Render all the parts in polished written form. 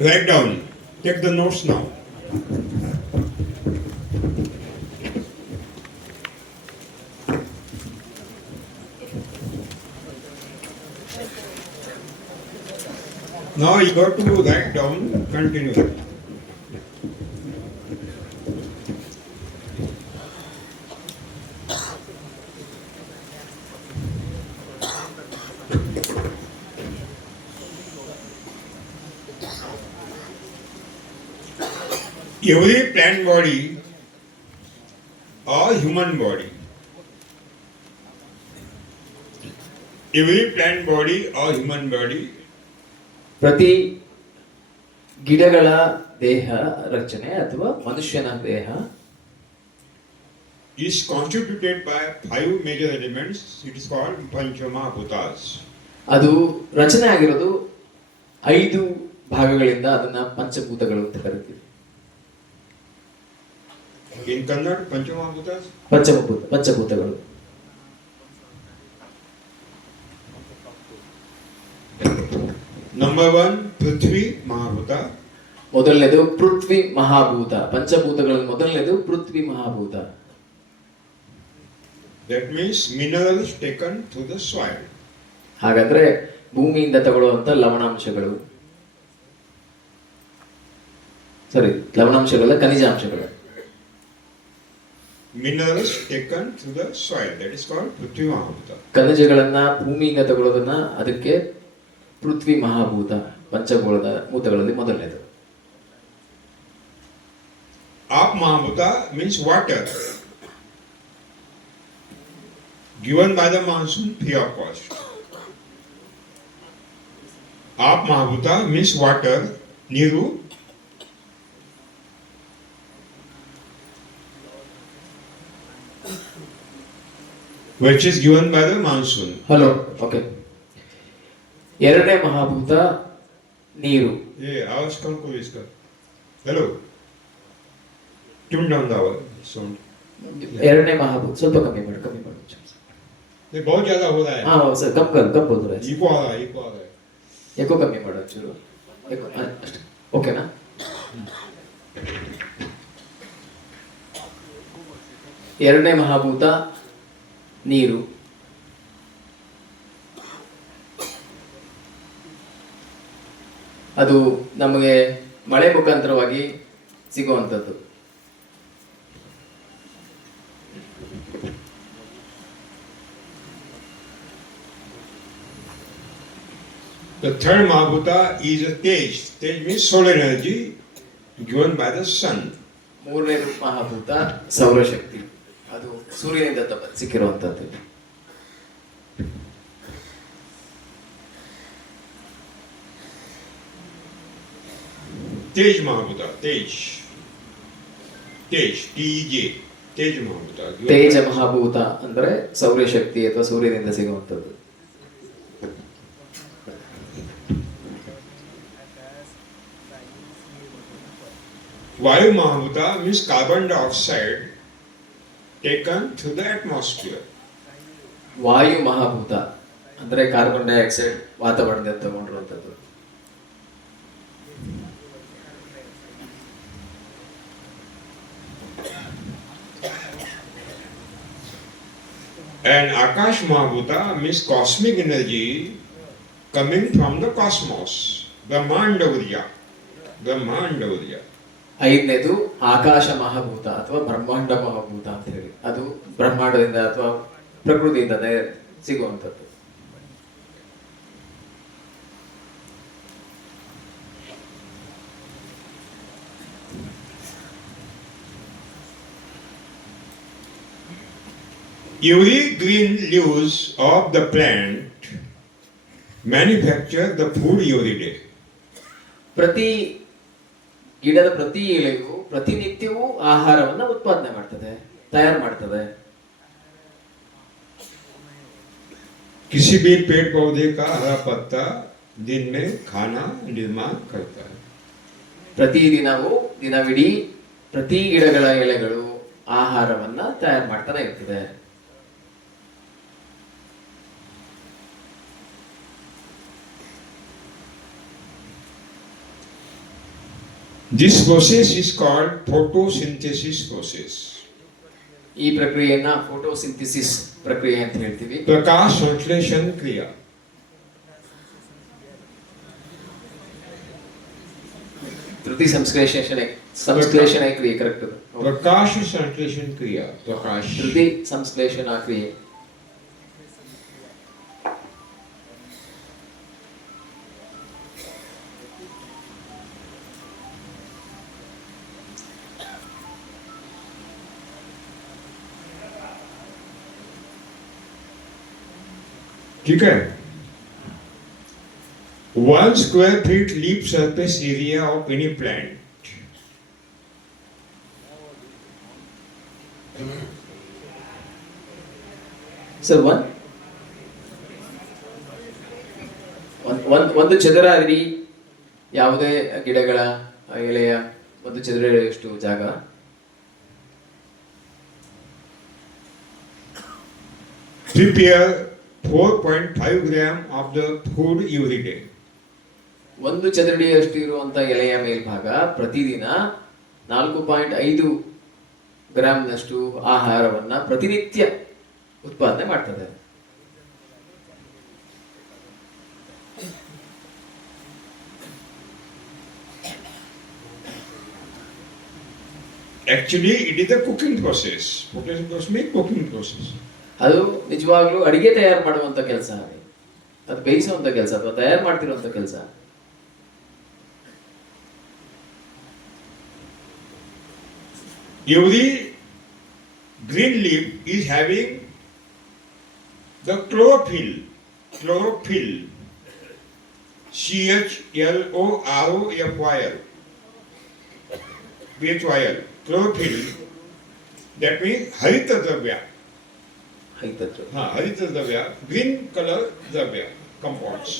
Write down. Take the notes now. Now you got to write down. Continue. Every plant body or human body, every plant body or human body ಪ್ರತಿ ಗಿಡಗಳ ದೇಹ ರಚನೆ ಅಥವಾ ಮನುಷ್ಯನ ದೇಹ is constituted by five major elements. It is called Panchamahabhutas. ಅದು ರಚನೆ ಆಗಿರೋದು 5 ಭಾಗಗಳಿಂದ. ಅದನ್ನ ಪಂಚಭೂತಗಳು ಅಂತ ಕರಿತೀವಿ. In Kannada, Panchamahabhutas. ಪಂಚಭೂತಗಳು. Number one, Prithvi Mahabhuta. ಮೊದಲನೇದು ಪೃಥ್ವಿ ಮಹಾಭೂತ. ಪಂಚಭೂತಗಳಲ್ಲಿ ಮೊದಲನೇದು ಪೃಥ್ವಿ ಮಹಾಭೂತ. That means minerals taken to the soil. ಹಾಗಾದ್ರೆ ಭೂಮಿಯಿಂದ ತಗೊಳ್ಳುವಂತ ಲವಣಾಂಶಗಳು, ಲವಣಾಂಶಗಳ ಖನಿಜಾಂಶಗಳು. Minerals taken to the soil. That is called Prithvi Mahabhuta. ಖನಿಜಗಳನ್ನ ಭೂಮಿಯಿಂದ ತಗೊಳ್ಳೋದನ್ನ ಅದಕ್ಕೆ ಪೃಥ್ವಿ ಮಹಾಭೂತ. ಪಂಚಭೂತಗಳಲ್ಲಿ ಮೊದಲನೇದು. Aap Mahabhuta means water. Given by the monsoon free of cost. Aap Mahabhuta means water, Niru. Which is given by the monsoon. Hello, okay. ಎರಡನೇ ಮಹಾಭೂತ ನೀರು. Yeah, आवाज कम करो इसका. Hello. Tune down the sound. ಎರಡನೇ ಮಹಾಭೂತ ಸ್ವಲ್ಪ ಕಮ್ಮಿ ಮಾಡು. ये बहुत ज्यादा हो रहा है. ಹಾ ಸರ್, ಕಮ್ ಬೋಲ್ ರहा है. इको आ रहा है, इको आ रहा है. ಎಕೋ ಕಮ್ಮಿ ಮಾಡು ಒಂಚೂರು. ಅಷ್ಟೇ, ಓಕೆನಾ? ಎರಡನೇ ಮಹಾಭೂತ ನೀರು. ಅದು ನಮಗೆ ಮಳೆ ಮುಖಾಂತರವಾಗಿ ಸಿಗುವಂಥದ್ದು. The third Mahabhuta is a Tej. Tej means solar energy given by the sun. ಮೂರನೇ ಮಹಾಭೂತ ಸೌರಶಕ್ತಿ. ಅದು ಸೂರ್ಯನಿಂದ ಸಿಕ್ಕಿರುವಂಥದ್ದು. Tej Mahabhuta, Tej. Tej, T-E-J. Tej Mahabhuta. ತೇಜ ಮಹಾಭೂತ ಅಂದ್ರೆ ಸೌರಶಕ್ತಿ ಅಥವಾ ಸೂರ್ಯನಿಂದ ಸಿಗುವಂಥದ್ದು. Vayu Mahabhuta means carbon dioxide taken through the atmosphere. ವಾಯು ಮಹಾಭೂತ ಅಂದ್ರೆ ಕಾರ್ಬನ್ ಡೈಆಕ್ಸೈಡ್ ವಾತಾವರಣದಿಂದ ತಗೊಂಡಿರುವಂಥದ್ದು. And Akash Mahabhuta means cosmic energy coming from the cosmos. Brahmandavarya. Brahmandavarya. ಐದನೇದು ಆಕಾಶ ಮಹಾಭೂತ ಅಥವಾ ಬ್ರಹ್ಮಾಂಡ ಮಹಾಭೂತ ಅಂತ ಹೇಳಿ. ಅದು ಬ್ರಹ್ಮಾಂಡದಿಂದ ಅಥವಾ ಪ್ರಕೃತಿಯಿಂದ ಸಿಗುವಂಥದ್ದು. Every green leaves of the plant manufacture the food every day. ಪ್ರತಿ ಗಿಡದ ಪ್ರತಿ ಎಲೆಯು ಪ್ರತಿನಿತ್ಯವೂ ಆಹಾರವನ್ನ ಉತ್ಪಾದನೆ ಮಾಡ್ತದೆ, ತಯಾರು ಮಾಡ್ತದೆ. किसी भी पेड़ पौधे का हरा पत्ता दिन में खाना निर्माण करता है. ಪ್ರತಿದಿನವೂ ದಿನವಿಡೀ ಪ್ರತಿ ಗಿಡಗಳ ಎಲೆಗಳು ಆಹಾರವನ್ನ ತಯಾರು ಮಾಡ್ತಾನೆ ಇರ್ತದೆ. This process is called photosynthesis process. ಈ ಪ್ರಕ್ರಿಯೆಯನ್ನ ಫೋಟೋಸಿಂಥಿಸಿಸ್ ಪ್ರಕ್ರಿಯೆ ಅಂತ ಹೇಳ್ತೀವಿ. प्रकाश संश्लेषण क्रिया. ಧೃತಿ ಸಂಶ್ಲೇಷಣೆ ಕ್ರಿಯೆ ಕರೆಕ್ಟ್. प्रकाश संश्लेषण क्रिया. प्रकाश. ಧೃತಿ ಸಂಶ್ಲೇಷಣಾ ಕ್ರಿಯೆ. ठीक है. 1 square feet leaf surface area of any plant. Sir ಒಂದು ಚದರ ಅಡಿ ಯಾವುದೇ ಗಿಡಗಳ ಎಲೆಯ ಒಂದು ಚದರ ಅಡಿಯಷ್ಟು ಜಾಗ. Prepare 4.5 gram of the food every day. ಒಂದು ಚದರಡಿಯಷ್ಟು ಇರುವಂತ ಎಲೆಯ ಮೇಲ್ಭಾಗ ಪ್ರತಿದಿನ 4.5 ಗ್ರಾಂನಷ್ಟು ಆಹಾರವನ್ನ ಪ್ರತಿನಿತ್ಯ ಉತ್ಪಾದನೆ ಮಾಡ್ತದೆ. Actually, it is a cooking process. Cooking process means cooking process. ಅದು ನಿಜವಾಗ್ಲೂ ಅಡಿಗೆ ತಯಾರು ಮಾಡುವಂತ ಕೆಲಸ, ಅದು ಬೇಯಿಸುವಂತ ಕೆಲಸ ಅಥವಾ ತಯಾರು ಮಾಡ್ತಿರುವಂತ ಕೆಲಸ. Every green leaf is having the chlorophyll. CHLOROPHYL. Chlorophyll. That means harita dravya. Harita dravya. Green color dravya compounds.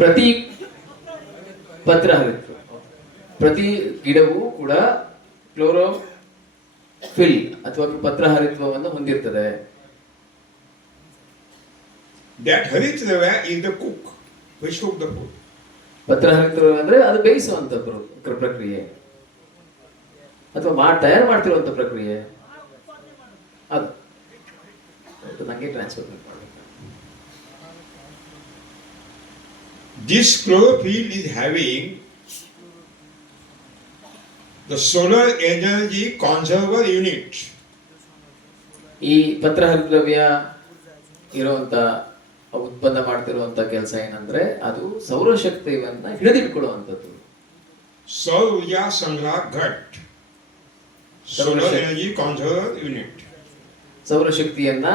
ಪ್ರತಿ ಪತ್ರಹರಿತ, ಪ್ರತಿ ಗಿಡವೂ ಕೂಡ ಕ್ಲೋರೋಫಿಲ್ ಅಥವಾ ಪತ್ರಹರಿತ್ವವನ್ನು ಹೊಂದಿರ್ತದೆ. That harita dravya is the cook, which cook the food. ಪತ್ರಹರಿತ್ವ ಅಂದ್ರೆ ಅದು ಬೇಯಿಸುವಂತ ಪ್ರಕ್ರಿಯೆ ಅಥವಾ ತಯಾರು ಮಾಡ್ತಿರುವಂತ ಪ್ರಕ್ರಿಯೆ. ಅದು ನಂಗೆ ಟ್ರಾನ್ಸ್ಫರ್ ಮಾಡಬೇಕು. This chlorophyll is having the solar energy conserver unit. ಈ ಪತ್ರಹರಿತ ದ್ರವ್ಯ ಇರುವಂತ ಉತ್ಪನ್ನ ಮಾಡ್ತಿರುವಂತ ಕೆಲಸ ಏನಂದ್ರೆ ಅದು ಸೌರಶಕ್ತಿಯನ್ನ ಹಿಡಿದಿಟ್ಕೊಳ್ಳುವಂಥದ್ದು. सौर ऊर्जा संग्रह घट. Solar energy conserver unit. ಸೌರಶಕ್ತಿಯನ್ನ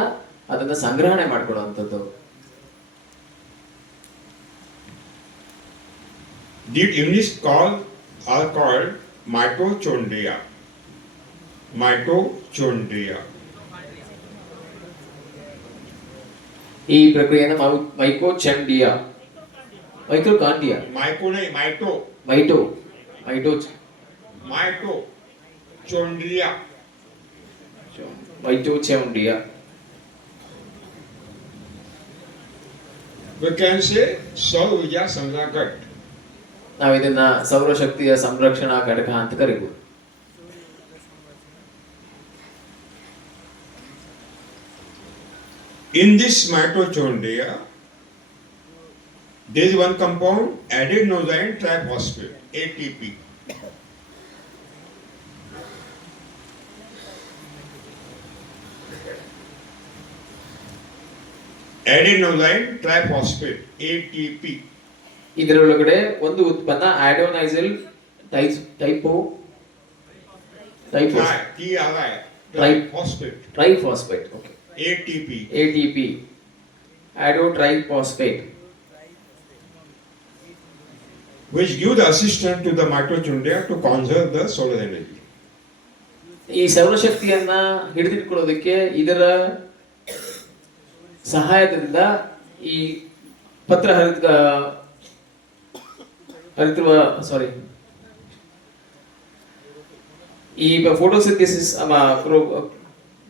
ಅದನ್ನ ಸಂಗ್ರಹಣೆ ಮಾಡ್ಕೊಳ್ಳುವಂಥದ್ದು. These units are called mitochondria. ಈ ಪ್ರಕ್ರಿಯೆಯನ್ನು ಮೈಟೋಕಾಂಡ್ರಿಯಾ We can say सौर ऊर्जा संग्रह घट. ನಾವು ಇದನ್ನ ಸೌರಶಕ್ತಿಯ ಸಂರಕ್ಷಣಾ ಘಟಕ ಅಂತ ಕರೀಬಹುದು. In this mitochondria, there is one compound, adenosine triphosphate, ATP. Adenosine triphosphate, ATP. ಇದರೊಳಗಡೆ ಒಂದು ಉತ್ಪನ್ನ adenosine triphosphate, okay, ATP, adenosine triphosphate, which give the assistance to the mitochondria to conserve the solar energy. ಈ ಸೌರಶಕ್ತಿಯನ್ನ ಹಿಡಿದಿಟ್ಕೊಳ್ಳೋದಕ್ಕೆ ಇದರ ಸಹಾಯದಿಂದ ಈ ಈ ಫೋಟೋಸಿಂಥೆಸಿಸ್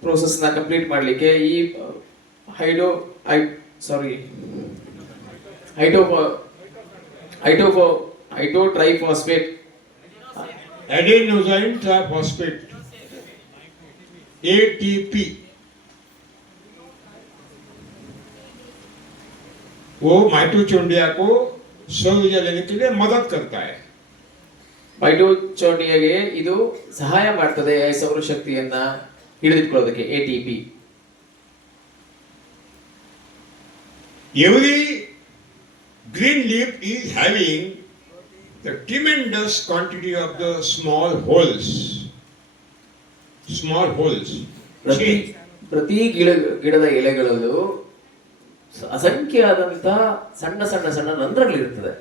ಪ್ರೋಸೆಸ್ ನ complete ಮಾಡಲಿಕ್ಕೆ ಈ ಹೈಡೋಟ್ರೈಫಾಸ್ಫೇಟ್ एडेनोसिन ट्राइफॉस्फेट एटीपी, वो माइटोचोंड्रिया को सौर ऊर्जा लेने के लिए मदद करता है. ಮೈಟೋಚಾಂಡ್ರಿಯಾಗೆ ಇದು ಸಹಾಯ ಮಾಡ್ತದೆ ಸೌರಶಕ್ತಿಯನ್ನ ಹಿಡಿದಿಟ್ಕೊಳ್ಳೋದಕ್ಕೆ ATP. Every green leaf is having the tremendous quantity of the small holes. Small holes. ಪ್ರತಿ See, ಪ್ರತಿ ಗಿಡದ ಎಲೆಗಳಲ್ಲೂ ಅಸಂಖ್ಯಾದಂತ ಸಣ್ಣ ಸಣ್ಣ ಸಣ್ಣ ರಂಧ್ರಗಳಿರ್ತದೆ.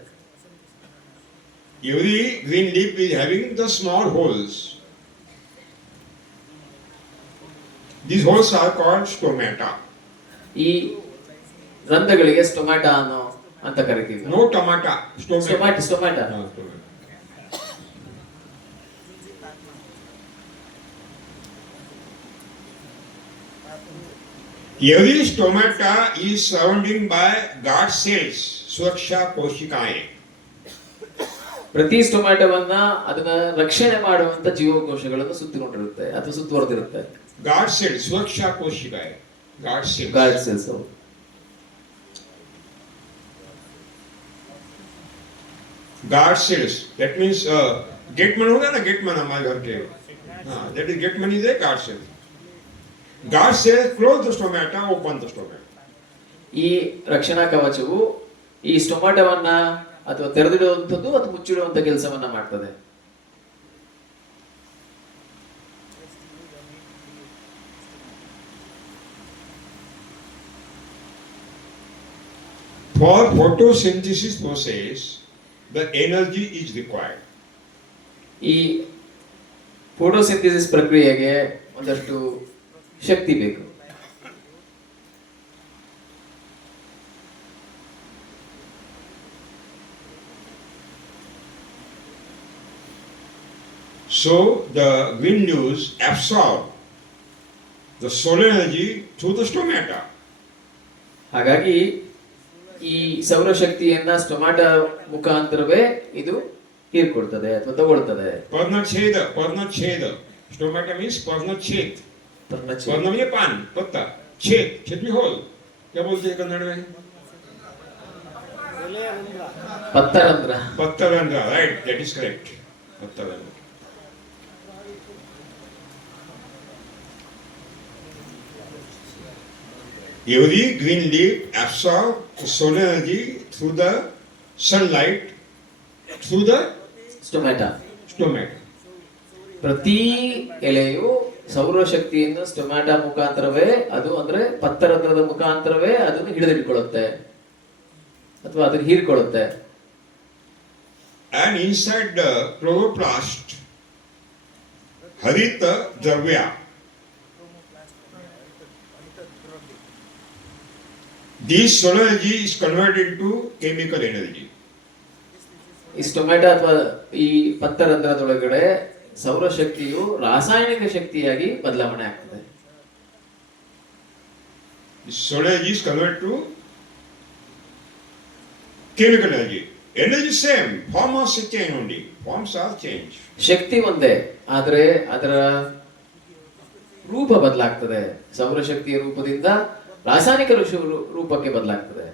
every green leaf is having the small holes. These holes are called stomata. ಈ ರಂಧ್ರಗಳಿಗೆ ಸ್ಟೊಮ್ಯಾಟಾ ಅನ್ನೋ ಅಂತ ಕರಿತೀವಿ. No tomata, stomata. Stomata. Stomata. Every stomata is surrounded by guard cells, सुरक्षा कोशिकाएं. ಪ್ರತಿ ಸ್ಟೊಮ್ಯಾಟೋವನ್ನ ಅದನ್ನ ರಕ್ಷಣೆ ಮಾಡುವಂತ ಜೀವಕೋಶಗಳನ್ನು ಸುತ್ತಿಕೊಂಡಿರುತ್ತೆ ಅಥವಾ ಸುತ್ತುವರೆದಿರುತ್ತೆ. Guard cells, सुरक्षा कोशिकाएं. Guard cells. Guard cells. Guard cells. That means gateman होगा ना, गेटमैन हमारे घर के. हाँ, that is gateman is a guard cell. Guard cells close the stomata, open the stomata. ಈ ರಕ್ಷಣಾ ಕವಚವು ಈ ಸ್ಟೊಮ್ಯಾಟೋವನ್ನ ಅಥವಾ ತೆರೆದಿಡುವಂಥದ್ದು ಅಥವಾ ಮುಚ್ಚಿಡುವಂತ ಕೆಲಸವನ್ನ ಮಾಡ್ತದೆ. For photosynthesis process, the energy is required. ಈ ಫೋಟೋಸಿಂಥಸಿಸ್ ಪ್ರಕ್ರಿಯೆಗೆ ಒಂದಷ್ಟು ಶಕ್ತಿ ಬೇಕು. So the green leaves absorb the solar energy through the stomata. ಹಾಗಾಗಿ ಈ ಸೌರಶಕ್ತಿಯನ್ನ ಸ್ಟೊಮ್ಯಾಟೋ ಮುಖಾಂತರವೇ ಇದು ಹೀರ್ಕೊಳ್ತದೆ ಅಥವಾ ತಗೊಳ್ತದೆ. पर्णच्छेद. Stomata means पर्णच्छेद. ಪರ್ಣಚ್ಛೇದ. पर्ण में पान, पत्ता. छेद में होल. क्या बोलते हैं कन्नड़ में? ಪತ್ತರಂಧ್ರ. पत्तरंध्र, right? That is correct. पत्तरंध्र. Every green leaf absorbs solar energy through the sunlight, through the ಸ್ಟೊಮ್ಯಾಟೋ. stomata. ಪ್ರತಿ ಎಲೆಯು ಸೌರಶಕ್ತಿಯನ್ನು ಸ್ಟೊಮ್ಯಾಟೋ ಮುಖಾಂತರವೇ, ಅದು ಅಂದ್ರೆ ಪತ್ತರಂಧ್ರದ ಮುಖಾಂತರವೇ ಅದನ್ನು ಹಿಡಿದಿಟ್ಕೊಳ್ಳುತ್ತೆ ಅಥವಾ ಅದನ್ನು ಹೀರ್ಕೊಳ್ಳುತ್ತೆ. And inside the chloroplast, harita dravya, this solar energy is converted into chemical energy. ಈ ಸ್ಟೊಮ್ಯಾಟೋ ಅಥವಾ ಈ ಪತ್ತರಂಧ್ರದೊಳಗಡೆ ಸೌರಶಕ್ತಿಯು ರಾಸಾಯನಿಕ ಶಕ್ತಿಯಾಗಿ ಬದಲಾವಣೆ ಆಗ್ತದೆ. This solar energy is converted to chemical energy. Energy same, form of change only. Forms are change. ಶಕ್ತಿ ಒಂದೇ, ಆದ್ರೆ ಅದರ ರೂಪ ಬದಲಾಗ್ತದೆ. ಸೌರಶಕ್ತಿಯ ರೂಪದಿಂದ ರಾಸಾಯನಿಕ ರೂಪಕ್ಕೆ ಬದಲಾಗ್ತದೆ.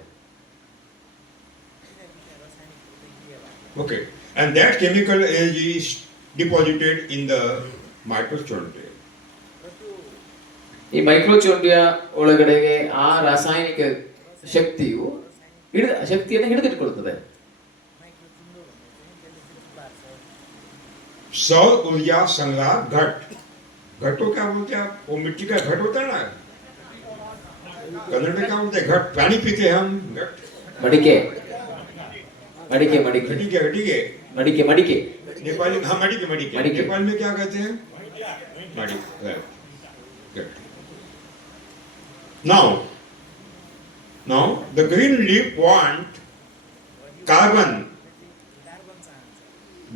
Okay, and that chemical energy is deposited in the mitochondria. ಈ ಮೈಕ್ರೋಚೋಂಡ್ರಿಯಾ ಒಳಗಡೆಗೆ ಆ ರಾಸಾಯನಿಕ ಶಕ್ತಿಯು ಶಕ್ತಿಯನ್ನು ಹಿಡಿದಿಟ್ಕೊಳ್ತದೆ. सौर ऊर्जा संग्रह घट. घट को क्या बोलते हैं आप? वो मिट्टी का घट होता है ना, कन्नड़ में क्या बोलते हैं? घट. पानी पीते हैं हम. घट. ಮಡಿಕೆ ಮಡಿಕೆ ಮಡಿಕೆ घटी के ಮಡಿಕೆ ಮಡಿಕೆ नेपाली. हाँ, मडिके. मडिके. नेपाल में क्या कहते हैं? मडिके. Right. Good. Now the green leaf want carbon.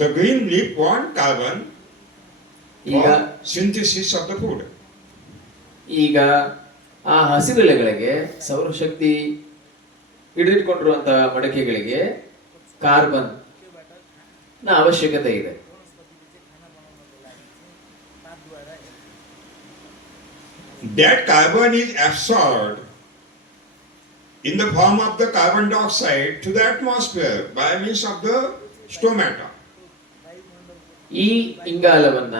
The green leaf want carbon ಈಗ for synthesis of the food. ಈಗ ಆ ಹಸಿರೆಲೆಗಳಿಗೆ ಸೌರಶಕ್ತಿ ಹಿಡಿದಿಟ್ಕೊಂಡಿರುವಂತಹ ಮಡಕೆಗಳಿಗೆ ಕಾರ್ಬನ್ ನ ಅವಶ್ಯಕತೆ ಇದೆ. that carbon is absorbed in the form of the carbon dioxide to the atmosphere by means of the stomata. ಈ ಇಂಗಾಲವನ್ನ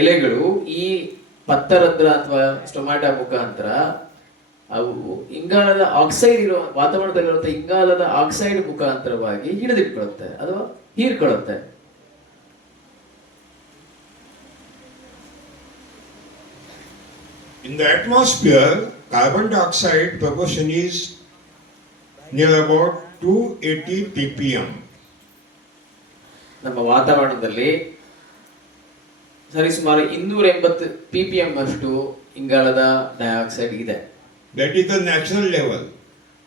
ಎಲೆಗಳು ಈ ಪತ್ತರಂಧ್ರ ಅಥವಾ ಸ್ಟೊಮ್ಯಾಟಾ ಮುಖಾಂತರ ಅವು ಇಂಗಾಲದ ಆಕ್ಸೈಡ್ ಇರುವ ವಾತಾವರಣದಲ್ಲಿರುವಂತಹ ಇಂಗಾಲದ ಆಕ್ಸೈಡ್ ಮುಖಾಂತರವಾಗಿ ಹಿಡಿದಿಟ್ಕೊಳ್ಳುತ್ತೆ ಅಥವಾ ಹೀರ್ಕೊಳ್ಳುತ್ತೆ. In the atmosphere, carbon dioxide proportion is near about 280 ppm. ನಮ್ಮ ವಾತಾವರಣದಲ್ಲಿ ಸರಿಸುಮಾರು 280 ppm ಅಷ್ಟು ಇಂಗಾಲದ ಡೈಆಕ್ಸೈಡ್ ಇದೆ. That is the natural level.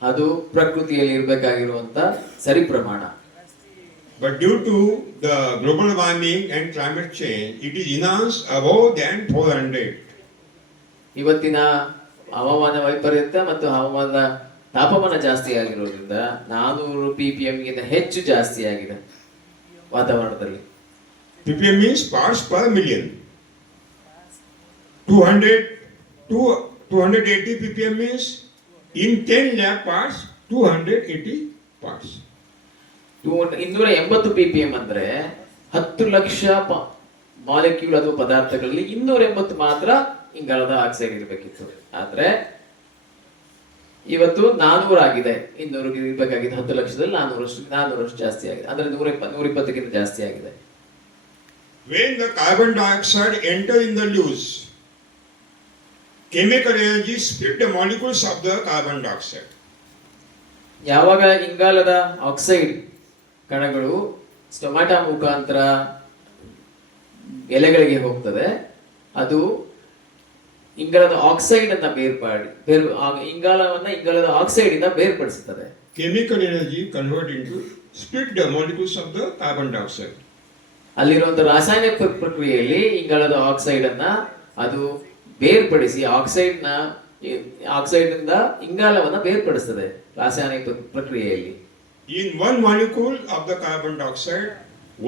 ಅದು ಪ್ರಕೃತಿಯಲ್ಲಿ ಇರಬೇಕಾಗಿರುವಂತ ಸರಿ ಪ್ರಮಾಣ. But due to the global warming and climate change, it is enhanced above than 400. ಇವತ್ತಿನ ಹವಾಮಾನ ವೈಪರೀತ್ಯ ಮತ್ತು ಹವಾಮಾನದ ತಾಪಮಾನ ಜಾಸ್ತಿ ಆಗಿರೋದ್ರಿಂದ 400 ppm ಗಿಂತ ಹೆಚ್ಚು ಜಾಸ್ತಿ ಆಗಿದೆ ವಾತಾವರಣದಲ್ಲಿ. ppm means parts per million. 280 ppm means in 10 lakh parts, 280 parts. 280 ppm ಅಂದ್ರೆ 10 ಲಕ್ಷ ಮಾಲಿಕ್ಯೂಲ್ ಅಥವಾ ಪದಾರ್ಥಗಳಲ್ಲಿ 280 ಮಾತ್ರ ಇಂಗಾಲದ ಆಕ್ಸೈಡ್ ಇರಬೇಕಿತ್ತು. ಆದ್ರೆ ಇವತ್ತು 400 ಆಗಿದೆ. 200 ಇರಬೇಕಾಗಿದ್ದು 10 ಲಕ್ಷದಲ್ಲಿ 400 ಜಾಸ್ತಿ ಆಗಿದೆ. ಅಂದ್ರೆ 120 ಜಾಸ್ತಿ ಆಗಿದೆ. When the carbon dioxide enter in the leaves, chemical energy split the molecules of the carbon dioxide. ಯಾವಾಗ ಇಂಗಾಲದ ಆಕ್ಸೈಡ್ ಕಣಗಳು ಸ್ಟೊಮ್ಯಾಟಾ ಮುಖಾಂತರ ಎಲೆಗಳಿಗೆ ಹೋಗ್ತದೆ, ಅದು ಇಂಗಾಲದ ಆಕ್ಸೈಡ್ ಅನ್ನ ಇಂಗಾಲದ ಆಕ್ಸೈಡ್ ಇಂದ ಬೇರ್ಪಡಿಸುತ್ತದೆ. Chemical energy convert into split the molecules of the carbon dioxide. ಅಲ್ಲಿರುವಂತಹ ರಾಸಾಯನಿಕ ಪ್ರಕ್ರಿಯೆಯಲ್ಲಿ ಇಂಗಾಲದ ಆಕ್ಸೈಡ್ ಅನ್ನ ಅದು ಬೇರ್ಪಡಿಸಿ ಆಕ್ಸೈಡ್ ಇಂದ ಇಂಗಾಲವನ್ನ ಬೇರ್ಪಡಿಸ್ತದೆ ರಾಸಾಯನಿಕ ಪ್ರಕ್ರಿಯೆಯಲ್ಲಿ. In one molecule of the carbon dioxide,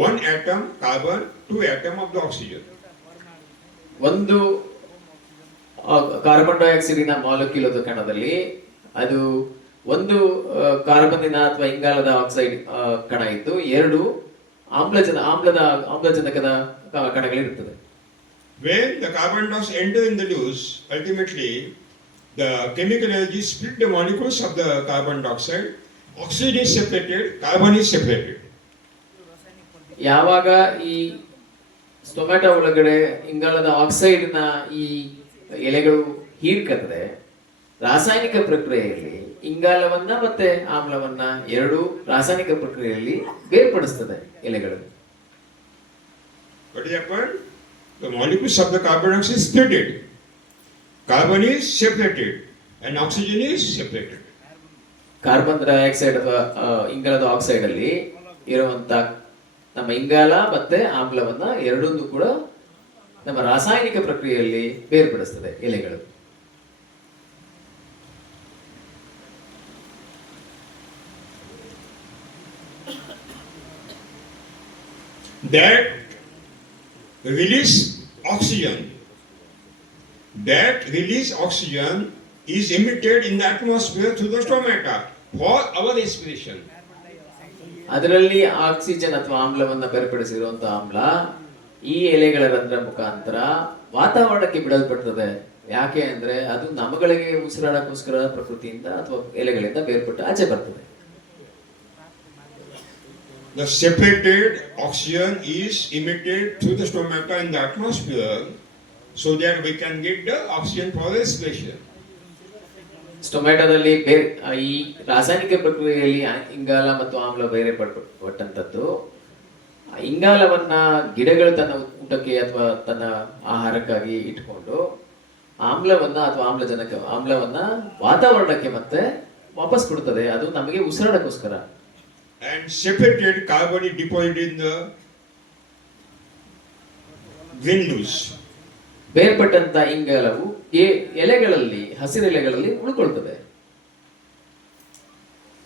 one atom carbon, two atom of the oxygen. ಒಂದು ಕಾರ್ಬನ್ ಡೈಆಕ್ಸೈಡಿನ ಮಾಲಿಕ್ಯೂಲ್ ಅದು ಕಣದಲ್ಲಿ ಅದು ಒಂದು ಕಾರ್ಬನ್ನಿನ ಅಥವಾ ಇಂಗಾಲದ ಆಕ್ಸೈಡ್ ಕಣ ಇದ್ದು 2 ಆಮ್ಲಜನಕದ ಕಣಗಳಿರುತ್ತದೆ. When the carbon dioxide enter in the leaves, ultimately the chemical energy split the molecules of the carbon dioxide. Oxygen is separated, carbon is separated. ಯಾವಾಗ ಈ ಸ್ಟೊಮ್ಯಾಟೊ ಒಳಗಡೆ ಇಂಗಾಲದ ಆಕ್ಸೈಡ್ ನ ಈ ಎಲೆಗಳು ಹೀರ್ಕತ್ತದೆ, ರಾಸಾಯನಿಕ ಪ್ರಕ್ರಿಯೆಯಲ್ಲಿ ಇಂಗಾಲವನ್ನ ಮತ್ತೆ ಆಮ್ಲವನ್ನ 2 ರಾಸಾಯನಿಕ ಪ್ರಕ್ರಿಯೆಯಲ್ಲಿ ಬೇರ್ಪಡಿಸ್ತದೆ ಎಲೆಗಳು. What happened? The molecules of the carbon dioxide is splitted. Carbon is separated and oxygen is separated. Carbon dioxide ಅಥವಾ ಇಂಗಾಲದ ಆಕ್ಸೈಡ್ ಅಲ್ಲಿ ಇರುವಂತ ನಮ್ಮ ಇಂಗಾಲ ಮತ್ತೆ ಆಮ್ಲವನ್ನ ಎರಡನ್ನೂ ಕೂಡ ನಮ್ಮ ರಾಸಾಯನಿಕ ಪ್ರಕ್ರಿಯೆಯಲ್ಲಿ ಬೇರ್ಪಡಿಸ್ತದೆ ಎಲೆಗಳು. That release oxygen is emitted in the atmosphere through the stomata for our respiration. ಅದರಲ್ಲಿ ಆಕ್ಸಿಜನ್ ಅಥವಾ ಆಮ್ಲವನ್ನ ಬೇರ್ಪಡಿಸಿರುವಂತಹ ಆಮ್ಲ ಈ ಎಲೆಗಳ ರಂಧ್ರ ಮುಖಾಂತರ ವಾತಾವರಣಕ್ಕೆ ಬಿಡಲ್ಪಡ್ತದೆ. ಯಾಕೆ ಅಂದ್ರೆ ಅದು ನಮಗಳಿಗೆ ಉಸಿರಾಡಕ್ಕೋಸ್ಕರ ಪ್ರಕೃತಿಯಿಂದ ಅಥವಾ ಎಲೆಗಳಿಂದ ಬೇರ್ಪಟ್ಟು ಆಚೆ ಬರ್ತದೆ. The separated oxygen is emitted through the stomata in the atmosphere so that we can get the oxygen for respiration. ಸ್ಟೊಮ್ಯಾಟೋದಲ್ಲಿ ಈ ರಾಸಾಯನಿಕ ಪ್ರಕ್ರಿಯೆಯಲ್ಲಿ ಇಂಗಾಲ ಮತ್ತು ಆಮ್ಲ ಬೇರೆ ಪಟ್ಟಂತದ್ದು ಇಂಗಾಲವನ್ನ ಗಿಡಗಳು ತನ್ನ ಊಟಕ್ಕೆ ಅಥವಾ ತನ್ನ ಆಹಾರಕ್ಕಾಗಿ ಇಟ್ಕೊಂಡು ಆಮ್ಲವನ್ನ ಅಥವಾ ಆಮ್ಲವನ್ನ ವಾತಾವರಣಕ್ಕೆ ಮತ್ತೆ ವಾಪಸ್ ಕೊಡುತ್ತದೆ. ಅದು ನಮಗೆ ಉಸಿರಾಡಕ್ಕೋಸ್ಕರ. And separated carbon is deposited in the green leaves. ಬೇರ್ಪಟ್ಟಂತ ಇಂಗಾಲವು ಎಲೆಗಳಲ್ಲಿ ಹಸಿರೆಲೆಗಳಲ್ಲಿ ಉಳ್ಕೊಳ್ತದೆ.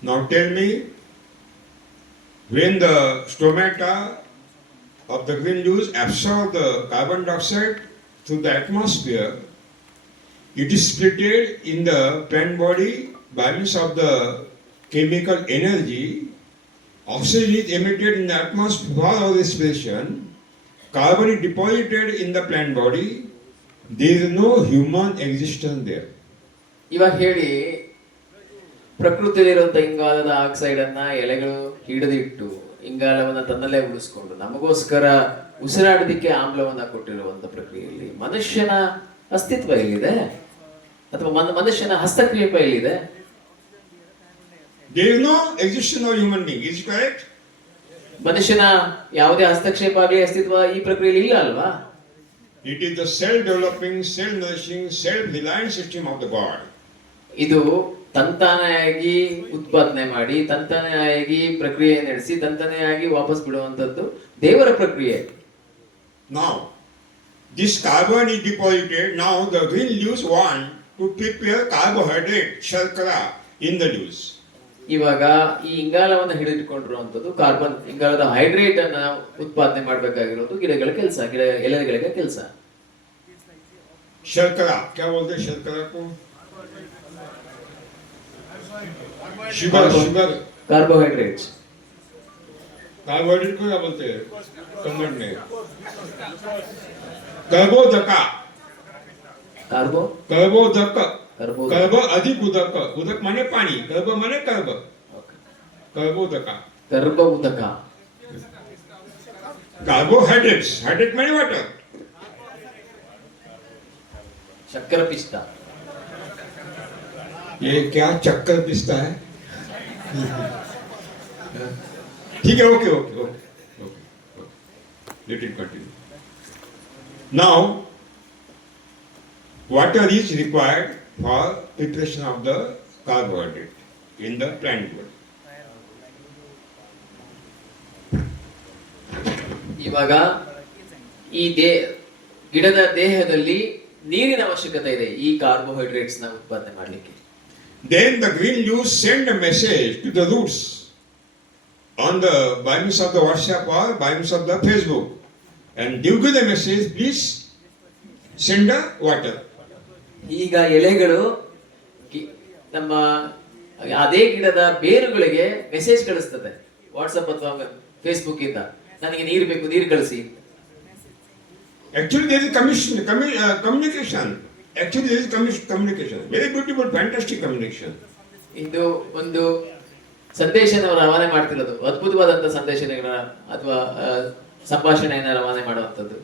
Now tell me, when the stomata of the green leaves absorb the carbon dioxide, to the atmosphere, it is split in the plant body by means of the chemical energy. Oxygen is emitted in the atmosphere for our respiration. Carbon is deposited in the plant body. There is no human existence there. ಇವಾಗ ಹೇಳಿ, ಪ್ರಕೃತಿಯಲ್ಲಿರುವಂತ ಇಂಗಾಲದ oxide ಅನ್ನ ಎಲೆಗಳು ಹಿಡಿದಿಟ್ಟು ಇಂಗಾಲವನ್ನ ತನ್ನಲ್ಲೇ ಉಳಿಸ್ಕೊಂಡು ನಮಗೋಸ್ಕರ ಉಸಿರಾಡೋದಿಕ್ಕೆ ಆಮ್ಲವನ್ನ ಕೊಟ್ಟಿರುವಂತ ಪ್ರಕ್ರಿಯೆಯಲ್ಲಿ ಮನುಷ್ಯನ ಅಸ್ತಿತ್ವ ಎಲ್ಲಿದೆ? ಅಥವಾ ಮನುಷ್ಯನ ಹಸ್ತಕ್ಷೇಪ ಎಲ್ಲಿದೆ? There is no existence of human being. Is it correct? ಮನುಷ್ಯನ ಯಾವುದೇ ಹಸ್ತಕ್ಷೇಪ ಆಗಲಿ ಅಸ್ತಿತ್ವ ಈ ಪ್ರಕ್ರಿಯೆಯಲ್ಲಿ ಇಲ್ಲ ಅಲ್ವಾ? It is the self-developing, self-nourishing, self-reliant system of the God. ಇದು ತಂತಾನೆಯಾಗಿ ಉತ್ಪಾದನೆ ಮಾಡಿ ತಂತಾನೆಯಾಗಿ ಪ್ರಕ್ರಿಯೆ ನಡೆಸಿ ತಂತಾನೆಯಾಗಿ ವಾಪಸ್ ಬಿಡುವಂತದ್ದು ದೇವರ ಪ್ರಕ್ರಿಯೆ. Now, this carbon is deposited. Now the green leaves want to prepare carbohydrate, shakara, in the leaves. ಇವಾಗ ಈ ಇಂಗಾಲವನ್ನು ಹಿಡಿದಿಟ್ಕೊಂಡಿರುವಂತದ್ದು ಕಾರ್ಬನ್ ಇಂಗಾಲದ ಹೈಡ್ರೇಟ್ ಅನ್ನ ಉತ್ಪಾದನೆ ಮಾಡಬೇಕಾಗಿರೋದು ಗಿಡಗಳ ಕೆಲಸ, ಎಲೆಗಳಿಗೆ ಕೆಲಸ. शर्करा क्या बोलते हैं शर्करा को? Sugar carbohydrates. कार्बोहाइड्रेट को क्या बोलते हैं कन्नड़ में? कर्बोदका. कर्बोदक. कर्ब अधिक उदक. उदक माने पानी, कर्ब माने कर्ब. कर्बोदका. कर्ब उदक. कार्बोहाइड्रेट्स. हाइड्रेट माने वाटर. शक्कर पिस्ता. ये क्या चक्कर पिस्ता है? ठीक है, okay okay okay let it continue. Now water is required for preparation of the carbohydrate in the plant body. ಇವಾಗ ಈ ಗಿಡದ ದೇಹದಲ್ಲಿ ನೀರಿನ ಅವಶ್ಯಕತೆ ಇದೆ ಈ ಕಾರ್ಬೋಹೈಡ್ರೇಟ್ಸ್ ನ ಉತ್ಪಾದನೆ ಮಾಡಲಿಕ್ಕೆ. Then the green leaves send a message to the roots on the by means of the WhatsApp or by means of the Facebook, and give the message, please send the water. ಈಗ ಎಲೆಗಳು ನಮ್ಮ ಅದೇ ಗಿಡದ ಬೇರುಗಳಿಗೆ message ಕಳಿಸ್ತದೆ WhatsApp ಅಥವಾ Facebook ಇಂದ, ನನಗೆ ನೀರು ಬೇಕು, ನೀರು ಕಳಿಸಿ. Actually there is communication. Actually there is communication. Very beautiful, fantastic communication. ಇದು ಒಂದು ಸಂದೇಶನ ರವಾನೆ ಮಾಡ್ತಿರೋದು, ಅದ್ಭುತವಾದಂತ ಸಂದೇಶಗಳ ಅಥವಾ ಸಂಭಾಷಣೆಯನ್ನ ರವಾನೆ ಮಾಡುವಂತದ್ದು.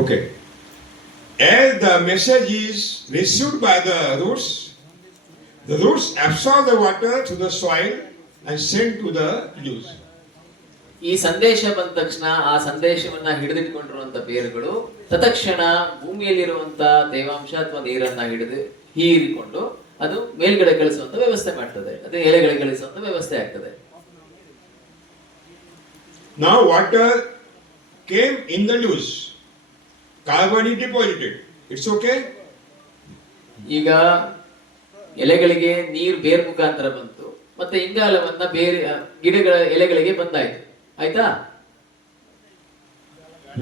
Okay. As the message is received by the roots absorb the water to the soil and send to the leaves. ಈ ಸಂದೇಶ ಬಂದ ತಕ್ಷಣ ಆ ಸಂದೇಶವನ್ನ ಹಿಡಿದಿಟ್ಕೊಂಡಿರುವಂತ ಬೇರುಗಳು ತತ್ಕ್ಷಣ ಭೂಮಿಯಲ್ಲಿರುವಂತ ತೇವಾಂಶ ಅಥವಾ ನೀರನ್ನ ಹೀರಿಕೊಂಡು ಅದು ಮೇಲ್ಗಡೆ ಕಳಿಸುವಂತ ವ್ಯವಸ್ಥೆ ಮಾಡ್ತದೆ, ಅದು ಎಲೆಗಳಿಗೆ ಕಳಿಸುವಂತ ವ್ಯವಸ್ಥೆ ಆಗ್ತದೆ. Now water came in the leaves. Carbon is deposited. It's okay? ಈಗ ಎಲೆಗಳಿಗೆ ನೀರು ಬೇರ್ ಮುಖಾಂತರ ಬಂತು, ಮತ್ತೆ ಇಂಗಾಲವನ್ನ ಬೇರೆ ಗಿಡಗಳ ಎಲೆಗಳಿಗೆ ಬಂದಾಯ್ತು, ಆಯ್ತಾ?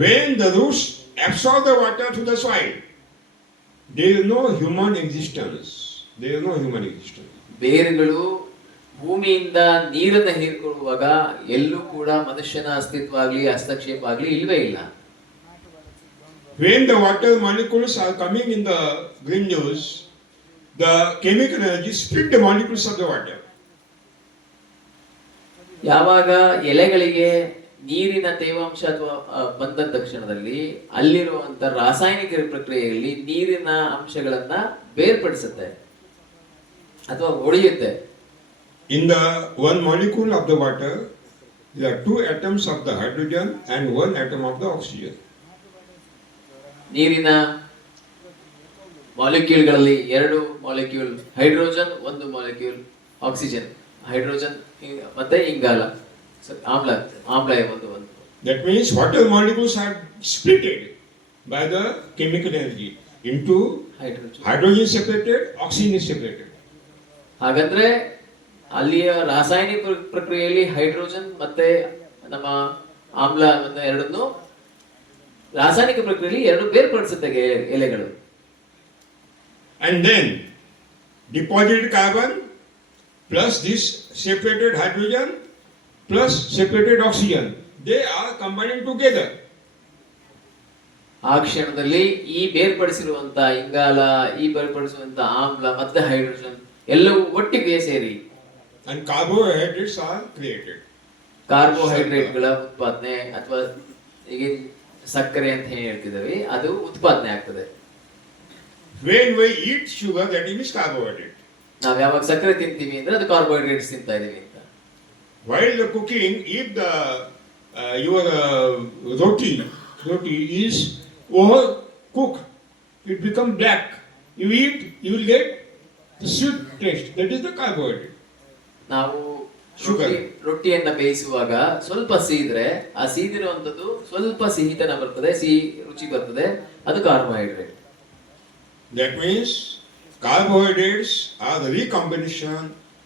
When the roots absorb the water to the soil, there is no human existence. There is no human existence. ಬೇರುಗಳು ಭೂಮಿಯಿಂದ ನೀರನ್ನ ಹೀರಿಕೊಳ್ಳುವಾಗ ಎಲ್ಲೂ ಕೂಡ ಮನುಷ್ಯನ ಅಸ್ತಿತ್ವ ಆಗ್ಲಿ ಹಸ್ತಕ್ಷೇಪ ಆಗ್ಲಿ ಇಲ್ವೇ ಇಲ್ಲ. When the water molecules are coming in the green leaves, the chemical energy split the molecules of the water. ಯಾವಾಗ ಎಲೆಗಳಿಗೆ ನೀರಿನ ತೇವಾಂಶ ಅಥವಾ ಬಂದ ತಕ್ಷಣದಲ್ಲಿ ಅಲ್ಲಿರುವಂತ ರಾಸಾಯನಿಕ ಪ್ರಕ್ರಿಯೆಯಲ್ಲಿ ನೀರಿನ ಅಂಶಗಳನ್ನ ಬೇರ್ಪಡಿಸುತ್ತೆ ಅಥವಾ ಒಡೆಯುತ್ತೆ. In the one molecule of the water, there are two atoms of the hydrogen and one atom of the oxygen. ನೀರಿನ ಮಾಲಿಕ್ಯೂಲ್ಗಳಲ್ಲಿ ಎರಡು ಮಾಲಿಕ್ಯೂಲ್ ಹೈಡ್ರೋಜನ್, ಒಂದು ಮಾಲಿಕ್ಯೂಲ್ ಆಕ್ಸಿಜನ್. ಹೈಡ್ರೋಜನ್ ಮತ್ತೆ ಇಂಗಾಲ, ಆಮ್ಲ ಒಂದು. That means water molecules are splitted by the chemical energy into hydrogen separated, oxygen is separated. ಹಾಗಂದ್ರೆ ಅಲ್ಲಿಯ ರಾಸಾಯನಿಕ ಪ್ರಕ್ರಿಯೆಯಲ್ಲಿ ಹೈಡ್ರೋಜನ್ ಮತ್ತೆ ನಮ್ಮ ಆಮ್ಲ ಎರಡನ್ನು ರಾಸಾಯನಿಕ ಪ್ರಕ್ರಿಯೆಯಲ್ಲಿ ಎರಡು ಬೇರ್ಪಡಿಸುತ್ತೆ ಎಲೆಗಳು. And then deposited carbon plus this separated hydrogen plus separated oxygen, they are combining together. ಆ ಕ್ಷಣದಲ್ಲಿ ಈ ಬೇರ್ಪಡಿಸಿರುವಂತ ಇಂಗಾಲ, ಈ ಬೇರ್ಪಡಿಸುವಂತ ಆಮ್ಲ ಮತ್ತೆ ಹೈಡ್ರೋಜನ್ ಎಲ್ಲವೂ ಒಟ್ಟಿಗೆ ಸೇರಿ And carbohydrates are created. ಕಾರ್ಬೋಹೈಡ್ರೇಟ್ಗಳ ಉತ್ಪಾದನೆ ಅಥವಾ ಈಗ ಸಕ್ಕರೆ ಅಂತ ಹೇಳಿ ಹೇಳ್ತಿದ್ದೀವಿ, ಅದು ಉತ್ಪಾದನೆ ಆಗ್ತದೆ. When we eat sugar, that is carbohydrate. ನಾವ್ ಯಾವಾಗ ಸಕ್ಕರೆ ತಿಂತೀವಿ ಅಂದ್ರೆ ಅದು ಕಾರ್ಬೋಹೈಡ್ರೇಟ್ಸ್ ತಿಂತಾ ಇದೀವಿ ಅಂತ. While the cooking, if the your roti is overcooked, it becomes black. You eat, you will get the sweet taste. That is the carbohydrate. ನಾವು Sugar. ರೊಟ್ಟಿಯನ್ನ ಬೇಯಿಸುವಾಗ ಸ್ವಲ್ಪ ಸೀದ್ರೆ ಆ ಸೀದಿರುವಂತದ್ದು ಸ್ವಲ್ಪ ಸಿಹಿತನ ಬರ್ತದೆ, ಸಿಹಿ ರುಚಿ ಬರ್ತದೆ, ಅದು carbohydrate. That means carbohydrates are the recombination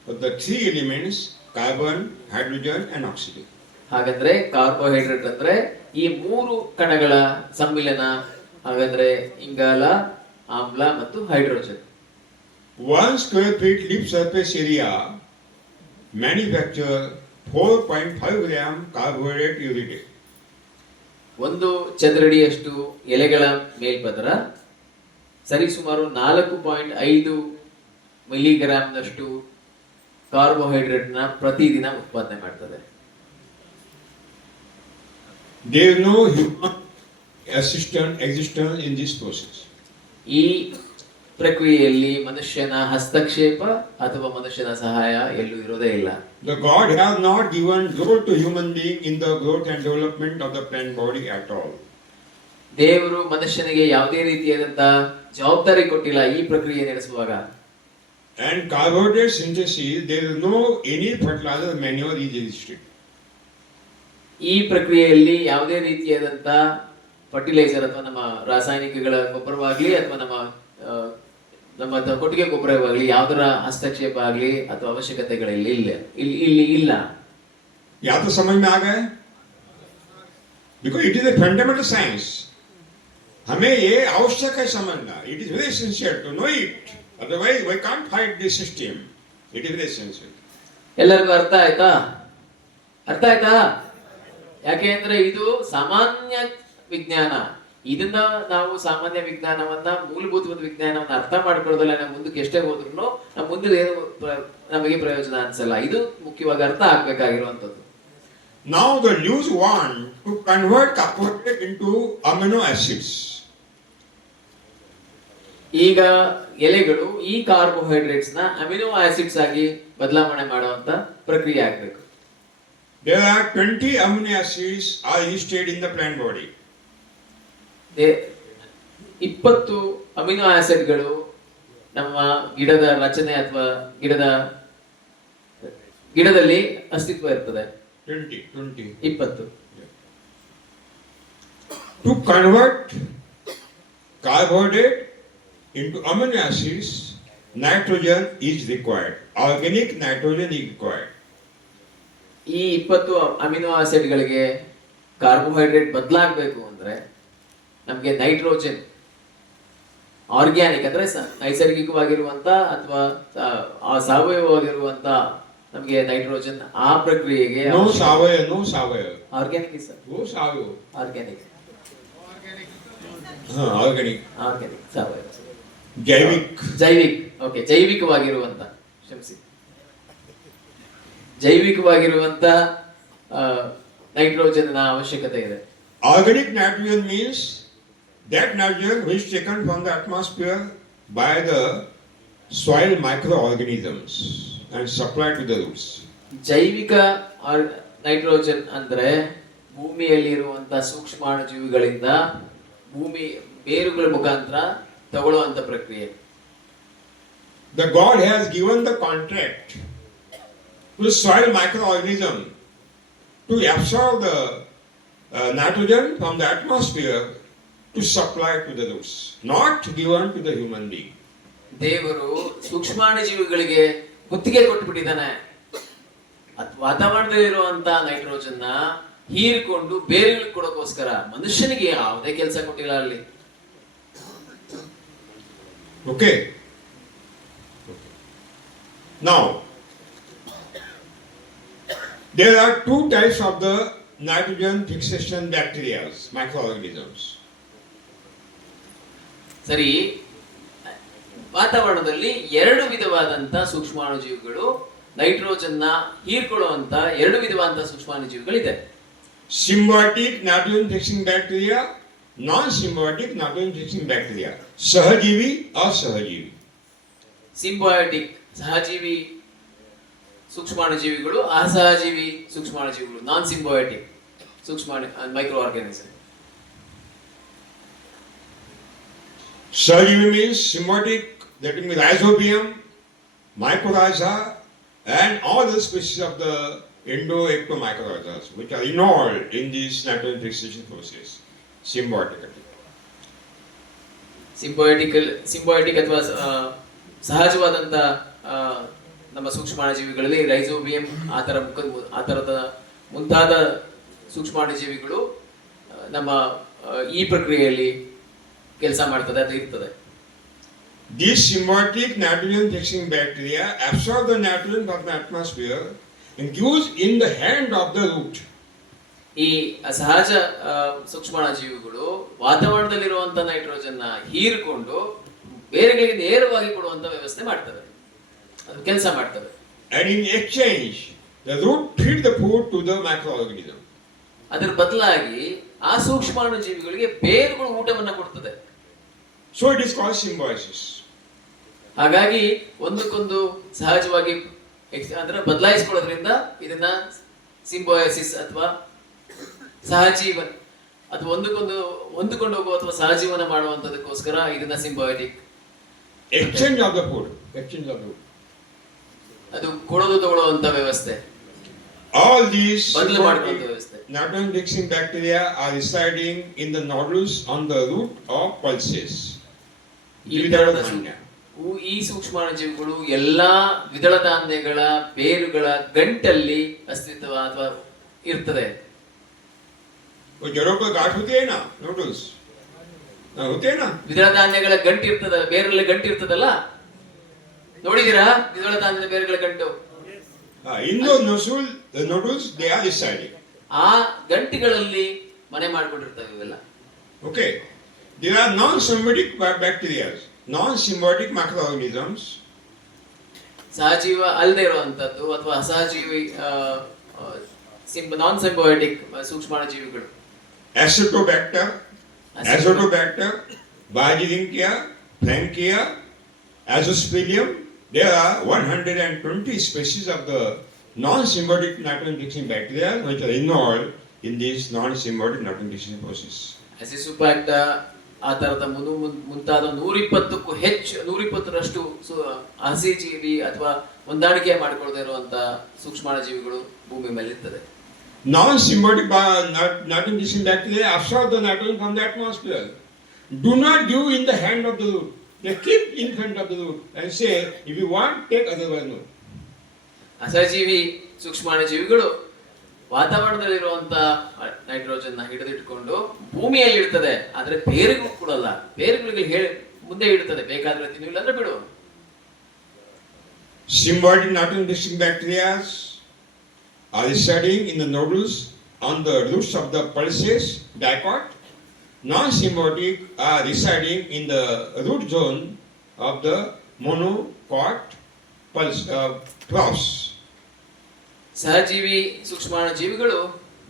of the three elements carbon, hydrogen and oxygen. ಹಾಗಾದ್ರೆ ಕಾರ್ಬೋಹೈಡ್ರೇಟ್ ಅಂದ್ರೆ ಈ ಮೂರು ಕಣಗಳ ಸಮ್ಮಿಲನ. ಹಾಗಾದ್ರೆ ಇಂಗಾಲ, ಆಮ್ಲ ಮತ್ತು hydrogen. 1 square feet leaf surface area manufacture 4.5 gram carbohydrate every day. ಒಂದು ಚದರಡಿಯಷ್ಟು ಎಲೆಗಳ ಮೇಲ್ಪದರ ಸರಿಸುಮಾರು 4.5 ಮಿಲಿಗ್ರಾಂನಷ್ಟು ಕಾರ್ಬೋಹೈಡ್ರೇಟ್ ನ ಪ್ರತಿದಿನ ಉತ್ಪಾದನೆ ಮಾಡ್ತದೆ. There is no human existence in this process. ಈ ಪ್ರಕ್ರಿಯೆಯಲ್ಲಿ ಮನುಷ್ಯನ ಹಸ್ತಕ್ಷೇಪ ಅಥವಾ ಮನುಷ್ಯನ ಸಹಾಯ ಎಲ್ಲೂ ಇರೋದೇ ಇಲ್ಲ. The God has not given role to human being in the growth and development of the plant body at all. ದೇವರು ಮನುಷ್ಯನಿಗೆ ಯಾವುದೇ ರೀತಿಯಾದಂತಹ ಜವಾಬ್ದಾರಿ ಕೊಟ್ಟಿಲ್ಲ ಈ ಪ್ರಕ್ರಿಯೆ ನಡೆಸುವಾಗ. And carbohydrate synthesis, there is no any fertilizer manure is existed. ಈ ಪ್ರಕ್ರಿಯೆಯಲ್ಲಿ ಯಾವುದೇ ರೀತಿಯಾದಂತ ಫರ್ಟಿಲೈಸರ್ ಅಥವಾ ನಮ್ಮ ರಾಸಾಯನಿಕಗಳ ಗೊಬ್ಬರವಾಗ್ಲಿ ಅಥವಾ ನಮ್ಮ ಕೊಟ್ಟಿಗೆ ಗೊಬ್ಬರವಾಗ್ಲಿ ಯಾವುದರ ಹಸ್ತಕ್ಷೇಪ ಆಗಲಿ ಅಥವಾ ಅವಶ್ಯಕತೆಗಳಲ್ಲಿ ಇಲ್ಲ. या तो समझ में आ गए? Because it is a fundamental science. हमें ये आवश्यक है समझना. It is very essential to know it. Otherwise we can't fight this system. It is very essential. ಎಲ್ಲರಿಗೂ ಅರ್ಥ ಆಯ್ತಾ? ಯಾಕೆ ಅಂದ್ರೆ ಇದು ಸಾಮಾನ್ಯ ವಿಜ್ಞಾನ. ಇದನ್ನ ನಾವು ಸಾಮಾನ್ಯ ವಿಜ್ಞಾನವನ್ನ, ಮೂಲಭೂತವಾದ ವಿಜ್ಞಾನವನ್ನ ಅರ್ಥ ಮಾಡ್ಕೊಳ್ಳೋದಲ್ಲ ನಾವು ಮುಂದಕ್ಕೆ ಎಷ್ಟೇ ಹೋದ್ರು ನಮ್ಮ ಮುಂದೆ ಏನು ನಮಗೆ ಪ್ರಯೋಜನ ಅನ್ಸಲ್ಲ. ಇದು ಮುಖ್ಯವಾಗಿ ಅರ್ಥ ಆಗ್ಬೇಕಾಗಿರುವಂತದ್ದು. Now the Lewis want to convert carbohydrate into amino acids. ಈಗ ಎಲೆಗಳು ಈ ಕಾರ್ಬೋಹೈಡ್ರೇಟ್ಸ್ ನ ಅಮಿನೋ ಆಸಿಡ್ಸ್ ಆಗಿ ಬದಲಾವಣೆ ಮಾಡುವಂತ ಪ್ರಕ್ರಿಯೆ ಆಗ್ಬೇಕು. There are 20 amino acids are listed in the plant body. 20 amino ಆಸಿಡ್ಗಳು ನಮ್ಮ ಗಿಡದ ರಚನೆ ಅಥವಾ ಗಿಡದಲ್ಲಿ ಅಸ್ತಿತ್ವ ಇರ್ತದೆ. 20. To convert carbohydrate into amino acids, nitrogen is required. Organic nitrogen is required. ಈ 20 ಅಮಿನೋ ಆಸಿಡ್ಗಳಿಗೆ ಕಾರ್ಬೋಹೈಡ್ರೇಟ್ ಬದಲಾಗಬೇಕು ಅಂದ್ರೆ ನಮಗೆ ನೈಟ್ರೋಜನ್, ಆರ್ಗ್ಯಾನಿಕ್ ಅಂದ್ರೆ ನೈಸರ್ಗಿಕವಾಗಿರುವಂತ ಅಥವಾ ಸಾವಯವವಾಗಿರುವಂತ ನಮಗೆ ನೈಟ್ರೋಜನ್ ಆ ಪ್ರಕ್ರಿಯೆಗೆ No ಸಾವಯವ. Organic sir. वो ಸಾವಯವ. ಆರ್ಗ್ಯಾನಿಕ್. ಆರ್ಗ್ಯಾನಿಕ್. ಸಾವಯವ. ಜೈವಿಕ್. ಓಕೆ, ಜೈವಿಕವಾಗಿರುವಂತ ಜೈವಿಕವಾಗಿರುವಂತ ನೈಟ್ರೋಜನ್ ಅವಶ್ಯಕತೆ ಇದೆ. Organic nitrogen means that nitrogen which is taken from the atmosphere by the soil microorganisms and supplied to the roots. ಜೈವಿಕ ನೈಟ್ರೋಜನ್ ಅಂದ್ರೆ ಭೂಮಿಯಲ್ಲಿ ಇರುವಂತಹ ಸೂಕ್ಷ್ಮಾಣುಜೀವಿಗಳಿಂದ ಭೂಮಿ ಬೇರುಗಳ ಮುಖಾಂತರ ತಗೊಳ್ಳುವಂತ ಪ್ರಕ್ರಿಯೆ. The God has given the contract to the soil microorganism to absorb the nitrogen from the atmosphere to supply to the roots, not given to the human being. ದೇವರು ಸೂಕ್ಷ್ಮಾಣುಜೀವಿಗಳಿಗೆ ಗುತ್ತಿಗೆ ಕೊಟ್ಟುಬಿಟ್ಟಿದ್ದಾನೆ ವಾತಾವರಣದಲ್ಲಿರುವಂತ nitrogen ಹೀರಿಕೊಂಡು ಬೇರೆಗಳಿಗೆ ಕೊಡೋಕೋಸ್ಕರ ಮನುಷ್ಯನಿಗೆ ಯಾವುದೇ ಕೆಲಸ ಕೊಟ್ಟಿಲ್ಲ ಅಲ್ಲಿ. Okay. Now, there are two types of the nitrogen fixation bacteria, microorganisms. ಸರಿ, ವಾತಾವರಣದಲ್ಲಿ ಎರಡು ವಿಧವಾದಂತ ಸೂಕ್ಷ್ಮಾಣುಜೀವಿಗಳು ನೈಟ್ರೋಜನ್ ಹೀರ್ಕೊಳ್ಳುವಂತ ಎರಡು ವಿಧವಾದಂತ ಸೂಕ್ಷ್ಮಾಣುಜೀವಿಗಳಿದೆ. Symbiotic nitrogen fixing bacteria, non-symbiotic nitrogen fixing bacteria. ಸಹಜೀವಿ, ಅಸಹಜೀವಿ. ಸಿಂಬಯೋಟಿಕ್ ಸಹಜೀವಿ ಸೂಕ್ಷ್ಮಾಣುಜೀವಿಗಳು, ಅಸಹಜೀವಿ ಸೂಕ್ಷ್ಮಾಣುಜೀವಿಗಳು, ನಾನ್ ಸಿಂಬಯೋಟಿಕ್ ಮೈಕ್ರೋ ಆರ್ಗಾನಿಸಮ್. Sahajೀವಿ means symbiotic, that means Rhizobium, Mycorrhiza, and all the species of the endo-ectomycorrhizas which are involved in this nitrogen fixation process. Symbiotically. Symbiotic ಅಥವಾ ಸಹಜವಾದಂತ ನಮ್ಮ ಸೂಕ್ಷ್ಮಾಣುಜೀವಿಗಳಲ್ಲಿ rhizobium ಆ ತರದ ಮುಂತಾದ ಸೂಕ್ಷ್ಮಾಣುಜೀವಿಗಳು ನಮ್ಮ ಈ ಪ್ರಕ್ರಿಯೆಯಲ್ಲಿ ಕೆಲಸ ಮಾಡ್ತದೆ, ಅದು ಇರ್ತದೆ. These symbiotic nitrogen fixing bacteria absorb the nitrogen from the atmosphere and use in the hand of the root. ಈ ಸಹಜ ಸೂಕ್ಷ್ಮಾಣುಜೀವಿಗಳು ವಾತಾವರಣದಲ್ಲಿರುವಂತ ನೈಟ್ರೋಜನ್ ಹೀರಿಕೊಂಡು ಬೇರೆಗಳಿಗೆ ನೇರವಾಗಿ ಕೊಡುವಂತ ವ್ಯವಸ್ಥೆ ಮಾಡ್ತವೆ, ಅದು ಕೆಲಸ ಮಾಡ್ತವೆ. And in exchange, the root feed the food to the microorganism. ಅದರ ಬದಲಾಗಿ ಆ ಸೂಕ್ಷ್ಮಾಣುಜೀವಿಗಳಿಗೆ ಬೇರುಗಳು ಊಟವನ್ನ ಕೊಡ್ತದೆ. So it is called symbiosis. ಹಾಗಾಗಿ ಒಂದಕ್ಕೊಂದು ಸಹಜವಾಗಿ ಅಂದ್ರೆ ಬದಲಾಯಿಸಿಕೊಳ್ಳೋದ್ರಿಂದ ಇದನ್ನ ಸಿಂಬಯೋಸಿಸ್ ಅಥವಾ ಸಹಜೀವನ ಅಥವಾ ಹೊಂದಿಕೊಂಡು ಹೋಗುವ ಅಥವಾ ಸಹಜೀವನ ಮಾಡುವಂತದಕ್ಕೋಸ್ಕರ ಇದನ್ನ symbiotic. Exchange of the food. Exchange of the food. ಅದು ಕೊಡೋದು ತಗೊಳ್ಳುವಂತ ವ್ಯವಸ್ಥೆ. All these ಬದಲು ಮಾಡುವಂತ ವ್ಯವಸ್ಥೆ. nitrogen fixing bacteria are residing in the nodules on the root of pulses. ಈ ಸೂಕ್ಷ್ಮಾಣುಜೀವಿಗಳು ಎಲ್ಲಾ ದ್ವಿದಳ ಧಾನ್ಯಗಳ ಬೇರುಗಳ ಗಂಟಲ್ಲಿ ಅಸ್ತಿತ್ವ ಅಥವಾ ಇರ್ತದೆ. जड़ों पर गांठ होती है ना, नोडल्स होते हैं ना. ದ್ವಿದಳ ಧಾನ್ಯಗಳ ಗಂಟು ಇರ್ತದ, ಬೇರಲ್ಲಿ ಗಂಟು ಇರ್ತದಲ್ಲ, ನೋಡಿದೀರಾ ದ್ವಿದಳ ಧಾನ್ಯದ ಬೇರುಗಳ ಗಂಟು? In those nodules they are residing. ಆ ಗಂಟುಗಳಲ್ಲಿ ಮನೆ ಮಾಡ್ಕೊಂಡಿರ್ತವೆ ಇವೆಲ್ಲ. Okay, there are non-symbiotic bacteria, non-symbiotic microorganisms. ಸಹಜೀವ ಅಲ್ಲದೆ ಇರುವಂತದ್ದು ಅಥವಾ ಅಸಹಜೀವಿ ನಾನ್ symbiotic ಸೂಕ್ಷ್ಮಾಣುಜೀವಿಗಳು. Acetobacter, Bacillus, Frankia, Azospilium. There are 120 species of the non-symbiotic nitrogen fixing bacteria which are involved in this non-symbiotic nitrogen fixing process. ಅಸಿಸೋಬ್ಯಾಕ್ಟರ್ ಆ ತರದ ಮುಂತಾದ 120ಕ್ಕೂ ಹೆಚ್ಚು 120ರಷ್ಟು ಹಸಿಜೀವಿ ಅಥವಾ ಹೊಂದಾಣಿಕೆ ಮಾಡಿಕೊಳ್ಳದೇ ಇರುವಂತ ಸೂಕ್ಷ್ಮಾಣುಜೀವಿಗಳು ಭೂಮಿ ಮೇಲೆ ಇರ್ತದೆ. Non-symbiotic nitrogen fixing bacteria absorb the nitrogen from the atmosphere. Do not give in the hand of the root. They keep in front of the root and say, if you want, take, otherwise no. ಅಸಹಜೀವಿ ಸೂಕ್ಷ್ಮಾಣುಜೀವಿಗಳು ವಾತಾವರಣದಲ್ಲಿರುವಂತ nitrogen ಹಿಡಿದಿಟ್ಕೊಂಡು ಭೂಮಿಯಲ್ಲಿ ಇಡ್ತದೆ, ಆದ್ರೆ ಬೇರುಗಳು ಕೊಡಲ್ಲ. ಬೇರುಗಳಿಗೆ ಮುಂದೆ ಇಡ್ತದೆ, ಬೇಕಾದ್ರೆ ತಿನ್ನಿಲ್ಲ ಅಂದ್ರೆ ಬಿಡು. Symbiotic nitrogen fixing bacteria are residing in the nodules on the roots of the pulses, dicot. Non-symbiotic are residing in the root zone of the monocot troughs. ಸಹಜೀವಿ ಸೂಕ್ಷ್ಮಾಣುಜೀವಿಗಳು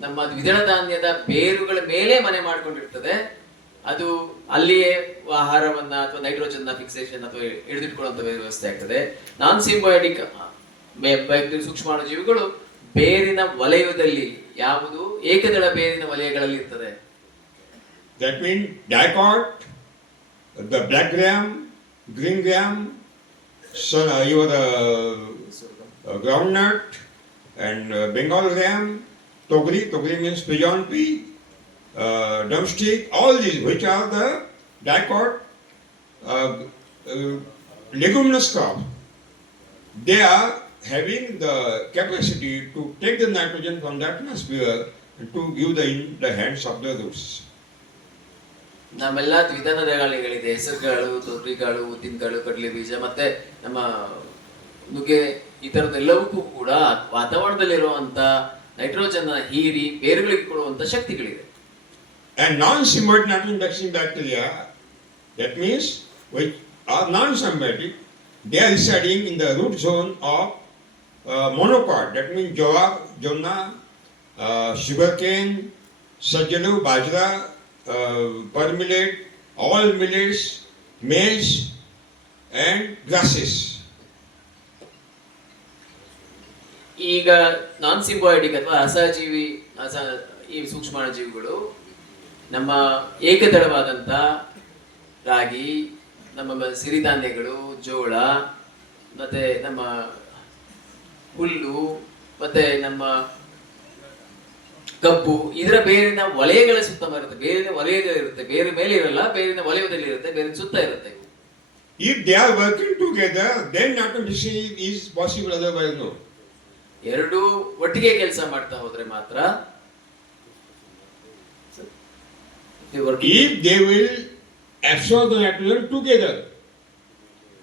ನಮ್ಮ ದ್ವಿದಳ ಧಾನ್ಯದ ಬೇರುಗಳ ಮೇಲೆ ಮನೆ ಮಾಡ್ಕೊಂಡಿರ್ತದೆ. ಅದು ಅಲ್ಲಿಯೇ ಆಹಾರವನ್ನ ಅಥವಾ ನೈಟ್ರೋಜನ್ ಫಿಕ್ಸೇಷನ್ ಅಥವಾ ಹಿಡಿದಿಟ್ಕೊಳ್ಳುವಂತ ವ್ಯವಸ್ಥೆ ಆಗ್ತದೆ. ನಾನ್ ಸಿಂಬಯೋಟಿಕ್ ಸೂಕ್ಷ್ಮಾಣುಜೀವಿಗಳು ಬೇರಿನ ವಲಯದಲ್ಲಿ, ಯಾವುದು ಏಕದಳ ಬೇರಿನ ವಲಯಗಳಲ್ಲಿ ಇರ್ತದೆ. That means dicot, the black gram, green gram, your groundnut, and Bengal gram, togri means pigeon pea, drumstick, all these which are the dicot leguminous crop. They are having the capacity to take the nitrogen from the atmosphere and to give in the hands of the roots. ನಮ್ಮೆಲ್ಲ ದ್ವಿದಳ ಧಾನ್ಯಗಳಿದೆ, ಹೆಸರುಕಾಳು, ತೊಗರಿಕಾಳು, ಉದ್ದಿನಕಾಳು, ಕಡಲೆ ಬೀಜ ಮತ್ತೆ ನಮ್ಮ ನುಗ್ಗೆ, ಈ ತರದೆಲ್ಲವಕ್ಕೂ ಕೂಡ ವಾತಾವರಣದಲ್ಲಿರುವಂತ ನೈಟ್ರೋಜನ್ ಹೀರಿ ಬೇರುಗಳಿಗೆ ಕೊಡುವಂತ ಶಕ್ತಿಗಳಿದೆ. And non-symbiotic nitrogen-fixing bacteria, that means which are non-symbiotic, they are residing in the root zone of monocot. That means jowar, jonna, sugarcane, sajjalu, bajra, pearl millet, all millets, maize, and grasses. ಈಗ ನಾನ್ symbiotic ಅಥವಾ ಅಸಹಜೀವಿ ಈ ಸೂಕ್ಷ್ಮಾಣುಜೀವಿಗಳು ನಮ್ಮ ಏಕದಳವಾದಂಥ ರಾಗಿ, ನಮ್ಮ ಸಿರಿಧಾನ್ಯಗಳು, ಜೋಳ, ಮತ್ತೆ ನಮ್ಮ ಹುಲ್ಲು, ಮತ್ತೆ ನಮ್ಮ ಕಬ್ಬು, ಇದರ ಬೇರಿನ ವಲಯಗಳ ಸುತ್ತ ಬರುತ್ತೆ. ಬೇರಿನ ವಲಯಗಳಿರುತ್ತೆ, ಬೇರೆ ಮೇಲೆ ಇರಲ್ಲ, ಬೇರಿನ ವಲಯದಲ್ಲಿ ಇರುತ್ತೆ, ಬೇರಿನ ಸುತ್ತ ಇರುತ್ತೆ. If they are working together, then nitrogen is possible, otherwise no. ಎರಡೂ ಒಟ್ಟಿಗೆ ಕೆಲಸ ಮಾಡ್ತಾ ಹೋದ್ರೆ ಮಾತ್ರ. If they will absorb the nitrogen together,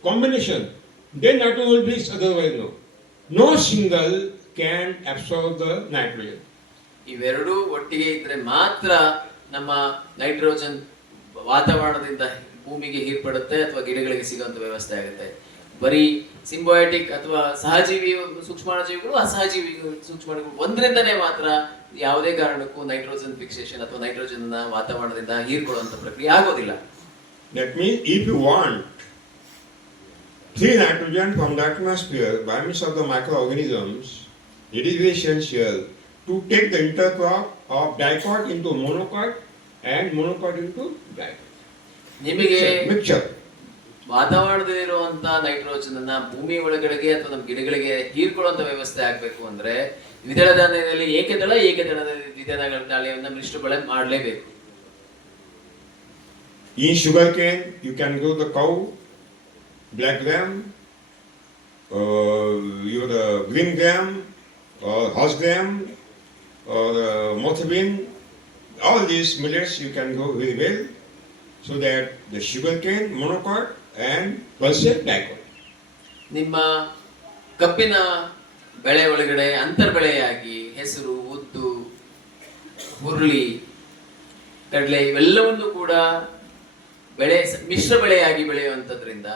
combination, then nitrogen will be, otherwise no. No single can absorb the nitrogen. ಇವೆರಡೂ ಒಟ್ಟಿಗೆ ಇದ್ರೆ ಮಾತ್ರ ನಮ್ಮ ನೈಟ್ರೋಜನ್ ವಾತಾವರಣದಿಂದ ಭೂಮಿಗೆ ಹೀರ್ಪಡುತ್ತೆ ಅಥವಾ ಗಿಡಗಳಿಗೆ ಸಿಗುವಂತ ವ್ಯವಸ್ಥೆ ಆಗುತ್ತೆ. ಬರೀ ಸಿಂಬಯೋಟಿಕ್ ಅಥವಾ ಸಹಜೀವಿ ಸೂಕ್ಷ್ಮಾಣುಜೀವಿಗಳು, ಅಸಹಜೀವಿ ಸೂಕ್ಷ್ಮಾಣುಗಳು ಒಂದರಿಂದನೇ ಮಾತ್ರ ಯಾವುದೇ ಕಾರಣಕ್ಕೂ ನೈಟ್ರೋಜನ್ ಫಿಕ್ಸೇಷನ್ ಅಥವಾ ನೈಟ್ರೋಜನ್ ವಾತಾವರಣದಿಂದ ಹೀರ್ಕೊಳ್ಳುವಂತ ಪ್ರಕ್ರಿಯೆ ಆಗೋದಿಲ್ಲ. That means if you want free nitrogen from the atmosphere by means of the microorganisms, it is very essential to take the intercrop of dicot into monocot and monocot into dicot. ನಿಮಗೆ Mixture. ವಾತಾವರಣದಲ್ಲಿರುವಂತಹ nitrogen ಅನ್ನ ಭೂಮಿ ಒಳಗಡೆಗೆ ಅಥವಾ ನಮ್ಮ ಗಿಡಗಳಿಗೆ ಹೀರ್ಕೊಳ್ಳುವಂತ ವ್ಯವಸ್ಥೆ ಆಗ್ಬೇಕು ಅಂದ್ರೆ ದ್ವಿದಳ ಧಾನ್ಯದಲ್ಲಿ ಏಕದಳದ ದ್ವಿದಳ ಧಾನ್ಯವನ್ನ ಮಿಶ್ರ ಬೆಳೆ ಮಾಡಲೇಬೇಕು. In sugarcane, you can grow the cow, black gram, your green gram, or horse gram, or moth bean. All these millets you can grow very well, so that the sugarcane, monocot, and pulsate dicot. ನಿಮ್ಮ ಕಬ್ಬಿನ ಬೆಳೆ ಒಳಗಡೆ ಅಂತರ್ ಬೆಳೆಯಾಗಿ ಹೆಸರು, ಉದ್ದು, ಹುರುಳಿ, ಕಡಲೆ ಇವೆಲ್ಲವನ್ನು ಕೂಡ ಮಿಶ್ರ ಬೆಳೆಯಾಗಿ ಬೆಳೆಯುವಂತದ್ರಿಂದ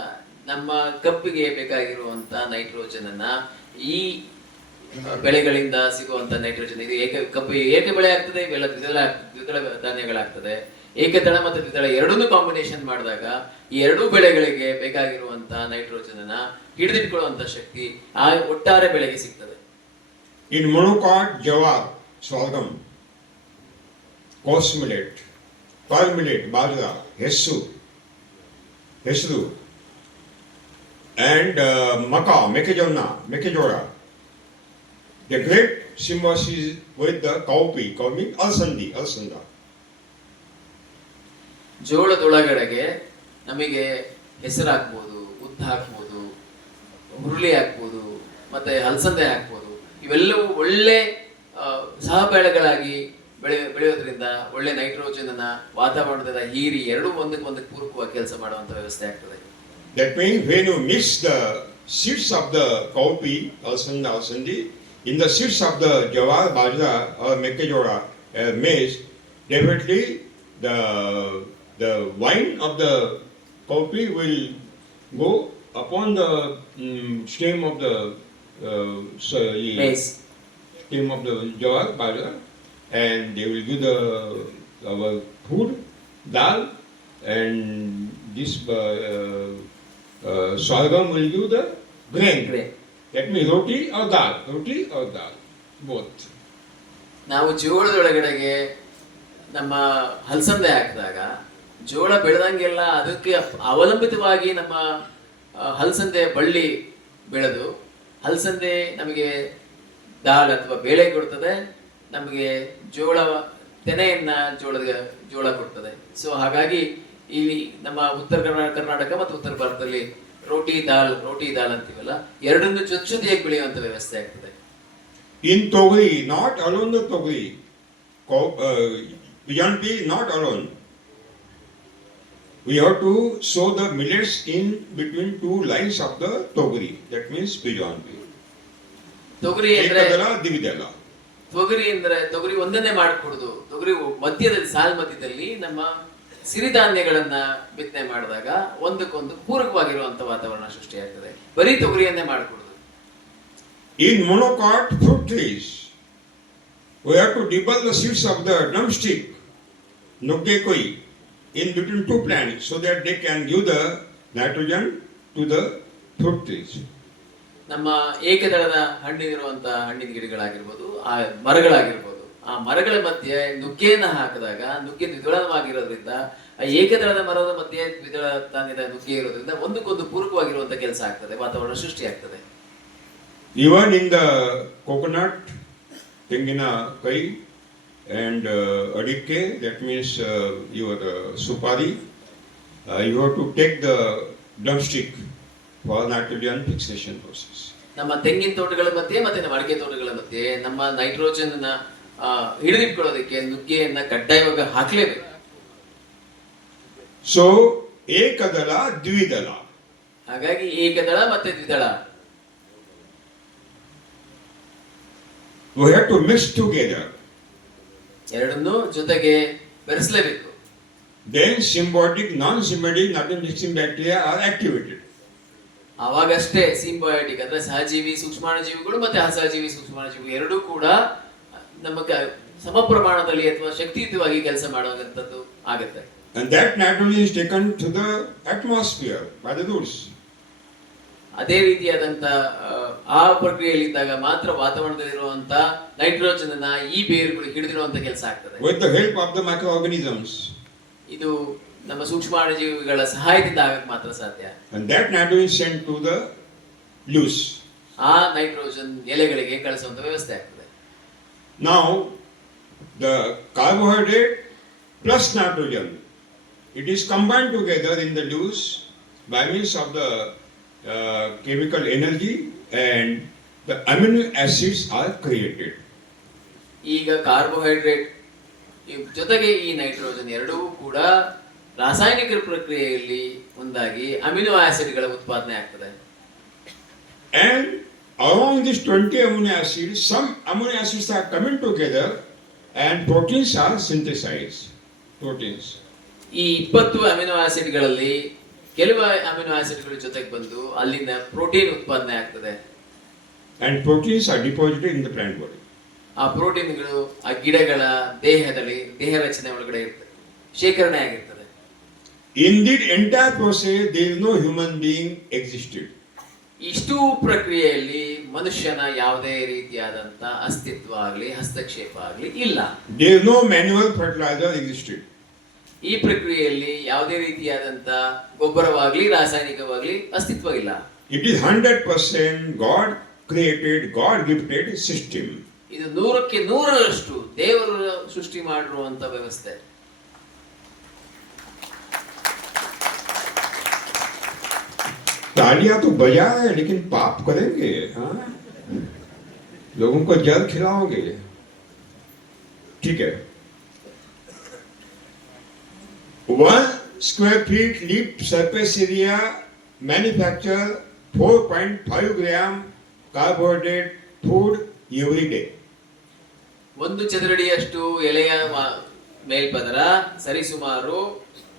ನಮ್ಮ ಕಬ್ಬಿಗೆ ಬೇಕಾಗಿರುವಂತ ನೈಟ್ರೋಜನ್ ಅನ್ನ ಈ ಬೆಳೆಗಳಿಂದ ಸಿಗುವಂತ ನೈಟ್ರೋಜನ್, ಇದು ಕಬ್ಬು ಏಕ ಬೆಳೆ ಆಗ್ತದೆ, ಇವೆಲ್ಲ ದ್ವಿದಳ ಧಾನ್ಯಗಳಾಗ್ತದೆ. ಏಕದಳ ಮತ್ತು ದ್ವಿದಳ ಎರಡನ್ನೂ ಕಾಂಬಿನೇಷನ್ ಮಾಡಿದಾಗ ಈ ಎರಡೂ ಬೆಳೆಗಳಿಗೆ ಬೇಕಾಗಿರುವಂತ ನೈಟ್ರೋಜನ್ ಅನ್ನ ಹಿಡಿದಿಟ್ಕೊಳ್ಳುವಂತ ಶಕ್ತಿ ಆ ಒಟ್ಟಾರೆ ಬೆಳೆಗೆ ಸಿಗ್ತದೆ. In monocot, jawar, sorghum, coarse millet, pearl millet, bajra, ಹೆಸರು, and mekejola. The great symbiosis with the cowpea, means alsanda. ಜೋಳದೊಳಗಡೆಗೆ ನಮಗೆ ಹೆಸರು ಹಾಕ್ಬೋದು, ಉದ್ದು ಹಾಕ್ಬೋದು, ಹುರುಳಿ ಹಾಕ್ಬೋದು, ಮತ್ತೆ ಹಲಸಂದೆ ಹಾಕ್ಬೋದು. ಇವೆಲ್ಲವೂ ಒಳ್ಳೆ ಸಹ ಬೆಳೆಗಳಾಗಿ ಬೆಳೆಯೋದ್ರಿಂದ ಒಳ್ಳೆ ನೈಟ್ರೋಜನ್ ಅನ್ನ ವಾತಾವರಣದಿಂದ ಹೀರಿ ಎರಡೂ ಒಂದಕ್ಕೆ ಪೂರಕವಾಗಿ ಕೆಲಸ ಮಾಡುವಂತ ವ್ಯವಸ್ಥೆ ಆಗ್ತದೆ. That means when you mix the seeds of the cowpea, alsandi, in the seeds of the jawar, bajra, or mekejola, maize, definitely the wine of the cowpea will go upon the stem of the Maize. Stem of the jawar, bajra, and they will give our food, dal, and this sorghum will give the grain. That means roti or dal, both. ನಾವು ಜೋಳದೊಳಗಡೆಗೆ ನಮ್ಮ ಹಲಸಂದೆ ಹಾಕಿದಾಗ ಜೋಳ ಬೆಳೆದಂಗೆಲ್ಲ ಅದಕ್ಕೆ ಅವಲಂಬಿತವಾಗಿ ನಮ್ಮ ಹಲಸಂದೆ ಬಳ್ಳಿ ಬೆಳೆದು ಹಲಸಂದೆ ನಮಗೆ ದಾಲ್ ಅಥವಾ ಬೇಳೆ ಕೊಡ್ತದೆ, ನಮಗೆ ಜೋಳ ತೆನೆಯನ್ನ ಜೋಳ ಕೊಡ್ತದೆ. ಸೊ ಹಾಗಾಗಿ ಇಲ್ಲಿ ನಮ್ಮ ಉತ್ತರ ಕರ್ನಾಟಕ ಮತ್ತು ಉತ್ತರ ಭಾರತದಲ್ಲಿ ರೋಟಿ ದಾಲ್ ಅಂತೀವಲ್ಲ, ಎರಡನ್ನು ಜೊತೆಯಾಗಿ ಬೆಳೆಯುವಂತ ವ್ಯವಸ್ಥೆ ಆಗ್ತದೆ. In Togri, not alone the Togri, Pigeon pea not alone. We have to sow the millets in between two lines of the Togri. That means Pigeon pea. ತೊಗರಿ ಅಂದ್ರೆ Ekadala, Dividala. ತೊಗರಿ ಒಂದನ್ನೇ ಮಾಡ್ಕೊಡುದು. ತೊಗರಿ ಮಧ್ಯದಲ್ಲಿ ಸಾಲ್ ಮಧ್ಯದಲ್ಲಿ ನಮ್ಮ ಸಿರಿಧಾನ್ಯಗಳನ್ನ ಬಿತ್ತನೆ ಮಾಡಿದಾಗ ಒಂದಕ್ಕೊಂದು ಪೂರಕವಾಗಿರುವಂತ ವಾತಾವರಣ ಸೃಷ್ಟಿಯಾಗ್ತದೆ. ಬರೀ ತೊಗರಿಯನ್ನೇ ಮಾಡ್ಕೊಡುದು. In monocot fruit trees, we have to dibble the seeds of the drumstick, Nuggekoi, in between two plants so that they can give the nitrogen to the fruit trees. ನಮ್ಮ ಏಕದಳದ ಹಣ್ಣಿನ ಗಿಡಗಳಾಗಿರ್ಬೋದು, ಆ ಮರಗಳಾಗಿರ್ಬೋದು, ಆ ಮರಗಳ ಮಧ್ಯೆ ನುಗ್ಗೆಯನ್ನ ಹಾಕಿದಾಗ ನುಗ್ಗೆ ದ್ವಿದಳವಾಗಿರೋದ್ರಿಂದ, ಆ ಏಕದಳದ ಮರದ ಮಧ್ಯೆ ದ್ವಿದಳ ಧಾನ್ಯದ ನುಗ್ಗೆ ಇರೋದ್ರಿಂದ ಒಂದಕ್ಕೊಂದು ಪೂರಕವಾಗಿರುವಂತ ಕೆಲಸ ಆಗ್ತದೆ, ವಾತಾವರಣ ಸೃಷ್ಟಿಯಾಗ್ತದೆ. Even in the coconut, Tengina Kai and Adike, that means your supari, you have to take the drumstick for nitrogen fixation process. ನಮ್ಮ ತೆಂಗಿನ ತೋಟಗಳ ಮಧ್ಯೆ ಮತ್ತೆ ನಮ್ಮ ಅಡಿಕೆ ತೋಟಗಳ ಮಧ್ಯೆ ನಮ್ಮ ನೈಟ್ರೋಜನ್ ಹಿಡಿದಿಟ್ಕೊಳ್ಳೋದಕ್ಕೆ ನುಗ್ಗೆಯನ್ನ ಕಡ್ಡಾಯವಾಗಿ ಹಾಕ್ಲೇಬೇಕು. So, Ekadala, Dvidala. ಹಾಗಾಗಿ ಏಕದಳ ಮತ್ತೆ ದ್ವಿದಳ We have to mix together. ಎರಡನ್ನೂ ಜೊತೆಗೆ ಬೆರೆಸಲೇಬೇಕು. Then symbiotic, non-symbiotic, non-mixing bacteria are activated. ಅವಾಗಷ್ಟೇ ಸಿಂಬಯೋಟಿಕ್ ಅಂದ್ರೆ ಸಹಜೀವಿ ಸೂಕ್ಷ್ಮಾಣುಜೀವಿಗಳು ಮತ್ತೆ ಅಸಹಜೀವಿ ಸೂಕ್ಷ್ಮಾಣುಜೀವಿ ಎರಡೂ ಕೂಡ ನಮ್ಮ ಸಮ ಪ್ರಮಾಣದಲ್ಲಿ ಅಥವಾ ಶಕ್ತಿಯುತವಾಗಿ ಕೆಲಸ ಮಾಡುವಂತದ್ದು ಆಗುತ್ತೆ. And that nitrogen is taken to the atmosphere by the roots. ಅದೇ ರೀತಿಯಾದಂತ ಆ ಪ್ರಕ್ರಿಯೆಯಲ್ಲಿದ್ದಾಗ ಮಾತ್ರ ವಾತಾವರಣದಲ್ಲಿರುವಂತ ನೈಟ್ರೋಜನ್ ಅನ್ನ ಈ ಬೇರುಗಳು ಹಿಡಿದಿರುವಂತ ಕೆಲಸ ಆಗ್ತದೆ. With the help of the microorganisms. ಇದು ನಮ್ಮ ಸೂಕ್ಷ್ಮಾಣುಜೀವಿಗಳ ಸಹಾಯದಿಂದ ಆಗಕ್ಕೆ ಮಾತ್ರ ಸಾಧ್ಯ. And that nitrogen is sent to the leaves. ಆ ನೈಟ್ರೋಜನ್ ಎಲೆಗಳಿಗೆ ಕಳಿಸುವಂತ ವ್ಯವಸ್ಥೆ ಆಗ್ತದೆ. Now, the carbohydrate plus nitrogen, it is combined together in the leaves by means of the chemical energy and the amino acids are created. ಈಗ carbohydrate ಜೊತೆಗೆ ಈ nitrogen ಎರಡೂ ಕೂಡ ರಾಸಾಯನಿಕ ಪ್ರಕ್ರಿಯೆಯಲ್ಲಿ ಒಂದಾಗಿ ಅಮಿನೋ ಆಸಿಡ್ಗಳ ಉತ್ಪಾದನೆ ಆಗ್ತದೆ. And along these 20 amino acids, some amino acids are coming together and proteins are synthesized. Proteins. ಈ 20 ಅಮಿನೋ ಆಸಿಡ್ಗಳಲ್ಲಿ ಕೆಲವು ಅಮಿನೋ ಆಸಿಡ್ಗಳ ಜೊತೆಗೆ ಬಂದು ಅಲ್ಲಿಂದ ಪ್ರೋಟೀನ್ ಉತ್ಪಾದನೆ ಆಗ್ತದೆ. And proteins are deposited in the plant body. ಆ ಪ್ರೋಟೀನ್ಗಳು ಆ ಗಿಡಗಳ ದೇಹ ರಚನೆ ಒಳಗಡೆ ಇರ್ತದೆ, ಶೇಖರಣೆ ಆಗಿರ್ತದೆ. In the entire process, there is no human being existed. ಇಷ್ಟೂ ಪ್ರಕ್ರಿಯೆಯಲ್ಲಿ ಮನುಷ್ಯನ ಯಾವುದೇ ರೀತಿಯಾದಂತ ಅಸ್ತಿತ್ವ ಆಗಲಿ ಹಸ್ತಕ್ಷೇಪ ಆಗಲಿ ಇಲ್ಲ. There is no manual fertilizer existed. ಈ ಪ್ರಕ್ರಿಯೆಯಲ್ಲಿ ಯಾವುದೇ ರೀತಿಯಾದಂತ ಗೊಬ್ಬರವಾಗ್ಲಿ ರಾಸಾಯನಿಕವಾಗ್ಲಿ ಅಸ್ತಿತ್ವ ಇಲ್ಲ. It is 100% God created, God gifted system. ಇದು 100ಕ್ಕೆ 100ರಷ್ಟು ದೇವರು ಸೃಷ್ಟಿ ಮಾಡಿರುವಂತ ವ್ಯವಸ್ಥೆ. तालियां तो बजा है लेकिन पाप करेंगे, हाँ? लोगों को जल खिलाओगे, ठीक है? 1 square feet leaf surface area manufacture 4.5 gram carbohydrate food every day. 1 ಚದರಡಿಯಷ್ಟು ಎಲೆಯ ಮೇಲ್ಪದರ ಸರಿಸುಮಾರು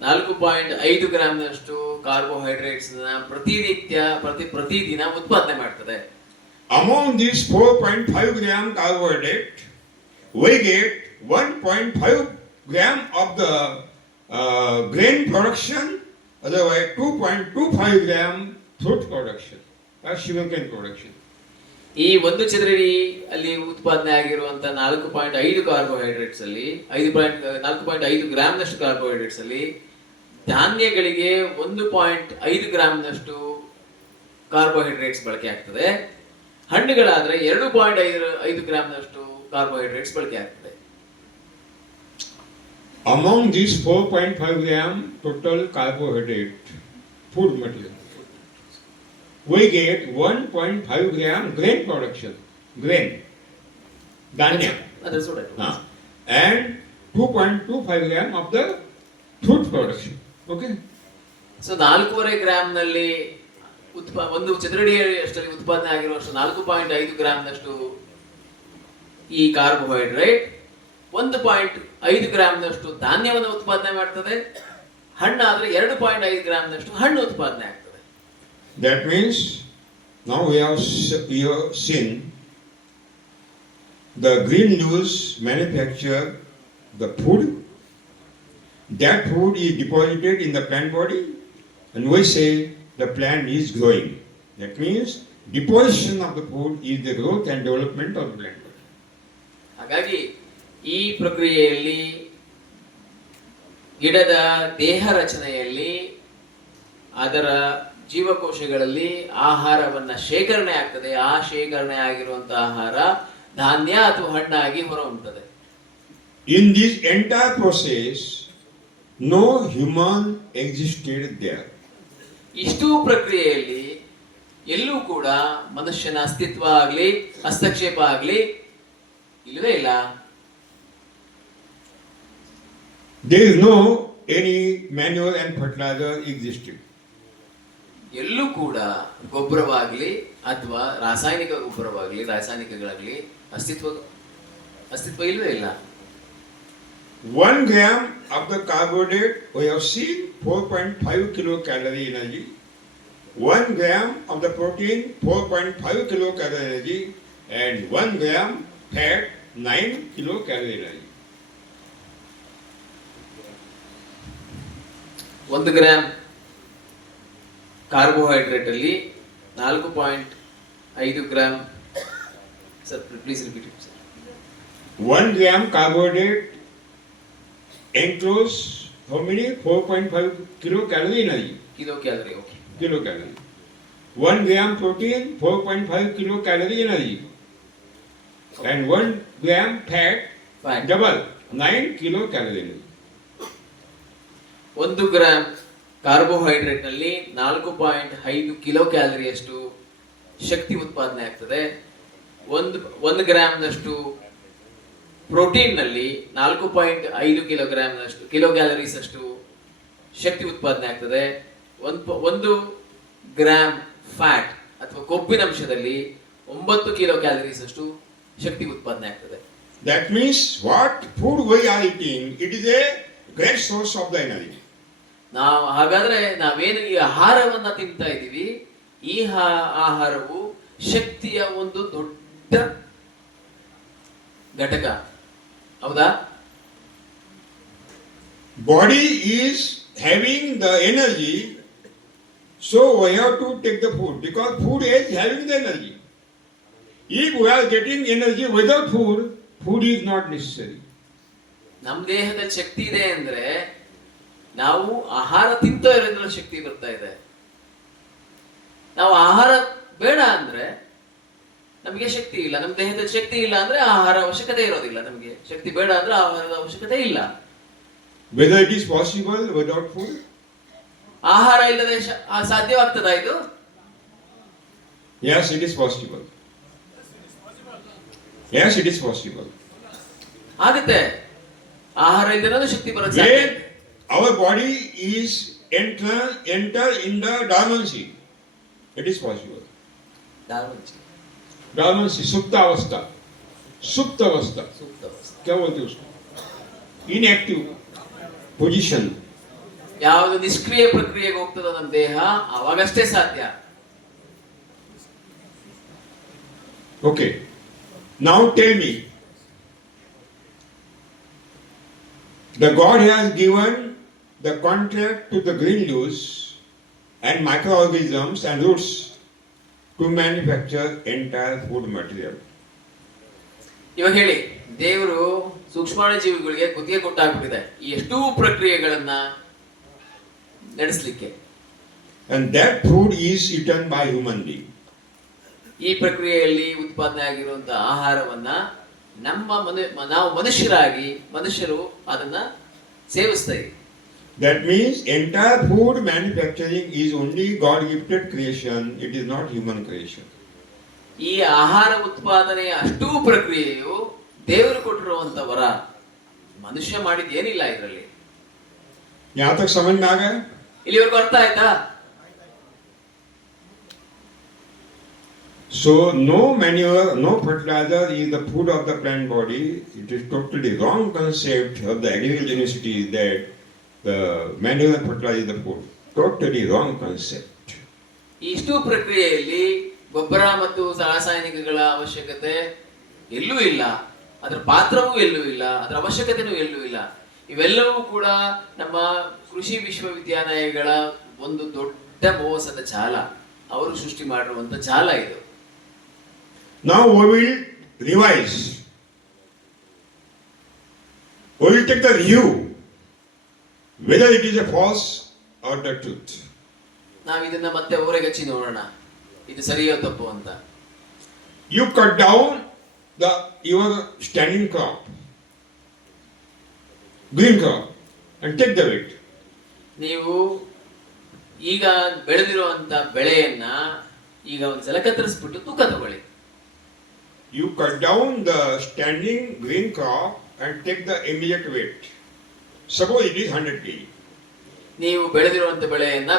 4.5 ಗ್ರಾಂನಷ್ಟು ಕಾರ್ಬೋಹೈಡ್ರೇಟ್ಸ್ ಪ್ರತಿದಿನ ಉತ್ಪಾದನೆ ಮಾಡ್ತದೆ. Among these 4.5 gram carbohydrate, we get 1.5 gram of the grain production, otherwise 2.25 gram fruit production, that's sugarcane production. ಈ 1 ಚದರಡಿ ಅಲ್ಲಿ ಉತ್ಪಾದನೆ ಆಗಿರುವಂತ 4.5 ಕಾರ್ಬೋಹೈಡ್ರೇಟ್ಸ್ ಅಲ್ಲಿ 4.5 ಗ್ರಾಂನಷ್ಟು ಕಾರ್ಬೋಹೈಡ್ರೇಟ್ಸ್ ಅಲ್ಲಿ ಧಾನ್ಯಗಳಿಗೆ 1.5 ಗ್ರಾಂನಷ್ಟು ಕಾರ್ಬೋಹೈಡ್ರೇಟ್ಸ್ ಬಳಕೆ ಆಗ್ತದೆ. ಹಣ್ಣುಗಳಾದ್ರೆ 2.5 ಗ್ರಾಂನಷ್ಟು ಕಾರ್ಬೋಹೈಡ್ರೇಟ್ಸ್ ಬಳಕೆ ಆಗ್ತದೆ. Among these 4.5 gram total carbohydrate food material, we get 1.5 gram grain production. Grain. Dhanya. That's what I told. And 2.25 gram of the fruit production. Okay? So 4.5 ಗ್ರಾಮ್ನಲ್ಲಿ ಒಂದು ಚದರಡಿ ಅಷ್ಟರಲ್ಲಿ ಉತ್ಪಾದನೆ ಆಗಿರುವಷ್ಟು 4.5 ಗ್ರಾಮ್ನಷ್ಟು ಈ ಕಾರ್ಬೋಹೈಡ್ರೇಟ್ 1.5 ಗ್ರಾಮ್ನಷ್ಟು ಧಾನ್ಯವನ್ನು ಉತ್ಪಾದನೆ ಮಾಡ್ತದೆ. ಹಣ್ಣಾದ್ರೆ 2.5 ಗ್ರಾಮ್ನಷ್ಟು ಹಣ್ಣು ಉತ್ಪಾದನೆ ಆಗ್ತದೆ. That means now we have seen the green leaves manufacture the food. That food is deposited in the plant body, and we say the plant is growing. That means deposition of the food is the growth and development of the plant body. ಹಾಗಾಗಿ ಈ ಪ್ರಕ್ರಿಯೆಯಲ್ಲಿ ಗಿಡದ ದೇಹ ರಚನೆಯಲ್ಲಿ ಅದರ ಜೀವಕೋಶಗಳಲ್ಲಿ ಆಹಾರವನ್ನ ಶೇಖರಣೆ ಆಗ್ತದೆ. ಆ ಶೇಖರಣೆ ಆಗಿರುವಂತಹ ಆಹಾರ ಧಾನ್ಯ ಅಥವಾ ಹಣ್ಣಾಗಿ ಹೊರಹೊಮ್ಮುತ್ತದೆ. In this entire process, no human existed there. ಇಷ್ಟು ಪ್ರಕ್ರಿಯೆಯಲ್ಲಿ ಎಲ್ಲೂ ಕೂಡ ಮನುಷ್ಯನ ಅಸ್ತಿತ್ವ ಆಗ್ಲಿ ಹಸ್ತಕ್ಷೇಪ ಆಗ್ಲಿ ಇಲ್ಲವೇ ಇಲ್ಲ. There is no any manure and fertilizer existed. ಎಲ್ಲೂ ಕೂಡ ಗೊಬ್ಬರವಾಗ್ಲಿ ಅಥವಾ ರಾಸಾಯನಿಕ ಗೊಬ್ಬರವಾಗ್ಲಿ ರಾಸಾಯನಿಕಗಳಾಗ್ಲಿ ಅಸ್ತಿತ್ವ ಇಲ್ಲವೇ ಇಲ್ಲ. 1 gram of the carbohydrate, we have seen 4.5 kilocalorie energy. 1 gram of the protein, 4.5 kilocalorie energy, and 1 gram fat, 9 kilocalorie energy. 1 gram carbohydrate ಅಲ್ಲಿ 4.5 gram. Sir please repeat it sir. 1 gram carbohydrate enclose how many? 4.5 kilocalorie energy. Kilo calorie. Okay. Kilocalorie. 1 gram protein, 4.5 kilocalorie energy. And 1 gram fat, Fat. double, 9 kilocalorie energy. 1 gram carbohydrate ನಲ್ಲಿ 4.5 kilo ಕ್ಯಾಲರಿಯಷ್ಟು ಶಕ್ತಿ ಉತ್ಪಾದನೆ ಆಗ್ತದೆ. 1 ಗ್ರಾಮ್ನಷ್ಟು protein ನಲ್ಲಿ 4.5 kilo calories ಅಷ್ಟು ಶಕ್ತಿ ಉತ್ಪಾದನೆ ಆಗ್ತದೆ. 1 gram fat ಅಥವಾ ಕೊಬ್ಬಿನಂಶದಲ್ಲಿ 9 kilo calories ಅಷ್ಟು ಶಕ್ತಿ ಉತ್ಪಾದನೆ ಆಗ್ತದೆ. That means what food we are eating, it is a great source of the energy. ಹಾಗಾದ್ರೆ ನಾವೇನು ಈ ಆಹಾರವನ್ನ ತಿಂತಾ ಇದ್ದೀವಿ, ಈ ಆಹಾರವು ಶಕ್ತಿಯ ಒಂದು ದೊಡ್ಡ ಘಟಕ. ಹೌದಾ? Body is having the energy, so we have to take the food because food is having the energy. If we are getting energy without food, food is not necessary. ನಮ್ಮ ದೇಹದಲ್ಲಿ ಶಕ್ತಿ ಇದೆ ಅಂದ್ರೆ ನಾವು ಆಹಾರ ತಿಂತಾ ಇರೋದ್ರಲ್ಲಿ ಶಕ್ತಿ ಬರ್ತಾ ಇದೆ. ನಾವು ಆಹಾರ ಬೇಡ ಅಂದ್ರೆ ನಮಗೆ ಶಕ್ತಿ ಇಲ್ಲ. ನಮ್ಮ ದೇಹದಲ್ಲಿ ಶಕ್ತಿ ಇಲ್ಲ ಅಂದ್ರೆ ಆಹಾರ ಅವಶ್ಯಕತೆ ಇರೋದಿಲ್ಲ. ನಮಗೆ ಶಕ್ತಿ ಬೇಡ ಅಂದ್ರೆ ಆಹಾರದ ಅವಶ್ಯಕತೆ ಇಲ್ಲ. Whether it is possible without food? ಆಹಾರ ಇಲ್ಲದೆ ಸಾಧ್ಯವಾಗ್ತದಾ ಇದು? Yes, it is possible. Yes, it is possible. ಆಗುತ್ತೆ. ಆಹಾರ ಇಲ್ಲದೆ ಶಕ್ತಿ ಬರುತ್ತೆ. ಸಾಧ್ಯ. Our body is enter in the dormancy. It is possible. Dormancy, supta avastha. Supta avastha. क्या बोलते हैं उसको? Inactive position. ಯಾವುದು ನಿಷ್ಕ್ರಿಯ ಪ್ರಕ್ರಿಯೆಗೆ ಹೋಗ್ತದೋ ನಮ್ಮ ದೇಹ ಅವಾಗಷ್ಟೇ ಸಾಧ್ಯ. Okay. Now tell me. The God has given the contract to the green leaves and microorganisms and roots to manufacture entire food material. ಇವಾಗ ಹೇಳಿ, ದೇವರು ಸೂಕ್ಷ್ಮಾಣು ಜೀವಿಗಳಿಗೆ ಗುತ್ತಿಗೆ ಕೊಟ್ಟಾಗ್ಬಿಟ್ಟಿದೆ ಈ ಎಷ್ಟೂ ಪ್ರಕ್ರಿಯೆಗಳನ್ನ ನಡೆಸಲಿಕ್ಕೆ. And that food is eaten by human being. ಈ ಪ್ರಕ್ರಿಯೆಯಲ್ಲಿ ಉತ್ಪಾದನೆ ಆಗಿರುವಂತಹ ಆಹಾರವನ್ನ ನಾವು ಮನುಷ್ಯರು ಅದನ್ನ ಸೇವಿಸ್ತಾ ಇದ್ದೀವಿ. That means entire food manufacturing is only God-gifted creation. It is not human creation. ಈ ಆಹಾರ ಉತ್ಪಾದನೆಯ ಅಷ್ಟೂ ಪ್ರಕ್ರಿಯೆಯು ದೇವರು ಕೊಟ್ಟಿರುವಂತ ವರ. ಮನುಷ್ಯ ಮಾಡಿದ ಏನಿಲ್ಲ ಇದರಲ್ಲಿ. यहाँ तक समझ में आ गया? ಇಲ್ಲಿವರೆಗೂ ಅರ್ಥ ಆಯ್ತಾ? So no manure, no fertilizer is the food of the plant body. It is totally wrong concept of the agriculture university that the manure and fertilizer is the food. Totally wrong concept. ಇಷ್ಟು ಪ್ರಕ್ರಿಯೆಯಲ್ಲಿ ಗೊಬ್ಬರ ಮತ್ತು ರಾಸಾಯನಿಕಗಳ ಅವಶ್ಯಕತೆ ಎಲ್ಲೂ ಇಲ್ಲ, ಅದರ ಪಾತ್ರವೂ ಎಲ್ಲೂ ಇಲ್ಲ, ಅದರ ಅವಶ್ಯಕತೆನೂ ಎಲ್ಲೂ ಇಲ್ಲ. ಇವೆಲ್ಲವೂ ಕೂಡ ನಮ್ಮ ಕೃಷಿ ವಿಶ್ವವಿದ್ಯಾಲಯಗಳ ಒಂದು ದೊಡ್ಡ ಮೋಸದ ಜಾಲ, ಅವರು ಸೃಷ್ಟಿ ಮಾಡಿರುವಂತ ಜಾಲ ಇದು. Now we will revise. We will take the view whether it is a false or the truth. ನಾವು ಇದನ್ನ ಮತ್ತೆ ಓರೆಗಚ್ಚಿ ನೋಡೋಣ, ಇದು ಸರಿಯೋ ತಪ್ಪು ಅಂತ. You cut down your standing crop, green crop, and take the weight. ನೀವು ಈಗ ಬೆಳೆದಿರುವಂತ ಬೆಳೆಯನ್ನ ಈಗ ಒಂದ್ಸಲ ಕತ್ತರಿಸ್ಬಿಟ್ಟು ತೂಕ ತಗೊಳ್ಳಿ. You cut down the standing green crop and take the immediate weight. Suppose it is 100 kg. ನೀವು ಬೆಳೆದಿರುವಂತ ಬೆಳೆಯನ್ನ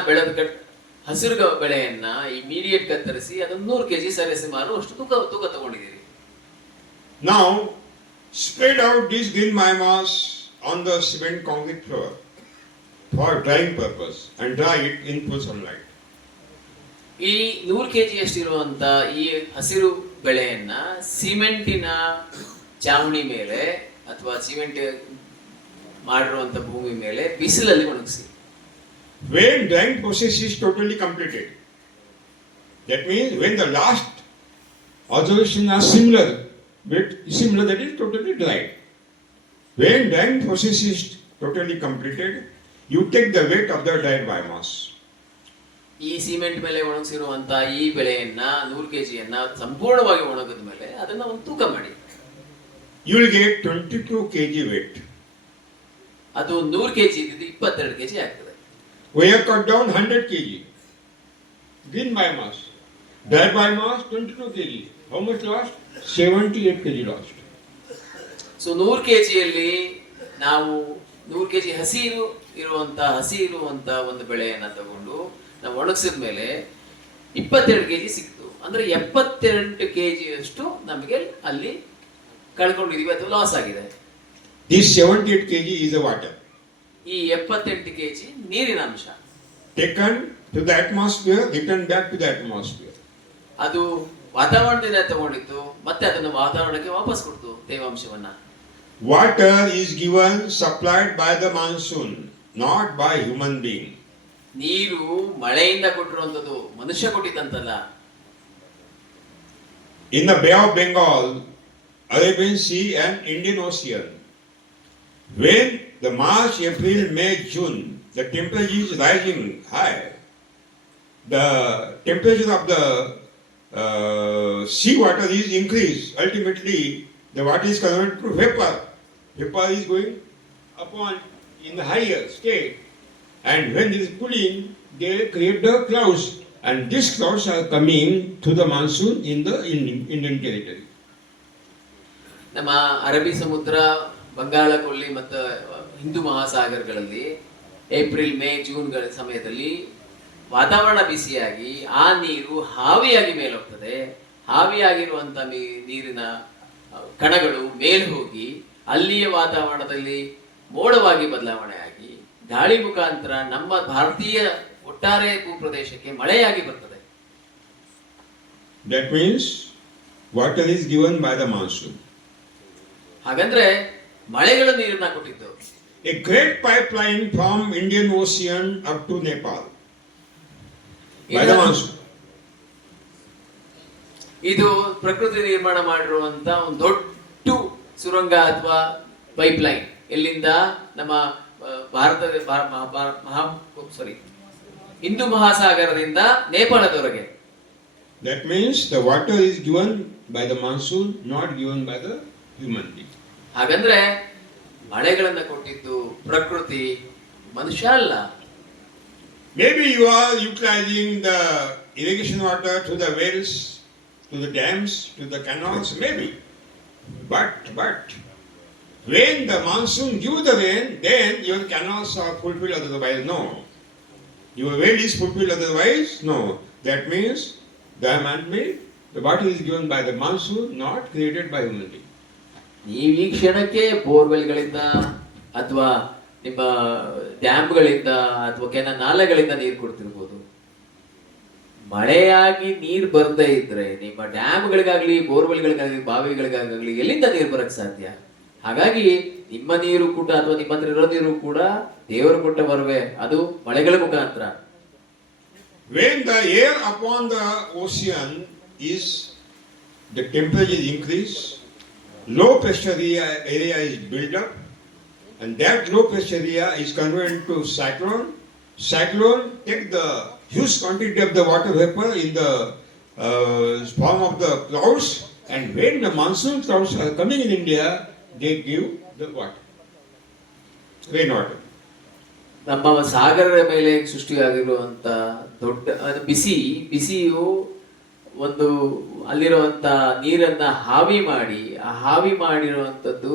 ಹಸಿರು ಬೆಳೆಯನ್ನ ಇಮಿಡಿಯೇಟ್ ಕತ್ತರಿಸಿ ಅದನ್ನು 100 kg ಸರಿಸುಮಾರು ಅಷ್ಟು ತೂಕ ತಗೊಂಡಿದ್ದೀರಿ. Now spread out this green biomass on the cement concrete floor for drying purpose and dry it in full sunlight. ಈ 100 kg ಅಷ್ಟಿರುವಂತ ಈ ಹಸಿರು ಬೆಳೆಯನ್ನ ಸಿಮೆಂಟಿನ ಚಾವಣಿ ಮೇಲೆ ಅಥವಾ ಸಿಮೆಂಟ್ ಮಾಡಿರುವಂತ ಭೂಮಿ ಮೇಲೆ ಬಿಸಿಲಲ್ಲಿ ಒಣಗಿಸಿ. When drying process is totally completed, that means when the last observation are similar, that is totally dry. When drying process is totally completed, you take the weight of the dried biomass. ಈ cement ಮೇಲೆ ಒಣಗಿಸಿರುವಂತ ಈ ಬೆಳೆಯನ್ನ 100 kgಯನ್ನ ಸಂಪೂರ್ಣವಾಗಿ ಒಣಗಿದ ಮೇಲೆ ಅದನ್ನ ಒಂದು ತೂಕ ಮಾಡಿ. You will get 22 kg weight. ಅದು 100 kg ಇದ್ದು 22 kg ಆಗ್ತದೆ. We have cut down 100 kg green biomass. Dried biomass 22 kg. How much lost? 78 kg lost. So 100 kgಯಲ್ಲಿ ನಾವು 100 kg ಹಸಿರು ಇರುವಂತ ಒಂದು ಬೆಳೆಯನ್ನ ತಗೊಂಡು ನಾವು ಒಣಗಿಸಿದ ಮೇಲೆ 22 kg ಸಿಕ್ತು. ಅಂದ್ರೆ 78 kg ಅಷ್ಟು ನಮಗೆ ಅಲ್ಲಿ ಕಳ್ಕೊಂಡಿದೀವಿ ಅಥವಾ ಲಾಸ್ ಆಗಿದೆ. This 78 kg is the water. ಈ 78 kg ನೀರಿನ ಅಂಶ Taken to the atmosphere, returned back to the atmosphere. ಅದು ವಾತಾವರಣದಿಂದ ತಗೊಂಡಿತ್ತು, ಮತ್ತೆ ಅದನ್ನು ವಾತಾವರಣಕ್ಕೆ ವಾಪಸ್ ಕೊಡ್ತು ತೇವಾಂಶವನ್ನ. Water is given, supplied by the monsoon, not by human being. ನೀರು ಮಳೆಯಿಂದ ಕೊಟ್ಟಿರುವಂತದ್ದು, ಮನುಷ್ಯ ಕೊಟ್ಟಿದ್ದಂತಲ್ಲ. In the Bay of Bengal, Arabian Sea and Indian Ocean, when the March, April, May, June, the temperature is rising high. The temperature of the sea water is increased. Ultimately, the water is converted to vapor. Vapor is going upon in the higher state. And when it is cooling, they create the clouds. And these clouds are coming to the monsoon in the Indian territory. ನಮ್ಮ ಅರಬ್ಬಿ ಸಮುದ್ರ, ಬಂಗಾಳ ಕೊಲ್ಲಿ ಮತ್ತು Hindu ಮಹಾಸಾಗರಗಳಲ್ಲಿ April, May, ಜೂನ್ಗಳ ಸಮಯದಲ್ಲಿ ವಾತಾವರಣ ಬಿಸಿಯಾಗಿ ಆ ನೀರು ಹಾವಿಯಾಗಿ ಮೇಲೋಗ್ತದೆ. ಹಾವಿಯಾಗಿರುವಂತ ನೀರಿನ ಕಣಗಳು ಮೇಲ್ ಹೋಗಿ ಅಲ್ಲಿಯ ವಾತಾವರಣದಲ್ಲಿ ಮೋಡವಾಗಿ ಬದಲಾವಣೆ ಆಗಿ ಗಾಳಿ ಮುಖಾಂತರ ನಮ್ಮ ಭಾರತೀಯ ಒಟ್ಟಾರೆ ಭೂಪ್ರದೇಶಕ್ಕೆ ಮಳೆಯಾಗಿ ಬರ್ತದೆ. That means water is given by the monsoon. ಹಾಗಂದ್ರೆ ಮಳೆಗಳು ನೀರನ್ನ ಕೊಟ್ಟಿದ್ದು. A great pipeline from Indian Ocean up to Nepal by the monsoon. ಇದು ಪ್ರಕೃತಿ ನಿರ್ಮಾಣ ಮಾಡಿರುವಂತ ಒಂದು ದೊಡ್ಡ ಸುರಂಗ ಅಥವಾ ಪೈಪ್ಲೈನ್ ಎಲ್ಲಿಂದ ನಮ್ಮ Hindu ಮಹಾಸಾಗರದಿಂದ ನೇಪಾಳದವರೆಗೆ. That means the water is given by the monsoon, not given by the human being. ಹಾಗಂದ್ರೆ ಮಳೆಗಳನ್ನ ಕೊಟ್ಟಿದ್ದು ಪ್ರಕೃತಿ, ಮನುಷ್ಯ ಅಲ್ಲ. Maybe you are utilizing the irrigation water to the wells, to the dams, to the canals, maybe. But when the monsoon gives the rain, then your canals are fulfilled, otherwise no. Your well is fulfilled, otherwise no. That means the man-made, the water is given by the monsoon, not created by human being. ನೀವು ಈ ಕ್ಷಣಕ್ಕೆ ಬೋರ್ವೆಲ್ಗಳಿಂದ ಅಥವಾ ನಿಮ್ಮ ಡ್ಯಾಮ್ಗಳಿಂದ ಅಥವಾ ನಾಲೆಗಳಿಂದ ನೀರು ಕೊಡ್ತಿರ್ಬೋದು. ಮಳೆಯಾಗಿ ನೀರು ಬರದೇ ಇದ್ರೆ ನಿಮ್ಮ ಡ್ಯಾಮ್ಗಳಿಗಾಗ್ಲಿ ಬೋರ್ವೆಲ್ಗಳಿಗಾಗ್ಲಿ ಬಾವಿಗಳಿಗಾಗಲಿ ಎಲ್ಲಿಂದ ನೀರು ಬರಕ್ ಸಾಧ್ಯ? ಹಾಗಾಗಿ ನಿಮ್ಮ ನೀರು ಕೂಡ ಅಥವಾ ನಿಮ್ಮ ಹತ್ರ ಇರೋ ನೀರು ಕೂಡ ದೇವರು ಕೊಟ್ಟ ಬರುವೆ, ಅದು ಮಳೆಗಳ ಮುಖಾಂತರ. When the air upon the ocean is, the temperature is increased, low pressure area is built up, and that low pressure area is converted to cyclone. Cyclone take the huge quantity of the water vapor in the form of the clouds, and when the monsoon clouds are coming in India, they give the water, rainwater. ನಮ್ಮ ಸಾಗರದ ಮೇಲೆ ಸೃಷ್ಟಿಯಾಗಿರುವಂತ ದೊಡ್ಡ BCU ಒಂದು ಅಲ್ಲಿರುವಂತ ನೀರನ್ನ ಹಾವಿ ಮಾಡಿ, ಆ ಹಾವಿ ಮಾಡಿರುವಂತದ್ದು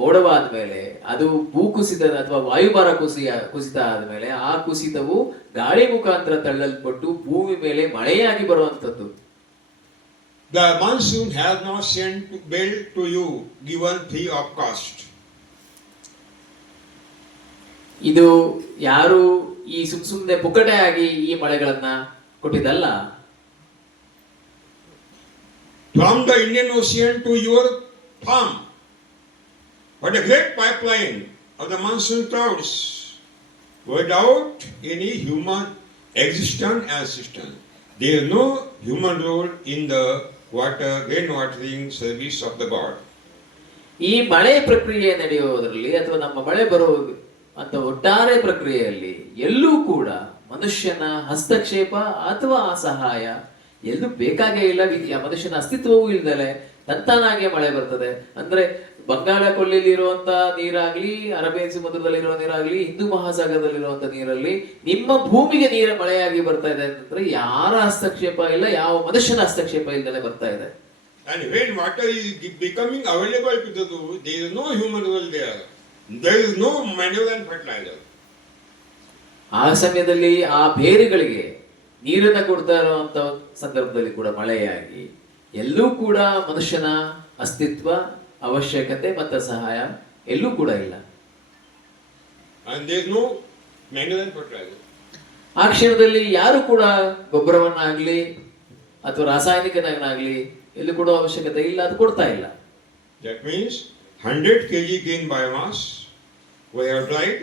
ಮೋಡವಾದ ಮೇಲೆ ಅದು ಭೂಕುಸಿತ ಅಥವಾ ವಾಯುಭಾರ ಕುಸಿತ ಆದ್ಮೇಲೆ ಆ ಕುಸಿತವು ಗಾಳಿ ಮುಖಾಂತರ ತಳ್ಳಲ್ಪಟ್ಟು ಭೂಮಿ ಮೇಲೆ ಮಳೆಯಾಗಿ ಬರುವಂತದ್ದು. The monsoon has not sent bill to you given free of cost. ಇದು ಯಾರು ಈ ಸುಮ್ಮನೆ ಪುಕ್ಕಟೆಯಾಗಿ ಈ ಮಳೆಗಳನ್ನ ಕೊಟ್ಟಿದ್ದಲ್ಲ. From the Indian Ocean to your farm, what a great pipeline of the monsoon clouds without any human existence and system. There is no human role in the rain-watering service of the God. ಈ ಮಳೆ ಪ್ರಕ್ರಿಯೆ ನಡೆಯುವುದರಲ್ಲಿ ಅಥವಾ ನಮ್ಮ ಮಳೆ ಬರುವ ಅಂತ ಒಟ್ಟಾರೆ ಪ್ರಕ್ರಿಯೆಯಲ್ಲಿ ಎಲ್ಲೂ ಕೂಡ ಮನುಷ್ಯನ ಹಸ್ತಕ್ಷೇಪ ಅಥವಾ ಸಹಾಯ ಎಲ್ಲೂ ಬೇಕಾಗೇ ಇಲ್ಲ. ಮನುಷ್ಯನ ಅಸ್ತಿತ್ವವೂ ಇಲ್ದಲೆ ತಂತಾನಾಗೆ ಮಳೆ ಬರ್ತದೆ. ಅಂದ್ರೆ ಬಂಗಾಳ ಕೊಲ್ಲಿಯಲ್ಲಿ ಇರುವಂತ ನೀರಾಗ್ಲಿ, ಅರೇಬಿಯನ್ ಸಮುದ್ರದಲ್ಲಿರುವ ನೀರಾಗ್ಲಿ, ಹಿಂದೂ ಮಹಾಸಾಗರದಲ್ಲಿರುವಂತ ನೀರಲ್ಲಿ ನಿಮ್ಮ ಭೂಮಿಗೆ ನೀರು ಮಳೆಯಾಗಿ ಬರ್ತಾ ಇದೆ ಅಂತಂದ್ರೆ ಯಾರ ಹಸ್ತಕ್ಷೇಪ ಇಲ್ಲ, ಯಾವ ಮನುಷ್ಯನ ಹಸ್ತಕ್ಷೇಪ ಇಲ್ದಲೆ ಬರ್ತಾ ಇದೆ. And when water is becoming available to the root, there is no human role there. There is no manure and fertilizer. ಆ ಸಮಯದಲ್ಲಿ ಆ ಬೇರುಗಳಿಗೆ ನೀರನ್ನ ಕೊಡ್ತಾ ಇರುವಂತ ಸಂದರ್ಭದಲ್ಲಿ ಕೂಡ ಮಳೆಯಾಗಿ ಎಲ್ಲೂ ಕೂಡ ಮನುಷ್ಯನ ಅಸ್ತಿತ್ವ, ಅವಶ್ಯಕತೆ ಮತ್ತು ಸಹಾಯ ಎಲ್ಲೂ ಕೂಡ ಇಲ್ಲ. And there is no manure and fertilizer. ಆ ಕ್ಷಣದಲ್ಲಿ ಯಾರು ಕೂಡ ಗೊಬ್ಬರವನ್ನಾಗ್ಲಿ ಅಥವಾ ರಾಸಾಯನಿಕನಾಗ್ಲಿ ಎಲ್ಲೂ ಕೂಡ ಅವಶ್ಯಕತೆ ಇಲ್ಲ, ಅದು ಕೊಡ್ತಾ ಇಲ್ಲ. That means 100 kg gain biomass we have dried,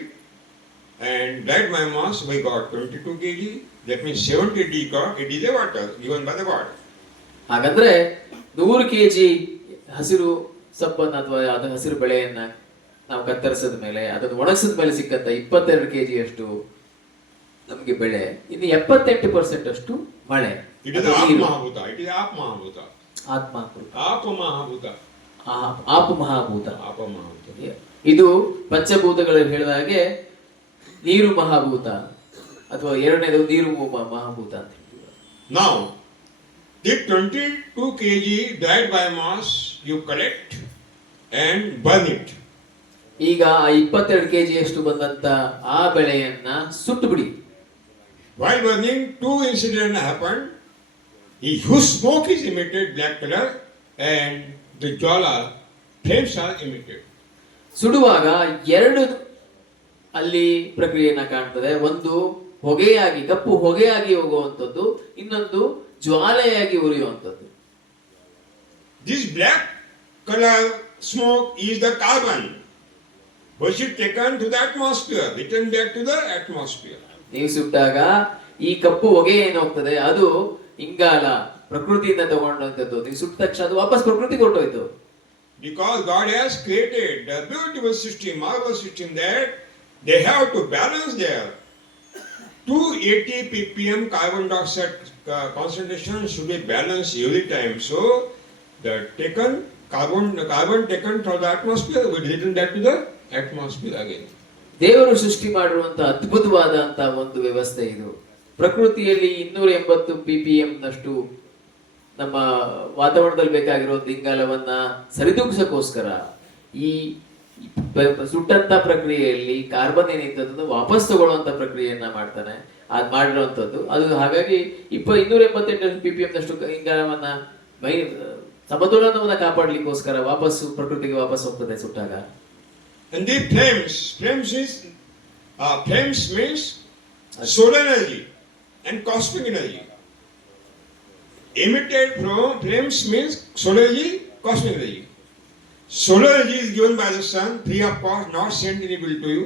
and dried biomass we got 22 kg. That means 70 kg it is a water given by the God. ಹಾಗಂದ್ರೆ 100 kg ಹಸಿರು ಸೊಪ್ಪನ್ನು ಅಥವಾ ಅದು ಹಸಿರು ಬೆಳೆಯನ್ನ ನಾವು ಕತ್ತರಿಸಿದ ಮೇಲೆ ಅದನ್ನು ಒಣಗಿಸಿದ ಮೇಲೆ ಸಿಕ್ಕಂತ 22 kg ಅಷ್ಟು ನಮಗೆ ಬೆಳೆ, ಇನ್ನು 78% ಅಷ್ಟು ಮಳೆ. It is Atmahabuta. It is Atmahabuta. ಆತ್ಮಹಾಭೂತ. Apamahabuta. ಇದು ಪಂಚಭೂತಗಳು ಹೇಳಿದ ಹಾಗೆ ನೀರು ಮಹಾಭೂತ ಅಥವಾ ಎರಡನೇದು ನೀರು ಮಹಾಭೂತ ಅಂತ ಹೇಳ್ತೀವಿ. Now, the 22 kg dried biomass you collect and burn it. ಈಗ ಆ 22 kg ಅಷ್ಟು ಬಂದಂತ ಆ ಬೆಳೆಯನ್ನ ಸುಟ್ಟು ಬಿಡಿ. While burning, two incidents happened. A huge smoke is emitted, black color, and the jwala flames are emitted. ಸುಡುವಾಗ ಎರಡು ಅಲ್ಲಿ ಪ್ರಕ್ರಿಯೆಯನ್ನ ಕಾಣ್ತದೆ. ಒಂದು ಹೊಗೆಯಾಗಿ, ಕಪ್ಪು ಹೊಗೆಯಾಗಿ ಹೋಗುವಂಥದ್ದು, ಇನ್ನೊಂದು ಜ್ವಾಲೆಯಾಗಿ ಉರಿಯುವಂಥದ್ದು. This black color smoke is the carbon which is taken to the atmosphere, returned back to the atmosphere. ನೀವು ಸುಟ್ಟಾಗ ಈ ಕಪ್ಪು ಹೊಗೆ ಏನು ಹೋಗ್ತದೆ, ಅದು ಇಂಗಾಲ ಪ್ರಕೃತಿಯಿಂದ ತಗೊಂಡಂಥದ್ದು. ನೀವು ಸುಟ್ಟ ತಕ್ಷಣ ಅದು ವಾಪಸ್ ಪ್ರಕೃತಿಗೆ ಹೊರಟೋಯ್ತು. Because God has created a beautiful system, marvelous system, that they have to balance their 280 ppm carbon dioxide concentration should be balanced every time. So the carbon taken from the atmosphere will return back to the atmosphere again. ದೇವರು ಸೃಷ್ಟಿ ಮಾಡಿರುವಂತ ಅದ್ಭುತವಾದಂತ ಒಂದು ವ್ಯವಸ್ಥೆ ಇದು. ಪ್ರಕೃತಿಯಲ್ಲಿ 280 ppm ನಷ್ಟು ನಮ್ಮ ವಾತಾವರಣದಲ್ಲಿ ಬೇಕಾಗಿರುವಂತ ಇಂಗಾಲವನ್ನ ಸರಿದೂಗಿಸಕ್ಕೋಸ್ಕರ ಈ ಸುಟ್ಟಂತ ಪ್ರಕ್ರಿಯೆಯಲ್ಲಿ ಕಾರ್ಬನ್ ಏನಿದ್ದದನ್ನು ವಾಪಸ್ ತಗೊಳ್ಳುವಂತ ಪ್ರಕ್ರಿಯೆಯನ್ನ ಮಾಡ್ತಾನೆ. ಅದ್ ಮಾಡಿರುವಂತದ್ದು ಅದು. ಹಾಗಾಗಿ 278 ppm ನಷ್ಟು ಇಂಗಾಲವನ್ನ ಸಮತೋಲನವನ್ನ ಕಾಪಾಡ್ಲಿಕ್ಕೋಸ್ಕರ ವಾಪಸ್ಸು ಪ್ರಕೃತಿಗೆ ವಾಪಸ್ ಹೋಗ್ತದೆ ಸುಟ್ಟಾಗ. And the flames means solar energy and cosmic energy. Emitted from flames means solar energy, cosmic energy. Solar energy is given by the sun, free of cost, not sent any bill to you.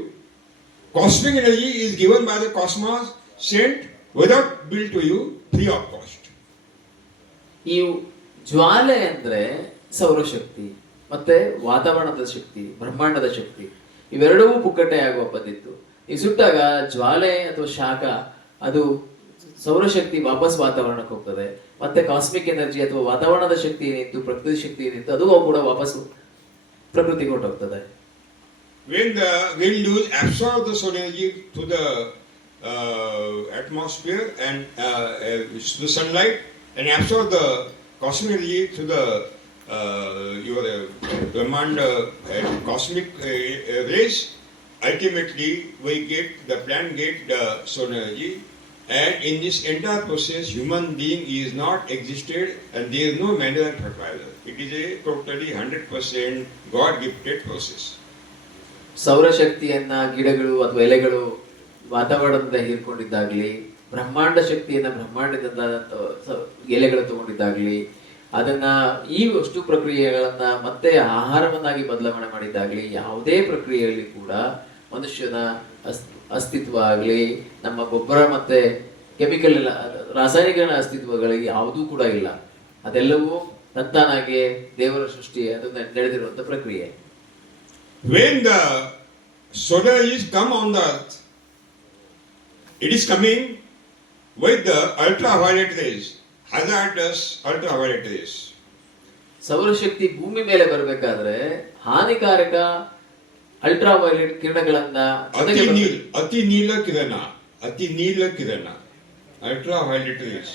Cosmic energy is given by the cosmos, sent without bill to you, free of cost. ಈ ಜ್ವಾಲೆ ಅಂದ್ರೆ ಸೌರಶಕ್ತಿ ಮತ್ತೆ ವಾತಾವರಣದ ಶಕ್ತಿ, ಬ್ರಹ್ಮಾಂಡದ ಶಕ್ತಿ, ಇವೆರಡೂ ಪುಕ್ಕಟೆ ಆಗುವ ಪದ್ಧತಿ. ಈ ಸುಟ್ಟಾಗ ಜ್ವಾಲೆ ಅಥವಾ ಶಾಖ ಅದು ಸೌರಶಕ್ತಿ ವಾಪಸ್ ವಾತಾವರಣಕ್ಕೆ ಹೋಗ್ತದೆ. ಮತ್ತೆ ಕಾಸ್ಮಿಕ್ ಎನರ್ಜಿ ಅಥವಾ ವಾತಾವರಣದ ಶಕ್ತಿ ಏನಿತ್ತು, ಪ್ರಕೃತಿ ಶಕ್ತಿ ಏನಿತ್ತು, ಅದು ಕೂಡ ವಾಪಸ್ ಪ್ರಕೃತಿಗೆ ಹೊರಟೋಗ್ತದೆ. When the wind absorb the solar energy to the atmosphere and the sunlight and absorb the cosmic energy to the your Brahmanda cosmic rays, ultimately the plant get the solar energy, and in this entire process human being is not existed and there is no matter and fertilizer. It is a totally 100% God gifted process. ಸೌರಶಕ್ತಿಯನ್ನ ಗಿಡಗಳು ಅಥವಾ ಎಲೆಗಳು ವಾತಾವರಣದಿಂದ ಹೀರ್ಕೊಂಡಿದ್ದಾಗ್ಲಿ, ಬ್ರಹ್ಮಾಂಡ ಶಕ್ತಿಯನ್ನ ಬ್ರಹ್ಮಾಂಡದಿಂದ ಎಲೆಗಳು ತಗೊಂಡಿದ್ದಾಗ್ಲಿ, ಅದನ್ನ ಈ ವಸ್ತು ಪ್ರಕ್ರಿಯೆಗಳನ್ನ ಮತ್ತೆ ಆಹಾರವನ್ನಾಗಿ ಬದಲಾವಣೆ ಮಾಡಿದ್ದಾಗ್ಲಿ, ಯಾವುದೇ ಪ್ರಕ್ರಿಯೆಯಲ್ಲಿ ಕೂಡ ಮನುಷ್ಯನ ಅಸ್ತಿತ್ವ ಆಗಲಿ, ನಮ್ಮ ಗೊಬ್ಬರ ಮತ್ತೆ ಕೆಮಿಕಲ್ ರಾಸಾಯನಿಕ ಅಸ್ತಿತ್ವಗಳಿಗೆ ಯಾವುದೂ ಕೂಡ ಇಲ್ಲ. ಅದೆಲ್ಲವೂ ತಂತಾನಾಗೆ ದೇವರ ಸೃಷ್ಟಿ, ಅದು ನಡೆದಿರುವಂತ ಪ್ರಕ್ರಿಯೆ. When the solar is come on the earth, it is coming with the ultraviolet rays, hazardous ultraviolet rays. ಸೌರಶಕ್ತಿ ಭೂಮಿ ಮೇಲೆ ಬರಬೇಕಾದ್ರೆ ಹಾನಿಕಾರಕ ಅಲ್ಟ್ರಾವೈಲೆಟ್ ಕಿರಣಗಳನ್ನ ಅತಿ ನೀಲ ಕಿರಣ ultraviolet rays.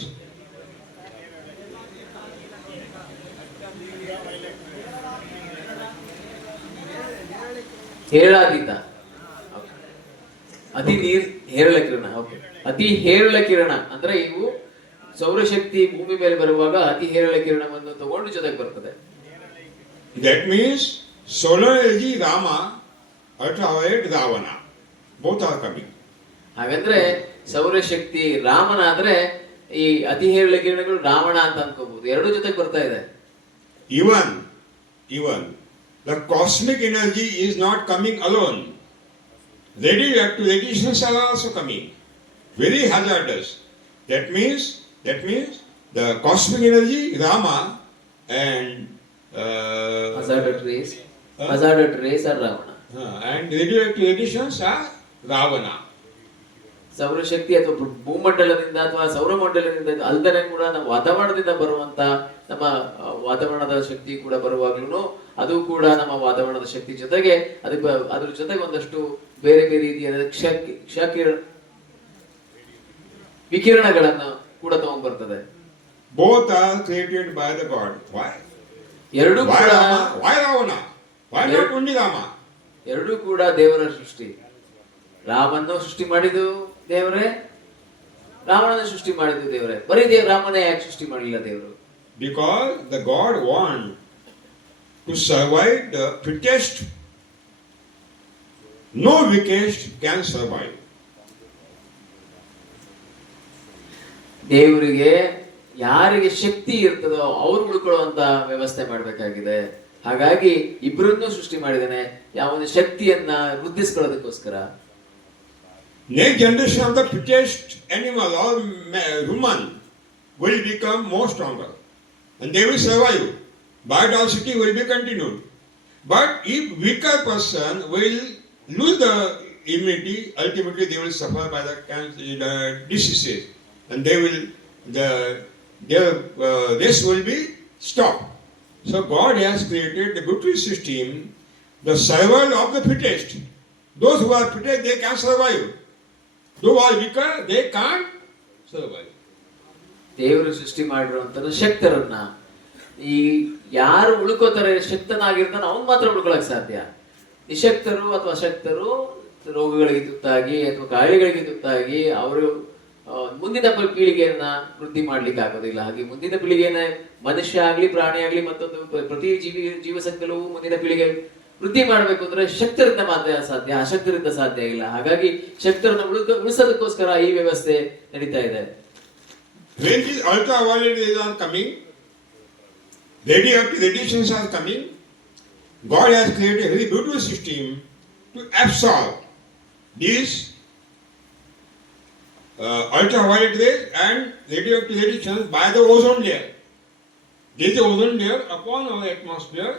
ಹೇರಳಾತೀತ ಅತಿ ಹೇರಳ ಕಿರಣ ಅಂದ್ರೆ ಇವು ಸೌರಶಕ್ತಿ ಭೂಮಿ ಮೇಲೆ ಬರುವಾಗ ಅತಿ ಹೇರಳ ಕಿರಣವನ್ನು ತಗೊಂಡು ಜೊತೆಗೆ ಬರ್ತದೆ. That means solar energy Rama, ultraviolet Ravana, both are coming. ಹಾಗಂದ್ರೆ ಸೌರಶಕ್ತಿ ರಾಮನ ಆದ್ರೆ ಈ ಅತಿ ಹೇರಳ ಕಿರಣಗಳು ರಾವಣ ಅಂತ ಅನ್ಕೋಬಹುದು. ಎರಡು ಜೊತೆಗೆ ಬರ್ತಾ ಇದೆ. Even the cosmic energy is not coming alone. Radiations are also coming, very hazardous. That means the cosmic energy Rama and hazardous rays are Ravana. And radioactive radiations are Ravana. ಸೌರಶಕ್ತಿ ಅಥವಾ ಭೂಮಂಡಲದಿಂದ ಅಥವಾ ಸೌರಮಂಡಲದಿಂದ ಅಲ್ದನೆ ಕೂಡ ನಮ್ಮ ವಾತಾವರಣದಿಂದ ಬರುವಂತ ನಮ್ಮ ವಾತಾವರಣದ ಶಕ್ತಿ ಕೂಡ ಬರುವಾಗ್ಲೂ ಅದು ಕೂಡ ನಮ್ಮ ವಾತಾವರಣದ ಶಕ್ತಿ ಜೊತೆಗೆ ಅದ್ರ ಜೊತೆಗೆ ಒಂದಷ್ಟು ಬೇರೆ ಬೇರೆ ರೀತಿಯ ವಿಕಿರಣಗಳನ್ನು ಕೂಡ ತಗೊಂಡ್ ಬರ್ತದೆ. Both are created by the God. Why? ಎರಡೂ ಕೂಡ why Ravana? Why not only Rama? ಎರಡೂ ಕೂಡ ದೇವರ ಸೃಷ್ಟಿ. ರಾಮನ್ನು ಸೃಷ್ಟಿ ಮಾಡಿದ್ದು ದೇವರೇ, ರಾವಣನ ಸೃಷ್ಟಿ ಮಾಡಿದ್ದು ದೇವರೇ. ಬರೀ ರಾಮನೇ ಯಾಕೆ ಸೃಷ್ಟಿ ಮಾಡಲಿಲ್ಲ ದೇವರು? Because the God want to survive the fittest. No weakest can survive. ದೇವರಿಗೆ ಯಾರಿಗೆ ಶಕ್ತಿ ಇರ್ತದೋ ಅವ್ರು ಉಳ್ಕೊಳ್ಳುವಂತ ವ್ಯವಸ್ಥೆ ಮಾಡಬೇಕಾಗಿದೆ. ಹಾಗಾಗಿ ಇಬ್ಬರನ್ನೂ ಸೃಷ್ಟಿ ಮಾಡಿದ್ದಾನೆ ಯಾವೊಂದು ಶಕ್ತಿಯನ್ನ ವೃದ್ಧಿಸ್ಕೊಳ್ಳೋದಕ್ಕೋಸ್ಕರ. Next generation of the fittest animal or human will become more stronger and they will survive. Biodiversity will be continued. But if weaker person will lose the immunity, ultimately they will suffer by the diseases and their race will be stopped. So God has created the beauty system, the survival of the fittest. Those who are fitter, they can survive. Those who are weaker, they can't survive. ದೇವರು ಸೃಷ್ಟಿ ಮಾಡಿರುವಂತ ಶಕ್ತರನ್ನ ಈ ಯಾರು ಉಳ್ಕೋತಾರೆ ಶಕ್ತನಾಗಿರ್ತಾನೆ ಅವ್ನು ಮಾತ್ರ ಉಳ್ಕೊಳಕ್ ಸಾಧ್ಯ. ನಿಶಕ್ತರು ಅಥವಾ ಅಶಕ್ತರು ರೋಗಗಳಿಗೆ ತುತ್ತಾಗಿ ಅಥವಾ ಕಾಯಿಲೆಗಳಿಗೆ ತುತ್ತಾಗಿ ಅವರು ಮುಂದಿನ ಪೀಳಿಗೆಯನ್ನ ವೃದ್ಧಿ ಮಾಡ್ಲಿಕ್ಕೆ ಆಗೋದಿಲ್ಲ. ಹಾಗೆ ಮುಂದಿನ ಪೀಳಿಗೆಯನ್ನ ಮನುಷ್ಯ ಆಗ್ಲಿ ಪ್ರಾಣಿ ಆಗ್ಲಿ ಮತ್ತೊಂದು ಪ್ರತಿ ಜೀವ ಸಂಕುಲವು ಮುಂದಿನ ಪೀಳಿಗೆ ವೃದ್ಧಿ ಮಾಡ್ಬೇಕು ಅಂದ್ರೆ ಶಕ್ತರಿಂದ ಮಾತ್ರ ಸಾಧ್ಯ, ಅಶಕ್ತರಿಂದ ಸಾಧ್ಯ ಇಲ್ಲ. ಹಾಗಾಗಿ ಶಕ್ತರನ್ನ ಉಳಿಸೋದಕ್ಕೋಸ್ಕರ ಈ ವ್ಯವಸ್ಥೆ ನಡೀತಾ ಇದೆ. When these ultraviolet rays are coming, radioactive radiations are coming, God has created a very beautiful system to absorb these ultraviolet rays and radioactive radiations by the ozone layer. There is an ozone layer upon our atmosphere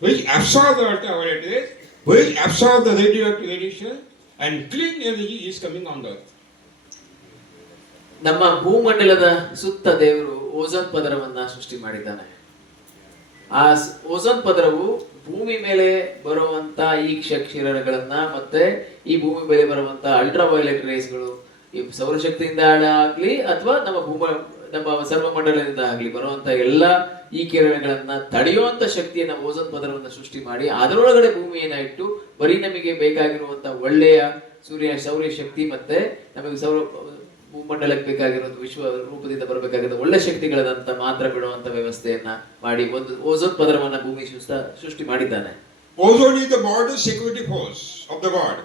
which absorbs the ultraviolet rays, which absorbs the radioactive radiation, and clean energy is coming on the earth. ನಮ್ಮ ಭೂಮಂಡಲದ ಸುತ್ತ ದೇವರು ozone ಪದರವನ್ನ ಸೃಷ್ಟಿ ಮಾಡಿದ್ದಾನೆ. ಆ ozone ಪದರವು ಭೂಮಿ ಮೇಲೆ ಬರುವಂತ ಈ ಕ್ಷಕಿರಣಗಳನ್ನ ಮತ್ತೆ ಈ ಭೂಮಿ ಮೇಲೆ ಬರುವಂತ ಅಲ್ಟ್ರಾವೈಲೆಟ್ ರೇಸ್ಗಳು ಈ ಸೌರಶಕ್ತಿಯಿಂದ ಆಗ್ಲಿ ಅಥವಾ ನಮ್ಮ ಸರ್ವಮಂಡಲದಿಂದ ಆಗ್ಲಿ ಬರುವಂತ ಎಲ್ಲಾ ಈ ಕಿರಣಗಳನ್ನ ತಡೆಯುವಂತ ಶಕ್ತಿಯನ್ನ ಓಝೋನ್ ಪದರವನ್ನ ಸೃಷ್ಟಿ ಮಾಡಿ ಅದರೊಳಗಡೆ ಭೂಮಿಯನ್ನ ಇಟ್ಟು ಬರೀ ನಮಗೆ ಬೇಕಾಗಿರುವಂತ ಒಳ್ಳೆಯ ಸೌರ್ಯ ಶಕ್ತಿ ಮತ್ತೆ ನಮಗೆ ಭೂಮಂಡಲಕ್ಕೆ ಬೇಕಾಗಿರೋದು ವಿಶ್ವ ರೂಪದಿಂದ ಬರಬೇಕಾಗಿರೋ ಒಳ್ಳೆ ಶಕ್ತಿಗಳದಂತ ಮಾತ್ರ ಬಿಡುವಂತ ವ್ಯವಸ್ಥೆಯನ್ನ ಮಾಡಿ ಒಂದು ಓಝೋನ್ ಪದರವನ್ನ ಭೂಮಿ ಸೃಷ್ಟಿ ಮಾಡಿದ್ದಾನೆ. Ozone is the border security force of the God.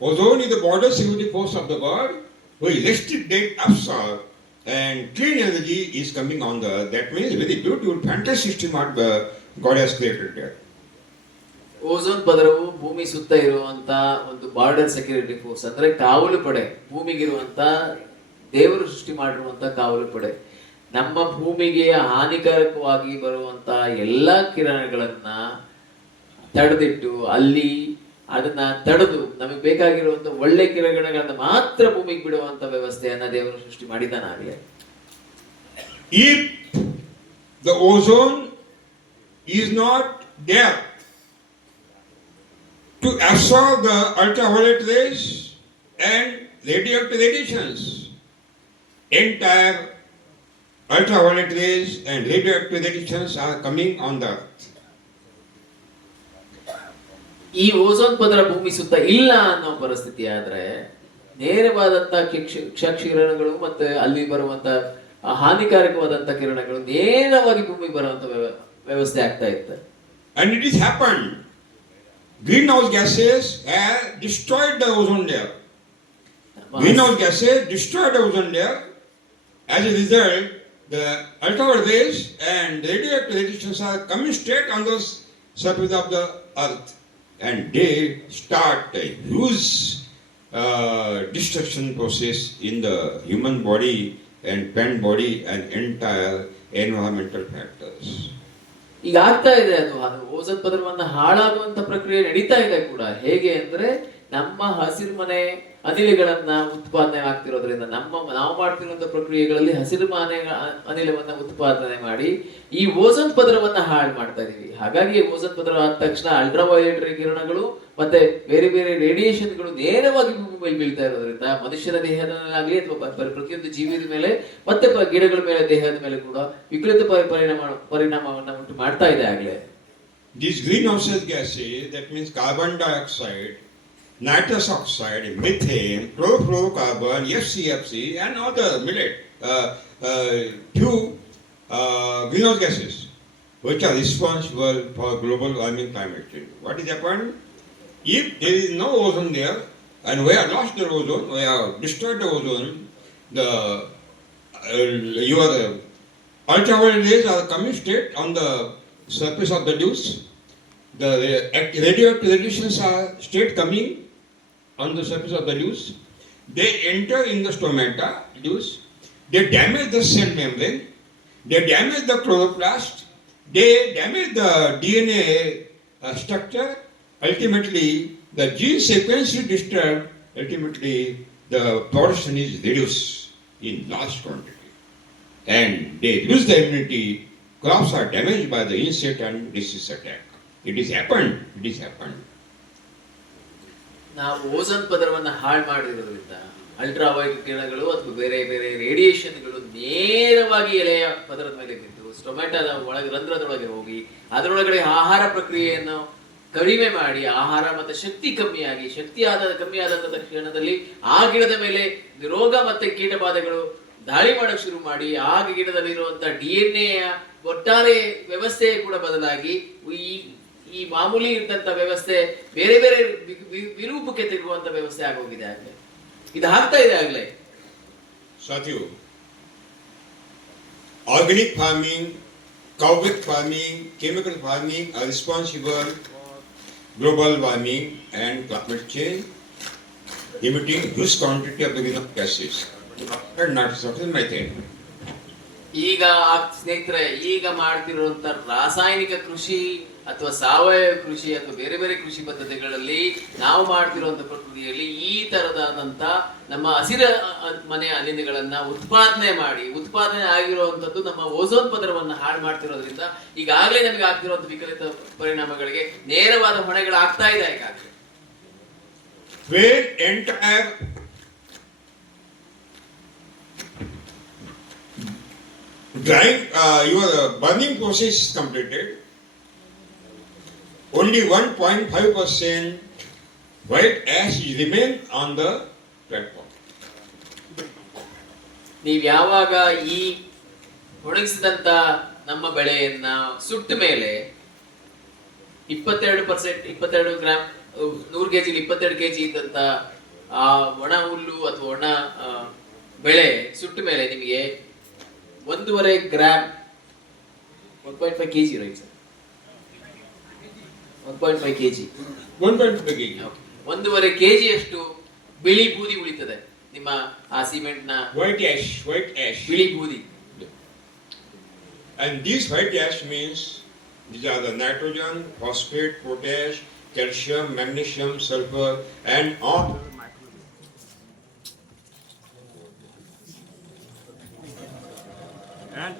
Ozone is the border security force of the God who is restricted, absorb, and clean energy is coming on the earth. That means very beautiful, fantastic system what God has created there. Ozone ಪದರವು ಭೂಮಿ ಸುತ್ತ ಇರುವಂತ ಒಂದು border security force ಅಂದ್ರೆ ಕಾವಲು ಪಡೆ, ಭೂಮಿಗಿರುವಂತ ದೇವರು ಸೃಷ್ಟಿ ಮಾಡಿರುವಂತ ಕಾವಲು ಪಡೆ. ನಮ್ಮ ಭೂಮಿಗೆ ಹಾನಿಕಾರಕವಾಗಿ ಬರುವಂತ ಎಲ್ಲಾ ಕಿರಣಗಳನ್ನ ತಡೆದಿಟ್ಟು ಅಲ್ಲಿ ಅದನ್ನ ತಡೆದು ನಮಗೆ ಬೇಕಾಗಿರುವಂತ ಒಳ್ಳೆ ಕಿರಣಗಳನ್ನ ಮಾತ್ರ ಭೂಮಿಗೆ ಬಿಡುವಂತ ವ್ಯವಸ್ಥೆಯನ್ನ ದೇವರು ಸೃಷ್ಟಿ ಮಾಡಿದ್ದಾನಾಗಲೇ. If the ozone is not there to absorb the ultraviolet rays and radioactive radiations, entire ultraviolet rays and radioactive radiations are coming on the earth. ಈ ಓಝೋನ್ ಪದರ ಭೂಮಿ ಸುತ್ತ ಇಲ್ಲ ಅನ್ನೋ ಪರಿಸ್ಥಿತಿ ಆದ್ರೆ ನೇರವಾದಂತ ಕ್ಷಕಿರಣಗಳು ಮತ್ತೆ ಅಲ್ಲಿ ಬರುವಂತ ಹಾನಿಕಾರಕವಾದಂತ ಕಿರಣಗಳು ನೇರವಾಗಿ ಭೂಮಿಗೆ ಬರುವಂತ ವ್ಯವಸ್ಥೆ ಆಗ್ತಾ ಇತ್ತು. And it is happened. Greenhouse gases have destroyed the ozone layer. Greenhouse gases destroyed the ozone layer. As a result, the ultraviolet rays and radioactive radiations are coming straight on the surface of the earth, and they start a huge destruction process in the human body and plant body and entire environmental factors. ಈಗ ಆಗ್ತಾ ಇದೆ ಅದು ozone ಪದರವನ್ನ ಹಾಳಾಗುವಂತ ಪ್ರಕ್ರಿಯೆ ನಡೀತಾ ಇದೆ ಕೂಡ. ಹೇಗೆ ಅಂದ್ರೆ ನಮ್ಮ ಹಸಿರು ಮನೆ ಅನಿಲಗಳನ್ನ ಉತ್ಪಾದನೆ ಆಗ್ತಿರೋದ್ರಿಂದ ನಾವು ಮಾಡ್ತಿರುವಂತ ಪ್ರಕ್ರಿಯೆಗಳಲ್ಲಿ ಹಸಿರು ಮನೆ ಅನಿಲವನ್ನ ಉತ್ಪಾದನೆ ಮಾಡಿ ಈ ಓಝೋನ್ ಪದರವನ್ನ ಹಾಳು ಮಾಡ್ತಾ ಇದೀವಿ. ಹಾಗಾಗಿ ಓಝೋನ್ ಪದರ ಆದ ತಕ್ಷಣ ಅಲ್ಟ್ರಾವೈಲೆಟ್ ಕಿರಣಗಳು ಮತ್ತೆ ಬೇರೆ ಬೇರೆ ರೇಡಿಯೇಷನ್ಗಳು ನೇರವಾಗಿ ಭೂಮಿ ಮೇಲೆ ಬೀಳ್ತಾ ಇರೋದ್ರಿಂದ ಮನುಷ್ಯನ ದೇಹದ ಮೇಲಾಗ್ಲಿ ಅಥವಾ ಪ್ರತಿಯೊಂದು ಜೀವಿಯ ಮೇಲೆ ಮತ್ತೆ ಗಿಡಗಳ ಮೇಲೆ ದೇಹದ ಮೇಲೆ ಕೂಡ ವಿಪರೀತ ಪರಿಣಾಮವನ್ನ ಉಂಟು ಮಾಡ್ತಾ ಇದೆ ಆಗ್ಲೇ. These greenhouse gases, that means carbon dioxide, nitrous oxide, methane, chlorofluorocarbon, FCFC, and other few greenhouse gases which are responsible for global warming climate change. What is happened? If there is no ozone there, and we have lost the ozone, we have destroyed the ozone, your ultraviolet rays are coming straight on the surface of the leaves. The radioactive radiations are straight coming on the surface of the leaves. They enter in the stomata, leaves. They damage the cell membrane. They damage the chloroplast. They damage the DNA structure. Ultimately, the gene sequence is disturbed. Ultimately, the production is reduced in large quantity. And they lose the immunity. Crops are damaged by the insect and disease attack. It is happened. It is happened. ನಾವು ozone ಪದರವನ್ನ ಹಾಳು ಮಾಡಿರೋದ್ರಿಂದ ultraviolet ಕಿರಣಗಳು ಅಥವಾ ಬೇರೆ ಬೇರೆ ರೇಡಿಯೇಷನ್ಗಳು ನೇರವಾಗಿ ಎಲೆಯ ಪದರದ ಮೇಲೆ ಬಿದ್ದು ಸ್ಟೊಮೆಟೋದ ಒಳಗೆ ರಂಧ್ರದೊಳಗೆ ಹೋಗಿ ಅದರೊಳಗಡೆ ಆಹಾರ ಪ್ರಕ್ರಿಯೆಯನ್ನು ಕಡಿಮೆ ಮಾಡಿ ಆಹಾರ ಮತ್ತೆ ಶಕ್ತಿ ಕಮ್ಮಿ ಆದಂತ ಕ್ಷಣದಲ್ಲಿ ಆ ಗಿಡದ ಮೇಲೆ ರೋಗ ಮತ್ತೆ ಕೀಟಬಾಧೆಗಳು ದಾಳಿ ಮಾಡಕ್ ಶುರು ಮಾಡಿ ಆಗ ಗಿಡದಲ್ಲಿರುವಂತಹ DNA ಒಟ್ಟಾರೆ ವ್ಯವಸ್ಥೆ ಕೂಡ ಬದಲಾಗಿ ಈ ಮಾಮೂಲಿ ಇದ್ದಂತ ವ್ಯವಸ್ಥೆ ಬೇರೆ ಬೇರೆ ವಿರೂಪಕ್ಕೆ ತಿರುಗುವಂತ ವ್ಯವಸ್ಥೆ ಆಗೋಗಿದೆ ಆಗ್ಲೇ ಇದು ಆಗ್ತಾ ಇದೆ ಆಗ್ಲೇ Satyu, organic farming, cow-based farming, chemical farming are responsible for global warming and climate change, emitting huge quantity of the greenhouse gases. Not certain method. ಈಗ ಸ್ನೇಹಿತರೆ ಈಗ ಮಾಡ್ತಿರುವಂತ ರಾಸಾಯನಿಕ ಕೃಷಿ ಅಥವಾ ಸಾವಯವ ಕೃಷಿ ಅಥವಾ ಬೇರೆ ಬೇರೆ ಕೃಷಿ ಪದ್ಧತಿಗಳಲ್ಲಿ ನಾವು ಮಾಡ್ತಿರುವಂತ ಪ್ರಕೃತಿಯಲ್ಲಿ ಈ ತರದಾದಂತ ನಮ್ಮ ಹಸಿರ ಮನೆ ಅನಿಲಗಳನ್ನ ಉತ್ಪಾದನೆ ಆಗಿರುವಂತದ್ದು ನಮ್ಮ ಓಝೋನ್ ಪದರವನ್ನ ಹಾಳು ಮಾಡ್ತಿರೋದ್ರಿಂದ ಈಗಾಗಲೇ ನಮಗೆ ಆಗ್ತಿರುವಂತ ವಿಪರೀತ ಪರಿಣಾಮಗಳಿಗೆ ನೇರವಾದ ಹೊಣೆಗಳಾಗ್ತಾ ಇದೆ ಈಗಾಗಲೇ. When entire drying, your burning process is completed, only 1.5% white ash remain on the platform. ನೀವು ಯಾವಾಗ ಈ ಒಣಗಿಸಿದಂತ ನಮ್ಮ ಬೆಳೆಯನ್ನ ಸುಟ್ಟ ಮೇಲೆ 22 ಗ್ರಾಮ್ 100 kg 22 kg ಇದ್ದಂತ ಆ ಒಣ ಹುಲ್ಲು ಅಥವಾ ಒಣ ಬೆಳೆ ಸುಟ್ಟ ಮೇಲೆ ನಿಮಗೆ 1.5 gram 1.5 kg right sir 1.5 kg 1.5 kg. 1.5 kg ಅಷ್ಟು ಬಿಳಿ ಬೂದಿ ಉಳಿತದೆ ನಿಮ್ಮ ಆ ಸಿಮೆಂಟ್ ನ White ash. ಬಿಳಿ ಬೂದಿ. And this white ash means these are the nitrogen, phosphate, potash, calcium, magnesium, sulfur, and all. And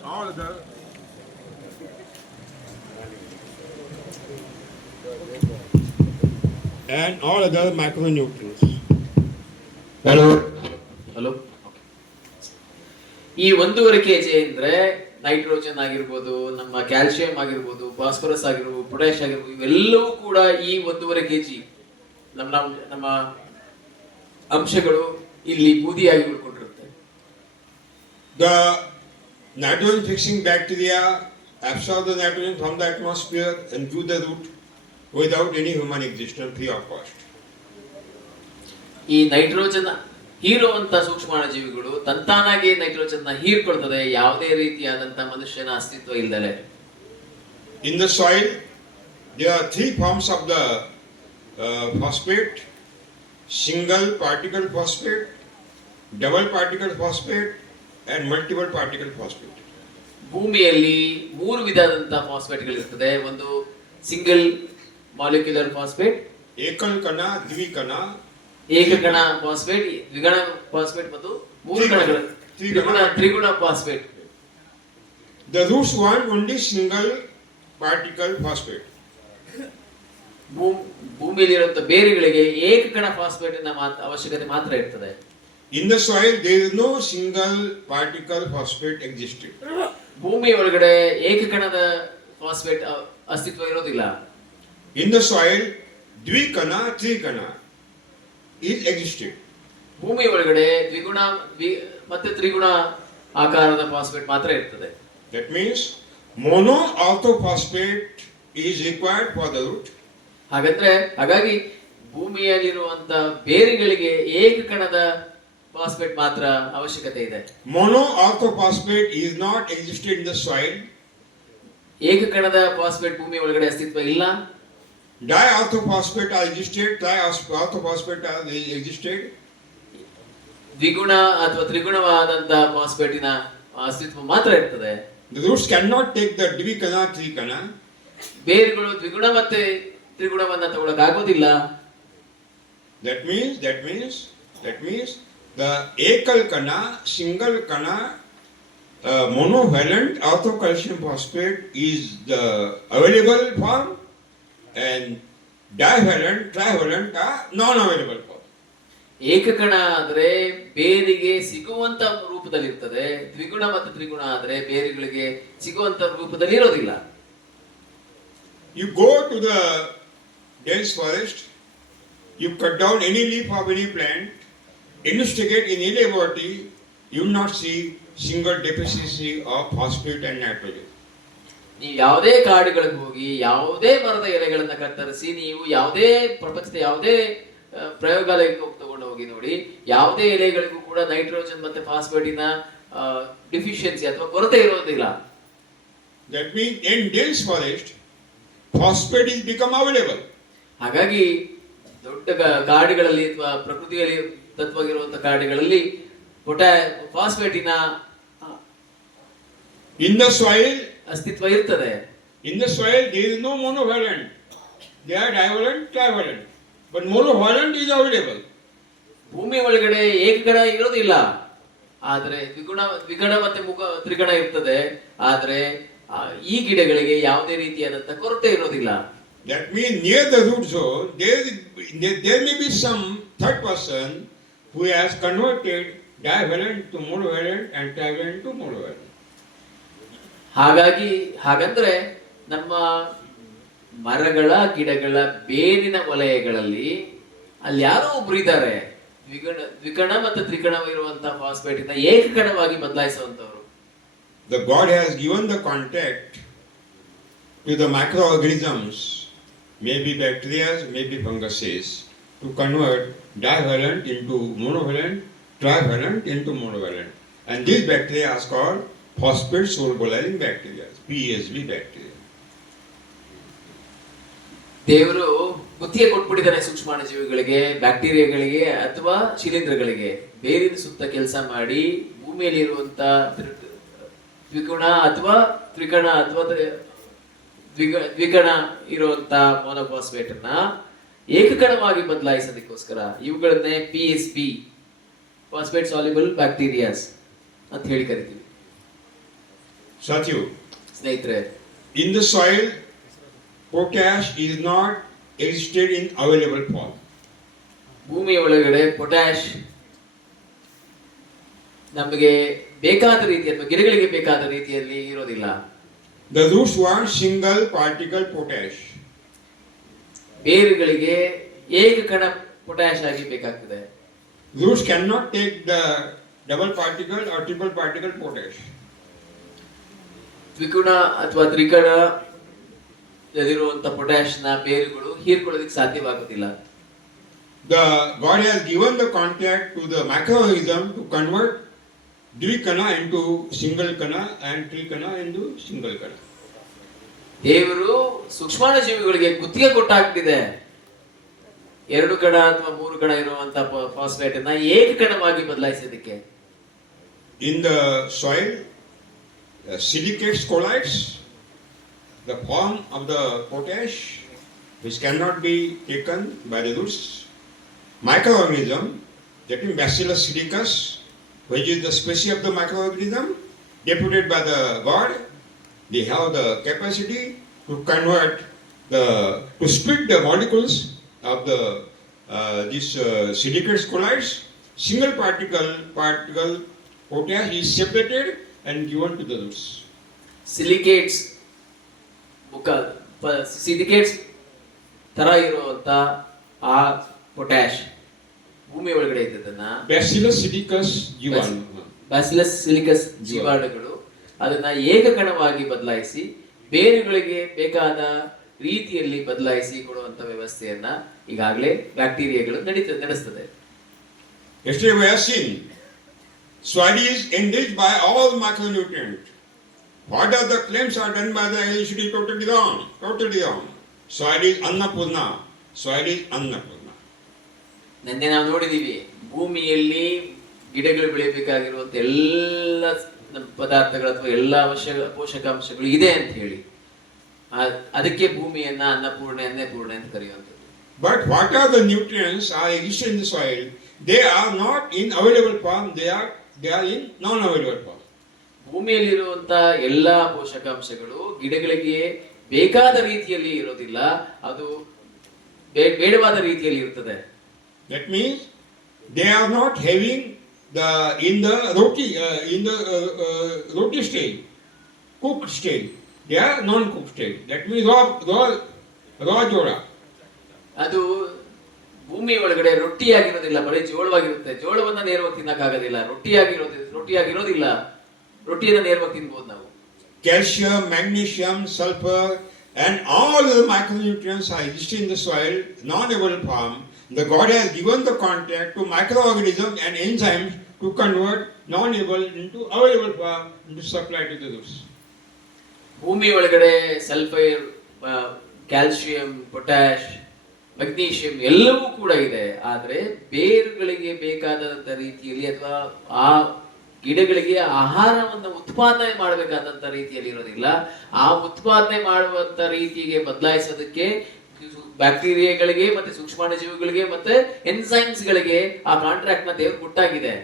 all the other micronutrients. Hello ಈ 1.5 kg ಅಂದ್ರೆ ನೈಟ್ರೋಜನ್ ಆಗಿರ್ಬೋದು, ನಮ್ಮ ಕ್ಯಾಲ್ಸಿಯಂ ಆಗಿರ್ಬೋದು, ಫಾಸ್ಫರಸ್ ಆಗಿರ್ಬೋದು, ಪೊಟ್ಯಾಶ್ ಆಗಿರ್ಬೋದು, ಇವೆಲ್ಲವೂ ಕೂಡ ಈ 1.5 kg ನಮ್ಮ ಅಂಶಗಳು ಇಲ್ಲಿ ಬೂದಿಯಾಗಿ ಉಳ್ಕೊಂಡಿರುತ್ತೆ. The nitrogen fixing bacteria absorb the nitrogen from the atmosphere and to the root without any human existence, free of cost. ಈ ನೈಟ್ರೋಜನ್ ಹೀರುವಂತ ಸೂಕ್ಷ್ಮಾಣುಜೀವಿಗಳು ತಂತಾನಾಗಿ ನೈಟ್ರೋಜನ್ ಹೀರ್ಕೊಳ್ತದೆ, ಯಾವುದೇ ರೀತಿಯಾದಂತ ಮನುಷ್ಯನ ಅಸ್ತಿತ್ವ ಇಲ್ಲದೆ. In the soil, there are 3 forms of the phosphate: single particle phosphate, double particle phosphate, and multiple particle phosphate. ಭೂಮಿಯಲ್ಲಿ 3 ವಿಧವಾದಂತಹ ಫಾಸ್ಫೇಟ್ಗಳು ಇರ್ತದೆ. ಒಂದು ಸಿಂಗಲ್ ಮಾಲಿಕ್ಯುಲರ್ ಫಾಸ್ಫೇಟ್, ಏಕಲ್ ಕಣ, ದ್ವಿಕಣ, ಏಕಕಣ ಫಾಸ್ಫೇಟ್, ದ್ವಿಗುಣ ಫಾಸ್ಫೇಟ್ ಮತ್ತು ತ್ರಿಗುಣ phosphate. The roots want only single particle phosphate. ಭೂಮಿಯಲ್ಲಿರುವಂತಹ ಬೇರುಗಳಿಗೆ ಏಕಕಣ ಫಾಸ್ಫೇಟ್ ಅವಶ್ಯಕತೆ ಮಾತ್ರ ಇರ್ತದೆ. In the soil, there is no single particle phosphate existed. ಭೂಮಿ ಒಳಗಡೆ ಏಕಕಣದ ಫಾಸ್ಫೇಟ್ ಅಸ್ತಿತ್ವ ಇರೋದಿಲ್ಲ. In the soil, ದ್ವಿಕಣ, ತ್ರಿಕಣ is existed. ಭೂಮಿ ಒಳಗಡೆ ದ್ವಿಗುಣ ಮತ್ತೆ ತ್ರಿಗುಣ ಆಕಾರದ ಫಾಸ್ಫೇಟ್ ಮಾತ್ರ ಇರ್ತದೆ. That means mono orthophosphate is required for the root. ಹಾಗಾಗಿ ಭೂಮಿಯಲ್ಲಿರುವಂತ ಬೇರುಗಳಿಗೆ ಏಕಕಣದ ಫಾಸ್ಫೇಟ್ ಮಾತ್ರ ಅವಶ್ಯಕತೆ ಇದೆ. Mono orthophosphate is not existed in the soil. ಏಕಕಣದ ಫಾಸ್ಫೇಟ್ ಭೂಮಿ ಒಳಗಡೆ ಅಸ್ತಿತ್ವ ಇಲ್ಲ. Diorthophosphate are existed, triorthophosphate are existed. ದ್ವಿಗುಣ ಅಥವಾ ತ್ರಿಗುಣವಾದಂತ ಫಾಸ್ಫೇಟಿನ ಅಸ್ತಿತ್ವ ಮಾತ್ರ ಇರ್ತದೆ. The roots cannot take the dvikana, trikana. ಬೇರುಗಳು ದ್ವಿಗುಣ ಮತ್ತೆ ತ್ರಿಗುಣವನ್ನ ತಗೊಳಕ್ ಆಗೋದಿಲ್ಲ. That means the ekal kana, single kana, monovalent orthocalcium phosphate is the available form, and divalent, trivalent are non-available form. ಏಕಕಣ ಆದ್ರೆ ಬೇರಿಗೆ ಸಿಗುವಂತ ರೂಪದಲ್ಲಿ ಇರ್ತದೆ, ದ್ವಿಗುಣ ಮತ್ತು ತ್ರಿಗುಣ ಆದ್ರೆ ಬೇರುಗಳಿಗೆ ಸಿಗುವಂತ ರೂಪದಲ್ಲಿ ಇರೋದಿಲ್ಲ. You go to the dense forest, you cut down any leaf of any plant, investigate in any laboratory, you will not see single deficiency of phosphate and nitrogen. ನೀವು ಯಾವುದೇ ಕಾಡುಗಳಿಗೆ ಹೋಗಿ ಯಾವುದೇ ಮರದ ಎಲೆಗಳನ್ನ ಕತ್ತರಿಸಿ ನೀವು ಯಾವುದೇ ಪ್ರಪಂಚದ ಯಾವುದೇ ಪ್ರಯೋಗಾಲಯಕ್ಕೆ ತಗೊಂಡು ಹೋಗಿ ನೋಡಿ, ಯಾವುದೇ ಎಲೆಗಳಿಗೂ ಕೂಡ ನೈಟ್ರೋಜನ್ ಮತ್ತೆ ಫಾಸ್ಫೇಟಿನ ಡಿಫಿಷಿಯನ್ಸಿ ಅಥವಾ ಕೊರತೆ ಇರೋದಿಲ್ಲ. That means in dense forest, phosphate is become available. ಹಾಗಾಗಿ ದೊಡ್ಡ ಕಾಡುಗಳಲ್ಲಿ ಅಥವಾ ಪ್ರಕೃತಿಯಲ್ಲಿ ತತ್ವವಾಗಿರುವಂತಹ ಕಾಡುಗಳಲ್ಲಿ ಫಾಸ್ಫೇಟಿನ In the soil, ಅಸ್ತಿತ್ವ ಇರ್ತದೆ. in the soil there is no monovalent. They are divalent, trivalent. But monovalent is available. ಭೂಮಿ ಒಳಗಡೆ ಏಕಗಣ ಇರೋದಿಲ್ಲ, ಆದ್ರೆ ದ್ವಿಗಣ ಮತ್ತೆ ತ್ರಿಗಣ ಇರ್ತದೆ. ಆದ್ರೆ ಈ ಗಿಡಗಳಿಗೆ ಯಾವುದೇ ರೀತಿಯಾದಂತ ಕೊರತೆ ಇರೋದಿಲ್ಲ. That means near the root zone, there may be some third person who has converted divalent to monovalent and trivalent to monovalent. ಹಾಗಂದ್ರೆ ನಮ್ಮ ಮರಗಳ ಗಿಡಗಳ ಬೇರಿನ ವಲಯಗಳಲ್ಲಿ ಅಲ್ಲಿ ಯಾರೋ ಒಬ್ರು ಇದ್ದಾರೆ ದ್ವಿಕಣ ಮತ್ತು ತ್ರಿಕಣ ಇರುವಂತಹ ಫಾಸ್ಫೇಟ್ ಇಂದ ಏಕಕಣವಾಗಿ ಬದಲಾಯಿಸುವಂತವರು. The God has given the contact to the microorganisms, maybe bacteria, maybe funguses, to convert divalent into monovalent, trivalent into monovalent. And these bacteria are called phosphate solubilizing bacteria, PSB bacteria. ದೇವರು ಗುತ್ತಿಗೆ ಕೊಟ್ಬಿಟ್ಟಿದ್ದಾನೆ ಸೂಕ್ಷ್ಮಾಣು ಜೀವಿಗಳಿಗೆ, ಬ್ಯಾಕ್ಟೀರಿಯಾಗಳಿಗೆ ಅಥವಾ ಶಿಲೀಂಧ್ರಗಳಿಗೆ ಬೇರಿನ ಸುತ್ತ ಕೆಲಸ ಮಾಡಿ ಭೂಮಿಯಲ್ಲಿ ಇರುವಂತ ದ್ವಿಗುಣ ಅಥವಾ ತ್ರಿಕಣ ಅಥವಾ ದ್ವಿಗಣ ಇರುವಂತ ಮೊನೋಫಾಸ್ಫೇಟ್ ಅನ್ನ ಏಕಕಣವಾಗಿ ಬದಲಾಯಿಸೋದಕ್ಕೋಸ್ಕರ ಇವುಗಳನ್ನೇ PSB ಫಾಸ್ಫೇಟ್ ಸಾಲ್ಯುಬಲ್ ಬ್ಯಾಕ್ಟೀರಿಯಾಸ್ ಅಂತ ಹೇಳಿ ಕರಿತೀವಿ. Satyu, ಸ್ನೇಹಿತರೆ, in the soil, potash is not existed in available form. ಭೂಮಿಯ ಒಳಗಡೆ ಪೊಟ್ಯಾಶ್ ನಮಗೆ ಬೇಕಾದ ರೀತಿ ಅಥವಾ ಗಿಡಗಳಿಗೆ ಬೇಕಾದ ರೀತಿಯಲ್ಲಿ ಇರೋದಿಲ್ಲ. The roots want single particle potash. ಬೇರುಗಳಿಗೆ ಏಕಕಣ ಪೊಟ್ಯಾಶ್ ಆಗಿ ಬೇಕಾಗ್ತದೆ. Roots cannot take the double particle or triple particle potash. ದ್ವಿಗುಣ ಅಥವಾ ತ್ರಿಕಣ ಇರುವಂತ ಪೊಟ್ಯಾಶ್ ನ ಬೇರುಗಳು ಹೀರ್ಕೊಳ್ಳೋದಕ್ಕೆ ಸಾಧ್ಯವಾಗುತ್ತಿಲ್ಲ. The God has given the contact to the microorganism to convert dvikana into single kana and trikana into single kana. ದೇವರು ಸೂಕ್ಷ್ಮಾಣು ಜೀವಿಗಳಿಗೆ ಗುತ್ತಿಗೆ ಕೊಟ್ಟಾಗ್ತಿದೆ ಎರಡು ಕಣ ಅಥವಾ ಮೂರು ಕಣ ಇರುವಂತ ಫಾಸ್ಫೇಟ್ ಅನ್ನ ಏಕಕಣವಾಗಿ ಬದಲಾಯಿಸೋದಕ್ಕೆ. In the soil, the silicates colloids, the form of the potash, which cannot be taken by the roots. Microorganism, that is Bacillus silicus, which is the species of the microorganism deputed by the God, they have the capacity to convert to split the molecules of the these silicates colloids. Single particle potash is separated and given to the roots. Silicates ತರ ಇರುವಂತ ಆ potash ಭೂಮಿ ಒಳಗಡೆ ಇದ್ದದನ್ನ Bacillus silicus ಜೀವಾಣು, bacillus ಸಿಲಿಕಸ್ ಜೀವಾಣುಗಳು ಅದನ್ನ ಏಕಕಣವಾಗಿ ಬದಲಾಯಿಸಿ ಬೇರುಗಳಿಗೆ ಬೇಕಾದ ರೀತಿಯಲ್ಲಿ ಬದಲಾಯಿಸಿ ಕೊಡುವಂತ ವ್ಯವಸ್ಥೆಯನ್ನ ಈಗಾಗಲೇ ಬ್ಯಾಕ್ಟೀರಿಯಾಗಳು ನಡೆಸ್ತದೆ. Yesterday we have seen soil is enriched by all macronutrients. What are the claims are done by the LCD? Totally wrong. Soil is Annapurna. ನಿನ್ನೆ ನಾವು ನೋಡಿದೀವಿ ಭೂಮಿಯಲ್ಲಿ ಗಿಡಗಳು ಬೆಳೆಯಬೇಕಾಗಿರುವಂತ ಎಲ್ಲ ಪದಾರ್ಥಗಳು ಅಥವಾ ಎಲ್ಲ ಪೋಷಕಾಂಶಗಳು ಇದೆ ಅಂತ ಹೇಳಿ ಅದಕ್ಕೆ ಭೂಮಿಯನ್ನ ಅನ್ನಪೂರ್ಣೆ ಅಂತ ಕರೆಯುವಂಥದ್ದು. But what are the nutrients are existing in the soil? They are not in available form. They are in non-available form. ಭೂಮಿಯಲ್ಲಿರುವಂತ ಎಲ್ಲಾ ಪೋಷಕಾಂಶಗಳು ಗಿಡಗಳಿಗೆ ಬೇಕಾದ ರೀತಿಯಲ್ಲಿ ಇರೋದಿಲ್ಲ, ಅದು ಬೇಡವಾದ ರೀತಿಯಲ್ಲಿ ಇರ್ತದೆ. That means they are not having in the roti stage, cooked stage. They are non-cooked stage. That means raw joda. ಅದು ಭೂಮಿ ಒಳಗಡೆ ರೊಟ್ಟಿಯಾಗಿರೋದಿಲ್ಲ, ಬರೀ ಜೋಳವಾಗಿರುತ್ತೆ. ಜೋಳವನ್ನ ನೇರವಾಗಿ ತಿನ್ನಕ್ಕಾಗೋದಿಲ್ಲ. ರೊಟ್ಟಿಯಾಗಿರೋದಿಲ್ಲ. ರೊಟ್ಟಿಯನ್ನ ನೇರವಾಗಿ ತಿನ್ಬೋದು ನಾವು. Calcium, magnesium, sulfur, and all the micronutrients are existing in the soil, non-able form. The God has given the contact to microorganisms and enzymes to convert non-able into available form to supply to the roots. ಭೂಮಿ ಒಳಗಡೆ ಸಲ್ಫೈರ್, calcium, potash, magnesium ಎಲ್ಲವೂ ಕೂಡ ಇದೆ. ಆದ್ರೆ ಬೇರುಗಳಿಗೆ ಬೇಕಾದಂತ ರೀತಿಯಲ್ಲಿ ಅಥವಾ ಆ ಗಿಡಗಳಿಗೆ ಆಹಾರವನ್ನು ಉತ್ಪಾದನೆ ಮಾಡಬೇಕಾದಂತ ರೀತಿಯಲ್ಲಿ ಇರೋದಿಲ್ಲ. ಆ ಉತ್ಪಾದನೆ ಮಾಡುವಂತ ರೀತಿಗೆ ಬದಲಾಯಿಸೋದಕ್ಕೆ ಬ್ಯಾಕ್ಟೀರಿಯಾಗಳಿಗೆ ಮತ್ತೆ ಸೂಕ್ಷ್ಮಾಣುಜೀವಿಗಳಿಗೆ ಮತ್ತೆ ಎನ್ಸೈಮ್ಸ್ ಗಳಿಗೆ ಆ ಕಾಂಟ್ರಾಕ್ಟ್ ನ ದೇವರು ಕೊಟ್ಟಾಗಿದೆ.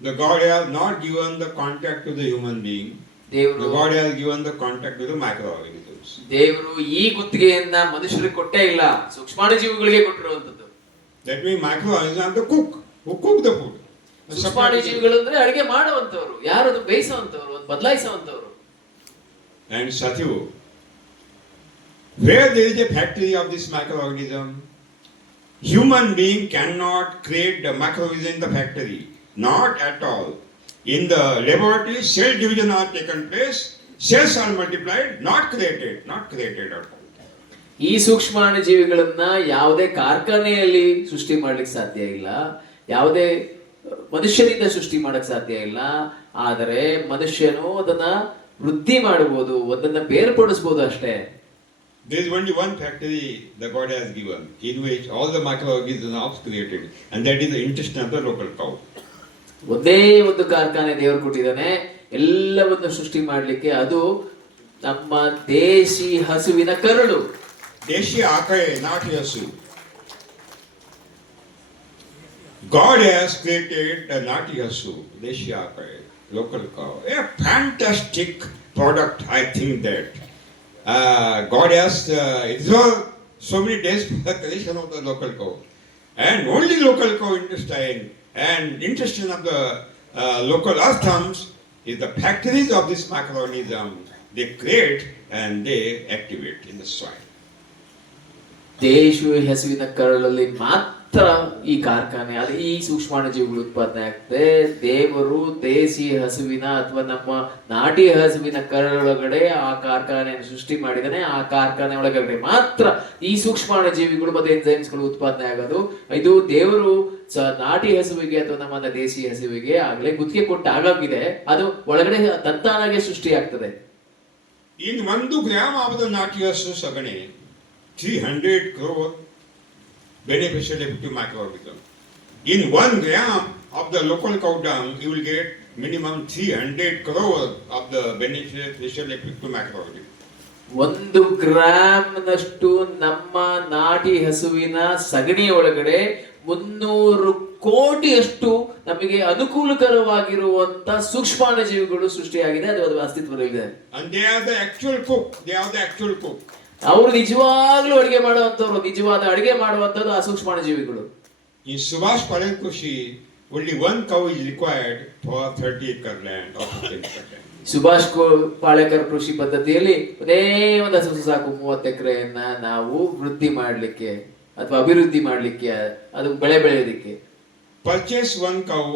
The God has not given the contact to the human being. The God has given the contact to the microorganisms. ದೇವರು ಈ ಗುತ್ತಿಗೆಯನ್ನ ಮನುಷ್ಯರಿಗೆ ಕೊಟ್ಟೇ ಇಲ್ಲ, ಸೂಕ್ಷ್ಮಾಣುಜೀವಿಗಳಿಗೆ ಕೊಟ್ಟಿರುವಂತದ್ದು. That means microorganisms are the who cook the food. ಸೂಕ್ಷ್ಮಾಣುಜೀವಿಗಳು ಅಂದ್ರೆ ಅಡಿಗೆ ಮಾಡುವಂತವರು, ಯಾರು ಅದು ಬೇಯಿಸುವಂತವರು, ಬದಲಾಯಿಸುವಂತವರು. And Satyu, where there is a factory of this microorganism, human being cannot create the microorganism in the factory. Not at all. In the laboratory, cell division are taken place, cells are multiplied, not created at all. ಈ ಸೂಕ್ಷ್ಮಾಣುಜೀವಿಗಳನ್ನ ಯಾವುದೇ ಕಾರ್ಖಾನೆಯಲ್ಲಿ ಸೃಷ್ಟಿ ಮಾಡ್ಲಿಕ್ಕೆ ಸಾಧ್ಯ ಇಲ್ಲ, ಯಾವುದೇ ಮನುಷ್ಯನಿಂದ ಸೃಷ್ಟಿ ಮಾಡಕ್ ಸಾಧ್ಯ ಇಲ್ಲ. ಆದರೆ ಮನುಷ್ಯನು ಅದನ್ನ ವೃದ್ಧಿ ಮಾಡಬಹುದು, ಅದನ್ನ ಬೇರ್ಪಡಿಸಬಹುದು ಅಷ್ಟೇ. There is only one factory the God has given in which all the microorganisms are created, and that is the intestine of the local cow. ಒಂದೇ ಒಂದು ಕಾರ್ಖಾನೆ ದೇವರು ಕೊಟ್ಟಿದ್ದಾನೆ ಎಲ್ಲವನ್ನು ಸೃಷ್ಟಿ ಮಾಡ್ಲಿಕ್ಕೆ, ಅದು ನಮ್ಮ ದೇಶಿ ಹಸುವಿನ ಕರಳು. ದೇಶಿ ಆಕಳೆ, ನಾಟಿ ಹಸು. God has created a nati hasu, deshi akale, local cow. A fantastic product, I think that. God has, it's all so many days for the creation of the local cow. And only local cow intestine of the local earthworms is the factories of this microorganism. They create and they activate in the soil. ದೇಶಿ ಹಸುವಿನ ಕರಳಲ್ಲಿ ಮಾತ್ರ ಈ ಕಾರ್ಖಾನೆ, ಅದು ಈ ಸೂಕ್ಷ್ಮಾಣುಜೀವಿಗಳು ಉತ್ಪಾದನೆ ಆಗ್ತದೆ. ದೇವರು ದೇಶಿ ಹಸುವಿನ ಅಥವಾ ನಮ್ಮ ನಾಟಿ ಹಸುವಿನ ಕರಳೊಳಗಡೆ ಆ ಕಾರ್ಖಾನೆಯನ್ನು ಸೃಷ್ಟಿ ಮಾಡಿದಾನೆ. ಆ ಕಾರ್ಖಾನೆ ಒಳಗಡೆ ಮಾತ್ರ ಈ ಸೂಕ್ಷ್ಮಾಣುಜೀವಿಗಳು ಮತ್ತೆ ಎನ್ಸೈಮ್ಸ್ಗಳು ಉತ್ಪಾದನೆ ಆಗೋದು. ಇದು ದೇವರು ನಾಟಿ ಹಸುವಿಗೆ ಅಥವಾ ನಮ್ಮ ದೇಶಿ ಹಸುವಿಗೆ ಆಗ್ಲೇ ಗುತ್ತಿಗೆ ಕೊಟ್ಟು ಆಗಾಗಿದೆ. ಅದು ಒಳಗಡೆ ತಂತಾನಾಗೆ ಸೃಷ್ಟಿ ಆಗ್ತದೆ. In 1 gram of the nati hasu sagane, 300 crore beneficial effective microorganism. In 1 gram of the local cow dung, you will get minimum 300 crore of the beneficial effective microorganism. 1 ಗ್ರಾಂನಷ್ಟು ನಮ್ಮ ನಾಟಿ ಹಸುವಿನ ಸಗಣಿ ಒಳಗಡೆ 300 ಕೋಟಿಯಷ್ಟು ನಮಗೆ ಅನುಕೂಲಕರವಾಗಿರುವಂತ ಸೂಕ್ಷ್ಮಾಣುಜೀವಿಗಳು ಸೃಷ್ಟಿಯಾಗಿದೆ. ಅದು ಅಸ್ತಿತ್ವದಲ್ಲಿದೆ. And they are the actual cook. ಅವರು ನಿಜವಾಗ್ಲೂ ಅಡಿಗೆ ಮಾಡುವಂತವ್ರು, ನಿಜವಾದ ಅಡಿಗೆ ಮಾಡುವಂತದ್ದು ಆ ಸೂಕ್ಷ್ಮಾಣುಜೀವಿಗಳು. In Subhash Parekh Krushi, only 1 cow is required for 30 acre land or 15 acre land. Subhash Palekar ಕೃಷಿ ಪದ್ಧತಿಯಲ್ಲಿ ಒಂದೇ ಒಂದು ಹಸು ಸಾಕು, 30 ಎಕರೆಯನ್ನ ನಾವು ವೃದ್ಧಿ ಮಾಡ್ಲಿಕ್ಕೆ ಅಥವಾ ಅಭಿವೃದ್ಧಿ ಮಾಡ್ಲಿಕ್ಕೆ, ಅದು ಬೆಳೆ ಬೆಳೆಯೋದಕ್ಕೆ. Purchase 1 cow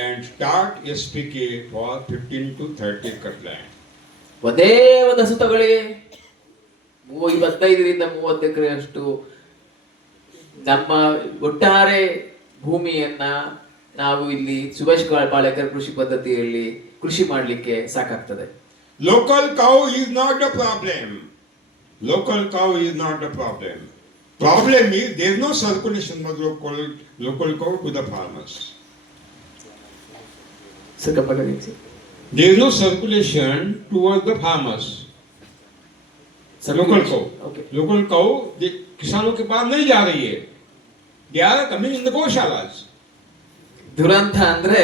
and start SPK for 15 to 30 acre land. ಒಂದೇ ಒಂದು ಹಸು ತಗೊಳ್ಳಿ, 25ರಿಂದ 30 ಎಕರೆಯಷ್ಟು ನಮ್ಮ ಒಟ್ಟಾರೆ ಭೂಮಿಯನ್ನ ನಾವು ಇಲ್ಲಿ ಸುಭಾಷ್ ಪಾಳೇಕರ್ ಕೃಷಿ ಪದ್ಧತಿಯಲ್ಲಿ ಕೃಷಿ ಮಾಡ್ಲಿಕ್ಕೆ ಸಾಕಾಗ್ತದೆ. Local cow is not the problem. Problem is there is no circulation of local cow to the farmers. There is no circulation towards the farmers. Local cow किसानों के पास नहीं जा रही है. They are coming in the goshalas. ದುರಂತ ಅಂದ್ರೆ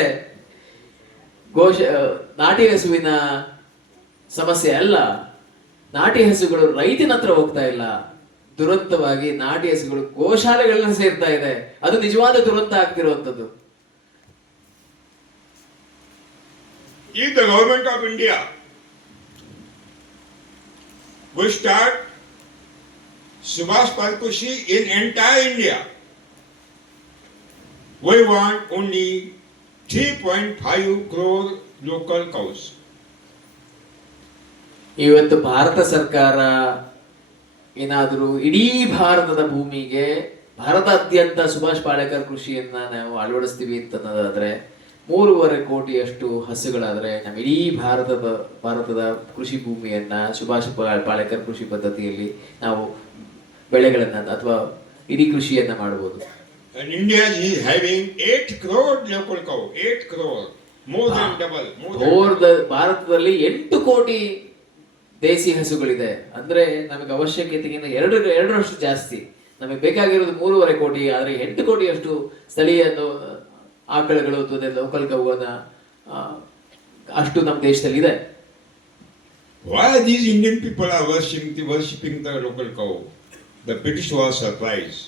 ನಾಟಿ ಹಸುವಿನ ಸಮಸ್ಯೆ ಅಲ್ಲ, ನಾಟಿ ಹಸುಗಳು ರೈತನ ಹತ್ರ ಹೋಗ್ತಾ ಇಲ್ಲ. ದುರಂತವಾಗಿ ನಾಟಿ ಹಸುಗಳು ಗೋಶಾಲೆಗಳನ್ನ ಸೇರ್ತಾ ಇದೆ. ಅದು ನಿಜವಾದ ದುರಂತ ಆಗ್ತಿರುವಂತದ್ದು. If the government of India will start Subhash Palkushi in entire India, we want only 3.5 crore local cows. ಇವತ್ತು ಭಾರತ ಸರ್ಕಾರ ಏನಾದರೂ ಇಡೀ ಭಾರತದ ಭೂಮಿಗೆ ಭಾರತಾದ್ಯಂತ ಸುಭಾಷ್ ಪಾಳೇಕರ್ ಕೃಷಿಯನ್ನ ನಾವು ಅಳವಡಿಸ್ತೀವಿ ಅಂತಂದಾದ್ರೆ 3.5 ಕೋಟಿಯಷ್ಟು ಹಸುಗಳಾದ್ರೆ ನಮ್ಮ ಇಡೀ ಭಾರತದ ಕೃಷಿ ಭೂಮಿಯನ್ನ ಸುಭಾಷ್ ಪಾಳೇಕರ್ ಕೃಷಿ ಪದ್ಧತಿಯಲ್ಲಿ ನಾವು ಬೆಳೆಗಳನ್ನ ಅಥವಾ ಇಡೀ ಕೃಷಿಯನ್ನ ಮಾಡಬಹುದು. And India is having 8 crore local cow, 8 crore, more than double. ಭಾರತದಲ್ಲಿ 8 ಕೋಟಿ ದೇಸಿ ಹಸುಗಳಿದೆ. ಅಂದ್ರೆ ನಮಗೆ ಅವಶ್ಯಕತೆಗಿಂತ ಎರಡರಷ್ಟು ಜಾಸ್ತಿ. ನಮಗೆ ಬೇಕಾಗಿರೋದು 3.5 ಕೋಟಿ, ಆದ್ರೆ 8 ಕೋಟಿಯಷ್ಟು ಸ್ಥಳೀಯ ಆಕಳುಗಳು ಲೋಕಲ್ ಕೌವನ್ನ ಅಷ್ಟು ನಮ್ಮ ದೇಶದಲ್ಲಿ ಇದೆ. Why these Indian people are worshipping the local cow? The British was surprised.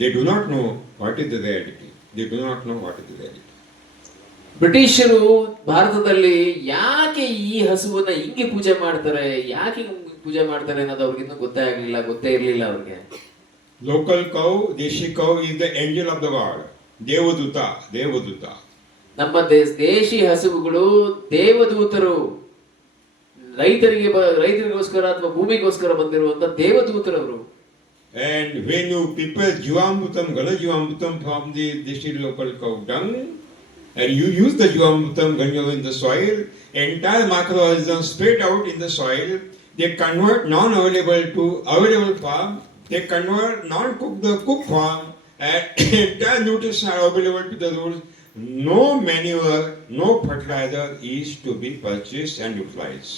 They do not know what is the reality. They do not know what is the reality. ಬ್ರಿಟಿಷರು ಭಾರತದಲ್ಲಿ ಯಾಕೆ ಈ ಹಸುವನ್ನ ಹಿಂಗೆ ಪೂಜೆ ಮಾಡ್ತಾರೆ, ಯಾಕೆ ಪೂಜೆ ಮಾಡ್ತಾರೆ ಅನ್ನೋದು ಅವ್ರಿಗೆ ಇನ್ನೂ ಗೊತ್ತೇ ಇರಲಿಲ್ಲ ಅವ್ರಿಗೆ. Local cow, Deshi cow is the angel of the God. Devaduta. ನಮ್ಮ ದೇಶಿ ಹಸುಗಳು ದೇವದೂತರು, ರೈತರಿಗೋಸ್ಕರ ಅಥವಾ ಭೂಮಿಗೋಸ್ಕರ ಬಂದಿರುವಂತ ದೇವದೂತರವರು. And when you prepare Jivamrutam, Gana Jivamrutam from the Deshi local cow dung, and you use the Jivamrutam when you are in the soil, entire microorganisms spread out in the soil, they convert non-available to available form, they convert non-cooked the cooked form, and entire nutrition are available to the roots. No manure, no fertilizer is to be purchased and utilized.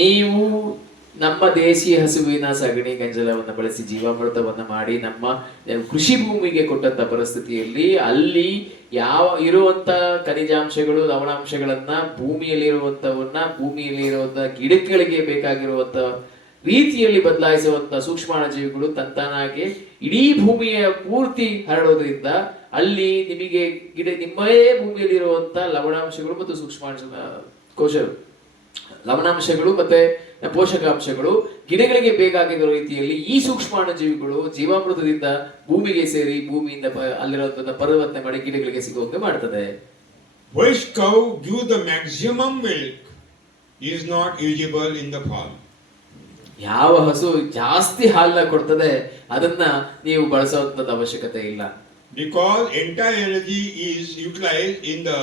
ನೀವು ನಮ್ಮ ದೇಶಿ ಹಸುವಿನ ಸಗಣಿ ಗಂಜಲವನ್ನು ಬಳಸಿ ಜೀವಾಮೃತವನ್ನ ಮಾಡಿ ನಮ್ಮ ಕೃಷಿ ಭೂಮಿಗೆ ಕೊಟ್ಟಂತ ಪರಿಸ್ಥಿತಿಯಲ್ಲಿ ಅಲ್ಲಿ ಇರುವಂತ ಖನಿಜಾಂಶಗಳು, ಲವಣಾಂಶಗಳನ್ನ ಭೂಮಿಯಲ್ಲಿರುವಂತ ಗಿಡಗಳಿಗೆ ಬೇಕಾಗಿರುವಂತ ರೀತಿಯಲ್ಲಿ ಬದಲಾಯಿಸುವಂತ ಸೂಕ್ಷ್ಮಾಣುಜೀವಿಗಳು ತಂತಾನಾಗಿ ಇಡೀ ಭೂಮಿಯ ಪೂರ್ತಿ ಹರಡೋದ್ರಿಂದ ಅಲ್ಲಿ ನಿಮಗೆ ನಿಮ್ಮೇ ಭೂಮಿಯಲ್ಲಿರುವಂತ ಲವಣಾಂಶಗಳು ಮತ್ತು ಲವಣಾಂಶಗಳು ಮತ್ತೆ ಪೋಷಕಾಂಶಗಳು ಗಿಡಗಳಿಗೆ ಬೇಕಾಗಿರೋ ರೀತಿಯಲ್ಲಿ ಈ ಸೂಕ್ಷ್ಮಾಣುಜೀವಿಗಳು ಜೀವಾಮೃತದಿಂದ ಭೂಮಿಗೆ ಸೇರಿ ಭೂಮಿಯಿಂದ ಅಲ್ಲಿರುವಂತ ಪರಿವರ್ತನೆ ಮಾಡಿ ಗಿಡಗಳಿಗೆ ಸಿಗುವಂತೆ ಮಾಡ್ತದೆ. Which cow gives the maximum milk is not usable in the farm. ಯಾವ ಹಸು ಜಾಸ್ತಿ ಹಾಲನ್ನ ಕೊಡ್ತದೆ ಅದನ್ನ ನೀವು ಬಳಸುವಂತದ ಅವಶ್ಯಕತೆ ಇಲ್ಲ. Because entire energy is utilized in the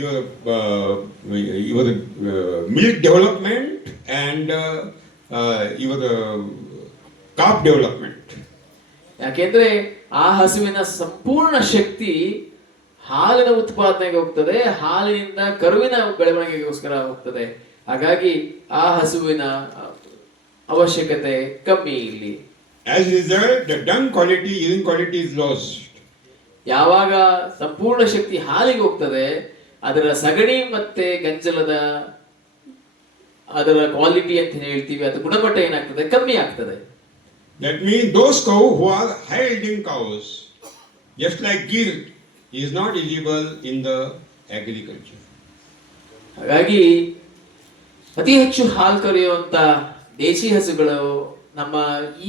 your milk development and your calf development. ಯಾಕೆಂದ್ರೆ ಆ ಹಸುವಿನ ಸಂಪೂರ್ಣ ಶಕ್ತಿ ಹಾಲಿನ ಉತ್ಪಾದನೆಗೆ ಹೋಗ್ತದೆ, ಹಾಲಿನಿಂದ ಕರುವಿನ ಬೆಳವಣಿಗೆಗೋಸ್ಕರ ಹೋಗ್ತದೆ. ಹಾಗಾಗಿ ಆ ಹಸುವಿನ ಅವಶ್ಯಕತೆ ಕಮ್ಮಿ ಇಲ್ಲಿ. As a result, the dung quality, urine quality is lost. ಯಾವಾಗ ಸಂಪೂರ್ಣ ಶಕ್ತಿ ಹಾಲಿಗೆ ಹೋಗ್ತದೆ, ಅದರ ಸಗಣಿ ಮತ್ತೆ ಗಂಜಲದ ಅದರ ಕ್ವಾಲಿಟಿ ಅಂತ ಹೇಳ್ತೀವಿ, ಅದು ಗುಣಮಟ್ಟ ಏನಾಗ್ತದೆ, ಕಮ್ಮಿ ಆಗ್ತದೆ. That means those cows who are high yielding cows, just like ghee, is not eligible in the agriculture. ಹಾಗಾಗಿ ಅತಿ ಹೆಚ್ಚು ಹಾಲು ಕರೆಯುವಂತ ದೇಶಿ ಹಸುಗಳು ನಮ್ಮ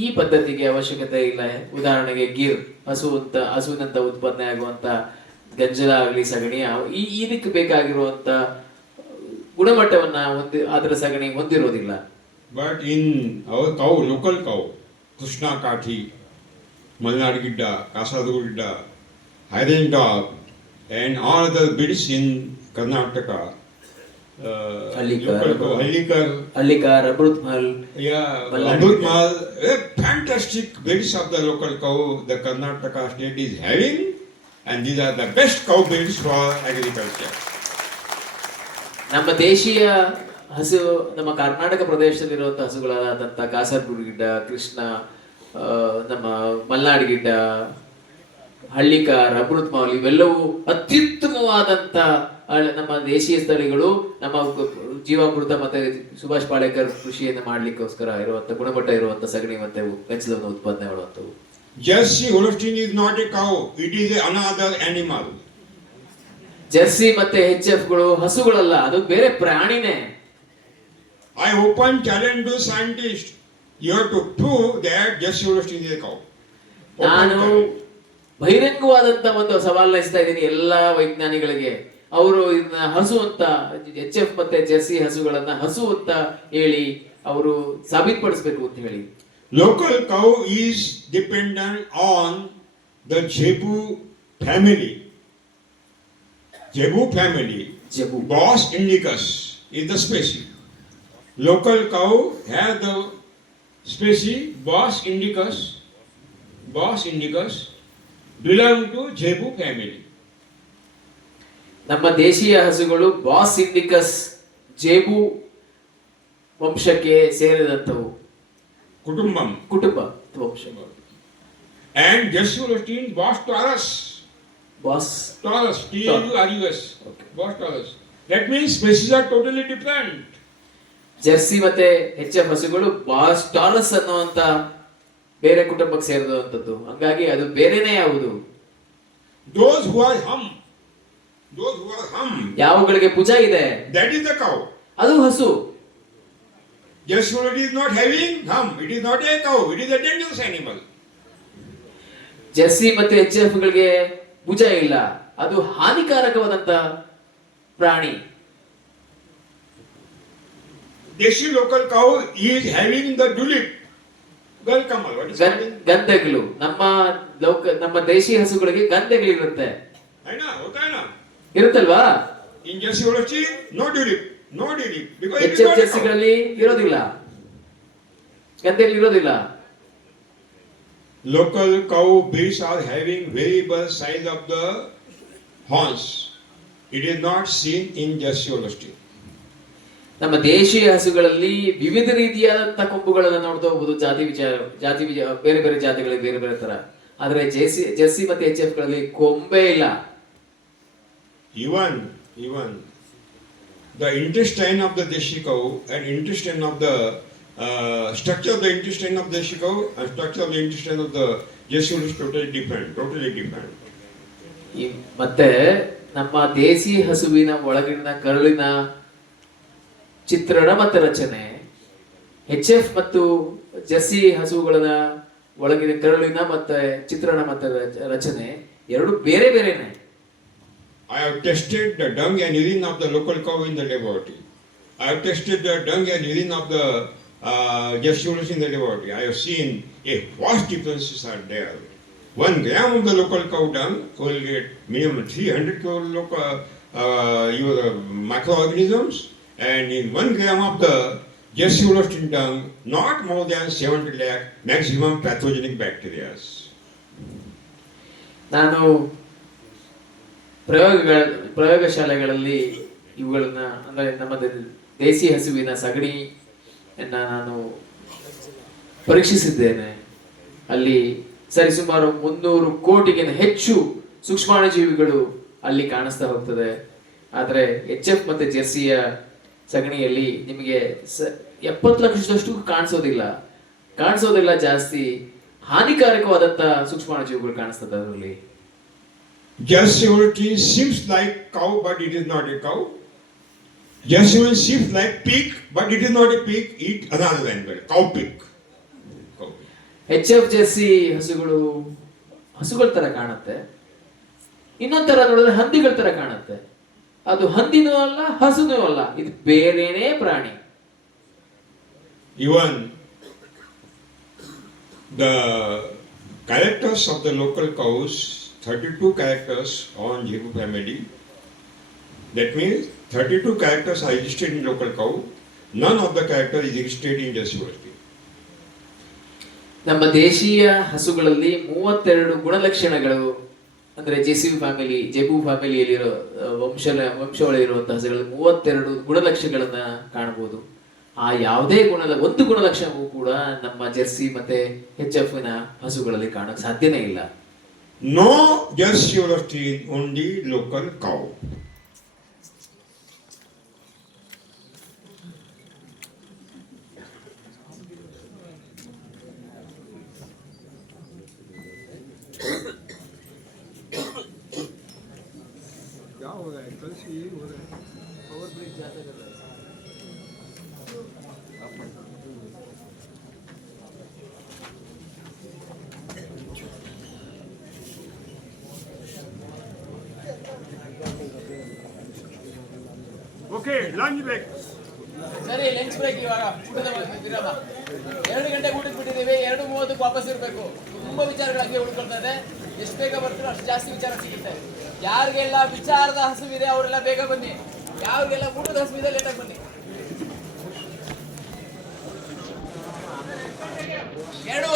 ಈ ಪದ್ಧತಿಗೆ ಅವಶ್ಯಕತೆ ಇಲ್ಲ. ಉದಾಹರಣೆಗೆ ಗಿರ್ ಹಸುವಿನಂತ ಉತ್ಪಾದನೆ ಆಗುವಂತ ಗಂಜಲ ಆಗಲಿ ಸಗಣಿ ಇದಕ್ಕೆ ಬೇಕಾಗಿರುವಂತ ಗುಣಮಟ್ಟವನ್ನ ಅದರ ಸಗಣಿ ಹೊಂದಿರೋದಿಲ್ಲ. But in our cow, local cow, Krishna Kathi, Malnad Gidda, Kasaragod Gidda, Highland Dog, and all other breeds in Karnataka, Hallikar, Amrutmal, Amrutmal, fantastic breeds of the local cow the Karnataka state is having, and these are the best cow breeds for agriculture. ನಮ್ಮ ದೇಶೀಯ ಹಸು ನಮ್ಮ ಕರ್ನಾಟಕ ಪ್ರದೇಶದಲ್ಲಿರುವಂತಹ ಹಸುಗಳಾದಂಥ ಕಾಸರಗೋಡು ಗಿಡ್ಡ, ಕೃಷ್ಣ, ನಮ್ಮ ಮಲ್ನಾಡ್ ಗಿಡ್ಡ, ಹಳ್ಳಿಕಾರ್, ಅಮೃತ್ ಮಹಲ್ ಇವೆಲ್ಲವೂ ಅತ್ಯುತ್ತಮವಾದಂತ ನಮ್ಮ ದೇಶೀಯ ತಳಿಗಳು ನಮ್ಮ ಜೀವಾಮೃತ ಮತ್ತೆ ಸುಭಾಷ್ ಪಾಳೇಕರ್ ಕೃಷಿಯನ್ನು ಮಾಡ್ಲಿಕ್ಕೋಸ್ಕರ ಇರುವಂತ ಗುಣಮಟ್ಟ ಇರುವಂತ ಸಗಣಿ ಮತ್ತೆ ವೆಚ್ಚಲವನ್ನು ಉತ್ಪಾದನೆ ಮಾಡುವಂತವು. Jersey Holstein is not a cow, it is another animal. Jersey ಮತ್ತೆ HF ಗಳು ಹಸುಗಳಲ್ಲ, ಅದು ಬೇರೆ ಪ್ರಾಣಿನೇ. I open challenge to scientists. You have to prove that Jersey Holstein is a cow. Open ನಾನು challenge. ಬಹಿರಂಗವಾದಂತ ಒಂದು ಸವಾಲನ್ನ ಇಸ್ತಾ ಇದ್ದೀನಿ ಎಲ್ಲಾ ವೈಜ್ಞಾನಿಗಳಿಗೆ. ಅವರು ಇದನ್ನ ಹಸು ಅಂತ HF ಮತ್ತೆ ಜೆರ್ಸಿ ಹಸುಗಳನ್ನ ಹಸು ಅಂತ ಹೇಳಿ ಅವರು ಸಾಬೀತುಪಡಿಸಬೇಕು ಅಂತ ಹೇಳಿ. Local cow is dependent on the Zebu family. Zebu family. Zebu. Bos indicus is the species. Local cow has the species Bos indicus. Bos indicus belong to Zebu family. ನಮ್ಮ ದೇಶೀಯ ಹಸುಗಳು ಬಾಸ್ ಇಂಡಿಕಸ್ ಜೇಬು ವಂಶಕ್ಕೆ ಸೇರಿದಂತವು. Kutumbam. ಕುಟುಂಬ ವಂಶ. And Jersey Holstein Bos taurus. Boss Taurus. Taurus. Okay. Bos taurus. That means species are totally different. Jersey ಮತ್ತೆ HF ಹಸುಗಳು boss taurus ಅನ್ನುವಂತ ಬೇರೆ ಕುಟುಂಬಕ್ಕೆ ಸೇರಿದಂತದ್ದು. ಹಂಗಾಗಿ ಅದು ಬೇರೆನೇ ಯಾವುದು. Those who are hum, ಯಾವುಗಳಿಗೆ ಭುಜ ಇದೆ that is the cow. ಅದು ಹಸು. Jersey Holstein is not having hum. It is not a cow. It is a dangerous animal. Jersey ಮತ್ತೆ HF ಗಳಿಗೆ ಭುಜ ಇಲ್ಲ, ಅದು ಹಾನಿಕಾರಕವಾದಂತ ಪ್ರಾಣಿ. Deshi local cow is having the tulip. Welcome. What is called? ಗಂಧೆಗಳು ನಮ್ಮ ದೇಶಿ ಹಸುಗಳಿಗೆ ಗಂಧೆಗಳಿರುತ್ತೆ. I know. Okay, no. ಇರುತ್ತಲ್ವಾ? In Jersey Holstein, no tulip. No tulip. Because it is HF not a cow. ಜೆರ್ಸಿಗಳಲ್ಲಿ ಇರೋದಿಲ್ಲ, ಗಂಧೆಗಳು ಇರೋದಿಲ್ಲ. Local cow breeds are having variable size of the horns. It is not seen in Jersey Holstein. ನಮ್ಮ ದೇಶೀಯ ಹಸುಗಳಲ್ಲಿ ವಿವಿಧ ರೀತಿಯಾದಂತಹ ಕೊಂಬುಗಳನ್ನು ನೋಡ್ತಾ ಹೋಗ್ಬೋದು. ಬೇರೆ ಬೇರೆ ಜಾತಿಗಳಿಗೆ ಬೇರೆ ಬೇರೆ ತರ. ಆದ್ರೆ ಜೆರ್ಸಿ ಮತ್ತೆ HF ಗಳಲ್ಲಿ ಕೊಂಬೆ ಇಲ್ಲ. Even the intestine of the Deshi cow and intestine of the structure of the intestine of the Deshi cow and structure of the intestine of the Jersey Holstein is totally different. ಮತ್ತೆ ನಮ್ಮ ದೇಸಿ ಹಸುವಿನ ಒಳಗಿನ ಕರುಳಿನ ಚಿತ್ರಣ ಮತ್ತು ರಚನೆ, HF ಮತ್ತು Jersey ಹಸುಗಳ ಒಳಗಿನ ಕರುಳಿನ ಮತ್ತೆ ಚಿತ್ರಣ ಮತ್ತು ರಚನೆ ಎರಡು ಬೇರೆ ಬೇರೆನೆ. I have tested the dung and urine of the local cow in the laboratory. I have tested the dung and urine of the Jersey Holstein in the laboratory. I have seen a vast differences are there. 1 gram of the local cow dung will get minimum 300 microorganisms, and in 1 gram of the Jersey Holstein dung, not more than 70 lakh maximum pathogenic bacteria. ನಾನು ಪ್ರಯೋಗಶಾಲೆಗಳಲ್ಲಿ ಇವುಗಳನ್ನ ಅಂದ್ರೆ ನಮ್ಮ ದೇಸಿ ಹಸುವಿನ ಸಗಣಿಯನ್ನ ನಾನು ಪರೀಕ್ಷಿಸಿದ್ದೇನೆ. ಅಲ್ಲಿ ಸರಿಸುಮಾರು 300 ಕೋಟಿಗಿಂತ ಹೆಚ್ಚು ಸೂಕ್ಷ್ಮಾಣುಜೀವಿಗಳು ಅಲ್ಲಿ ಕಾಣಿಸ್ತಾ ಹೋಗ್ತದೆ. ಆದ್ರೆ HF ಮತ್ತೆ ಜೆರ್ಸಿಯ ಸಗಣಿಯಲ್ಲಿ ನಿಮಗೆ 70 ಲಕ್ಷದಷ್ಟು ಕಾಣಿಸೋದಿಲ್ಲ. ಜಾಸ್ತಿ ಹಾನಿಕಾರಕವಾದಂತ ಸೂಕ್ಷ್ಮಾಣುಜೀವಿಗಳು ಕಾಣಿಸ್ತದೆ ಅದರಲ್ಲಿ. Jersey Holstein seems like cow, but it is not a cow. Jersey Holstein seems like pig, but it is not a pig. Eat another animal, cow pig. HF Jersey ಹಸುಗಳ ತರ ಕಾಣುತ್ತೆ, ಇನ್ನೊಂದ್ ತರ ನೋಡಿದ್ರೆ ಹಂದಿಗಳ ತರ ಕಾಣುತ್ತೆ. ಅದು ಹಂದಿನೂ ಅಲ್ಲ, ಹಸುನೂ ಅಲ್ಲ, ಇದು ಬೇರೆನೇ ಪ್ರಾಣಿ. Even the characters of the local cows, 32 characters on Zebu family. That means 32 characters are registered in local cow. None of the characters is registered in Jersey Holstein. ನಮ್ಮ ದೇಶೀಯ ಹಸುಗಳಲ್ಲಿ 32 ಗುಣಲಕ್ಷಣಗಳು, ಅಂದ್ರೆ ಜೆಬು ಫ್ಯಾಮಿಲಿಯಲ್ಲಿರೋ ವಂಶಗಳಿರುವಂತಹ ಹಸುಗಳಲ್ಲಿ 32 ಗುಣಲಕ್ಷಣಗಳನ್ನ ಕಾಣಬಹುದು. ಆ ಯಾವುದೇ ಒಂದು ಗುಣಲಕ್ಷಣವೂ ಕೂಡ ನಮ್ಮ ಜೆರ್ಸಿ ಮತ್ತೆ HF ನ ಹಸುಗಳಲ್ಲಿ ಕಾಣಕ್ಕೆ ಸಾಧ್ಯನೇ ಇಲ್ಲ. No Jersey Holstein, only local cow. Okay, lunch break. ಸರಿ, ಲಂಚ್ ಬ್ರೇಕ್ ಇವಾಗ ಊಟದ ವಿರಾಮ. 2 ಗಂಟೆಗೆ ಊಟಕ್ಕೆ ಬಿಟ್ಟಿದ್ದೀವಿ. 2:30ಕ್ಕೆ ವಾಪಸ್ ಇರಬೇಕು. ತುಂಬಾ ವಿಚಾರಗಳು ಹಂಗೆ ಉಳ್ಕೊಳ್ತಾ ಇದೆ. ಎಷ್ಟು ಬೇಗ ಬರ್ತೀರೋ ಅಷ್ಟು ಜಾಸ್ತಿ ವಿಚಾರ ಸಿಗುತ್ತೆ. ಯಾರಿಗೆಲ್ಲ ವಿಚಾರದ ಹಸುವಿದೆ ಅವರೆಲ್ಲ ಬೇಗ ಬನ್ನಿ. ಯಾರಿಗೆಲ್ಲ ಊಟದ ಹಸುವಿದೆ ಲೇಟಾಗಿ ಬನ್ನಿ. 2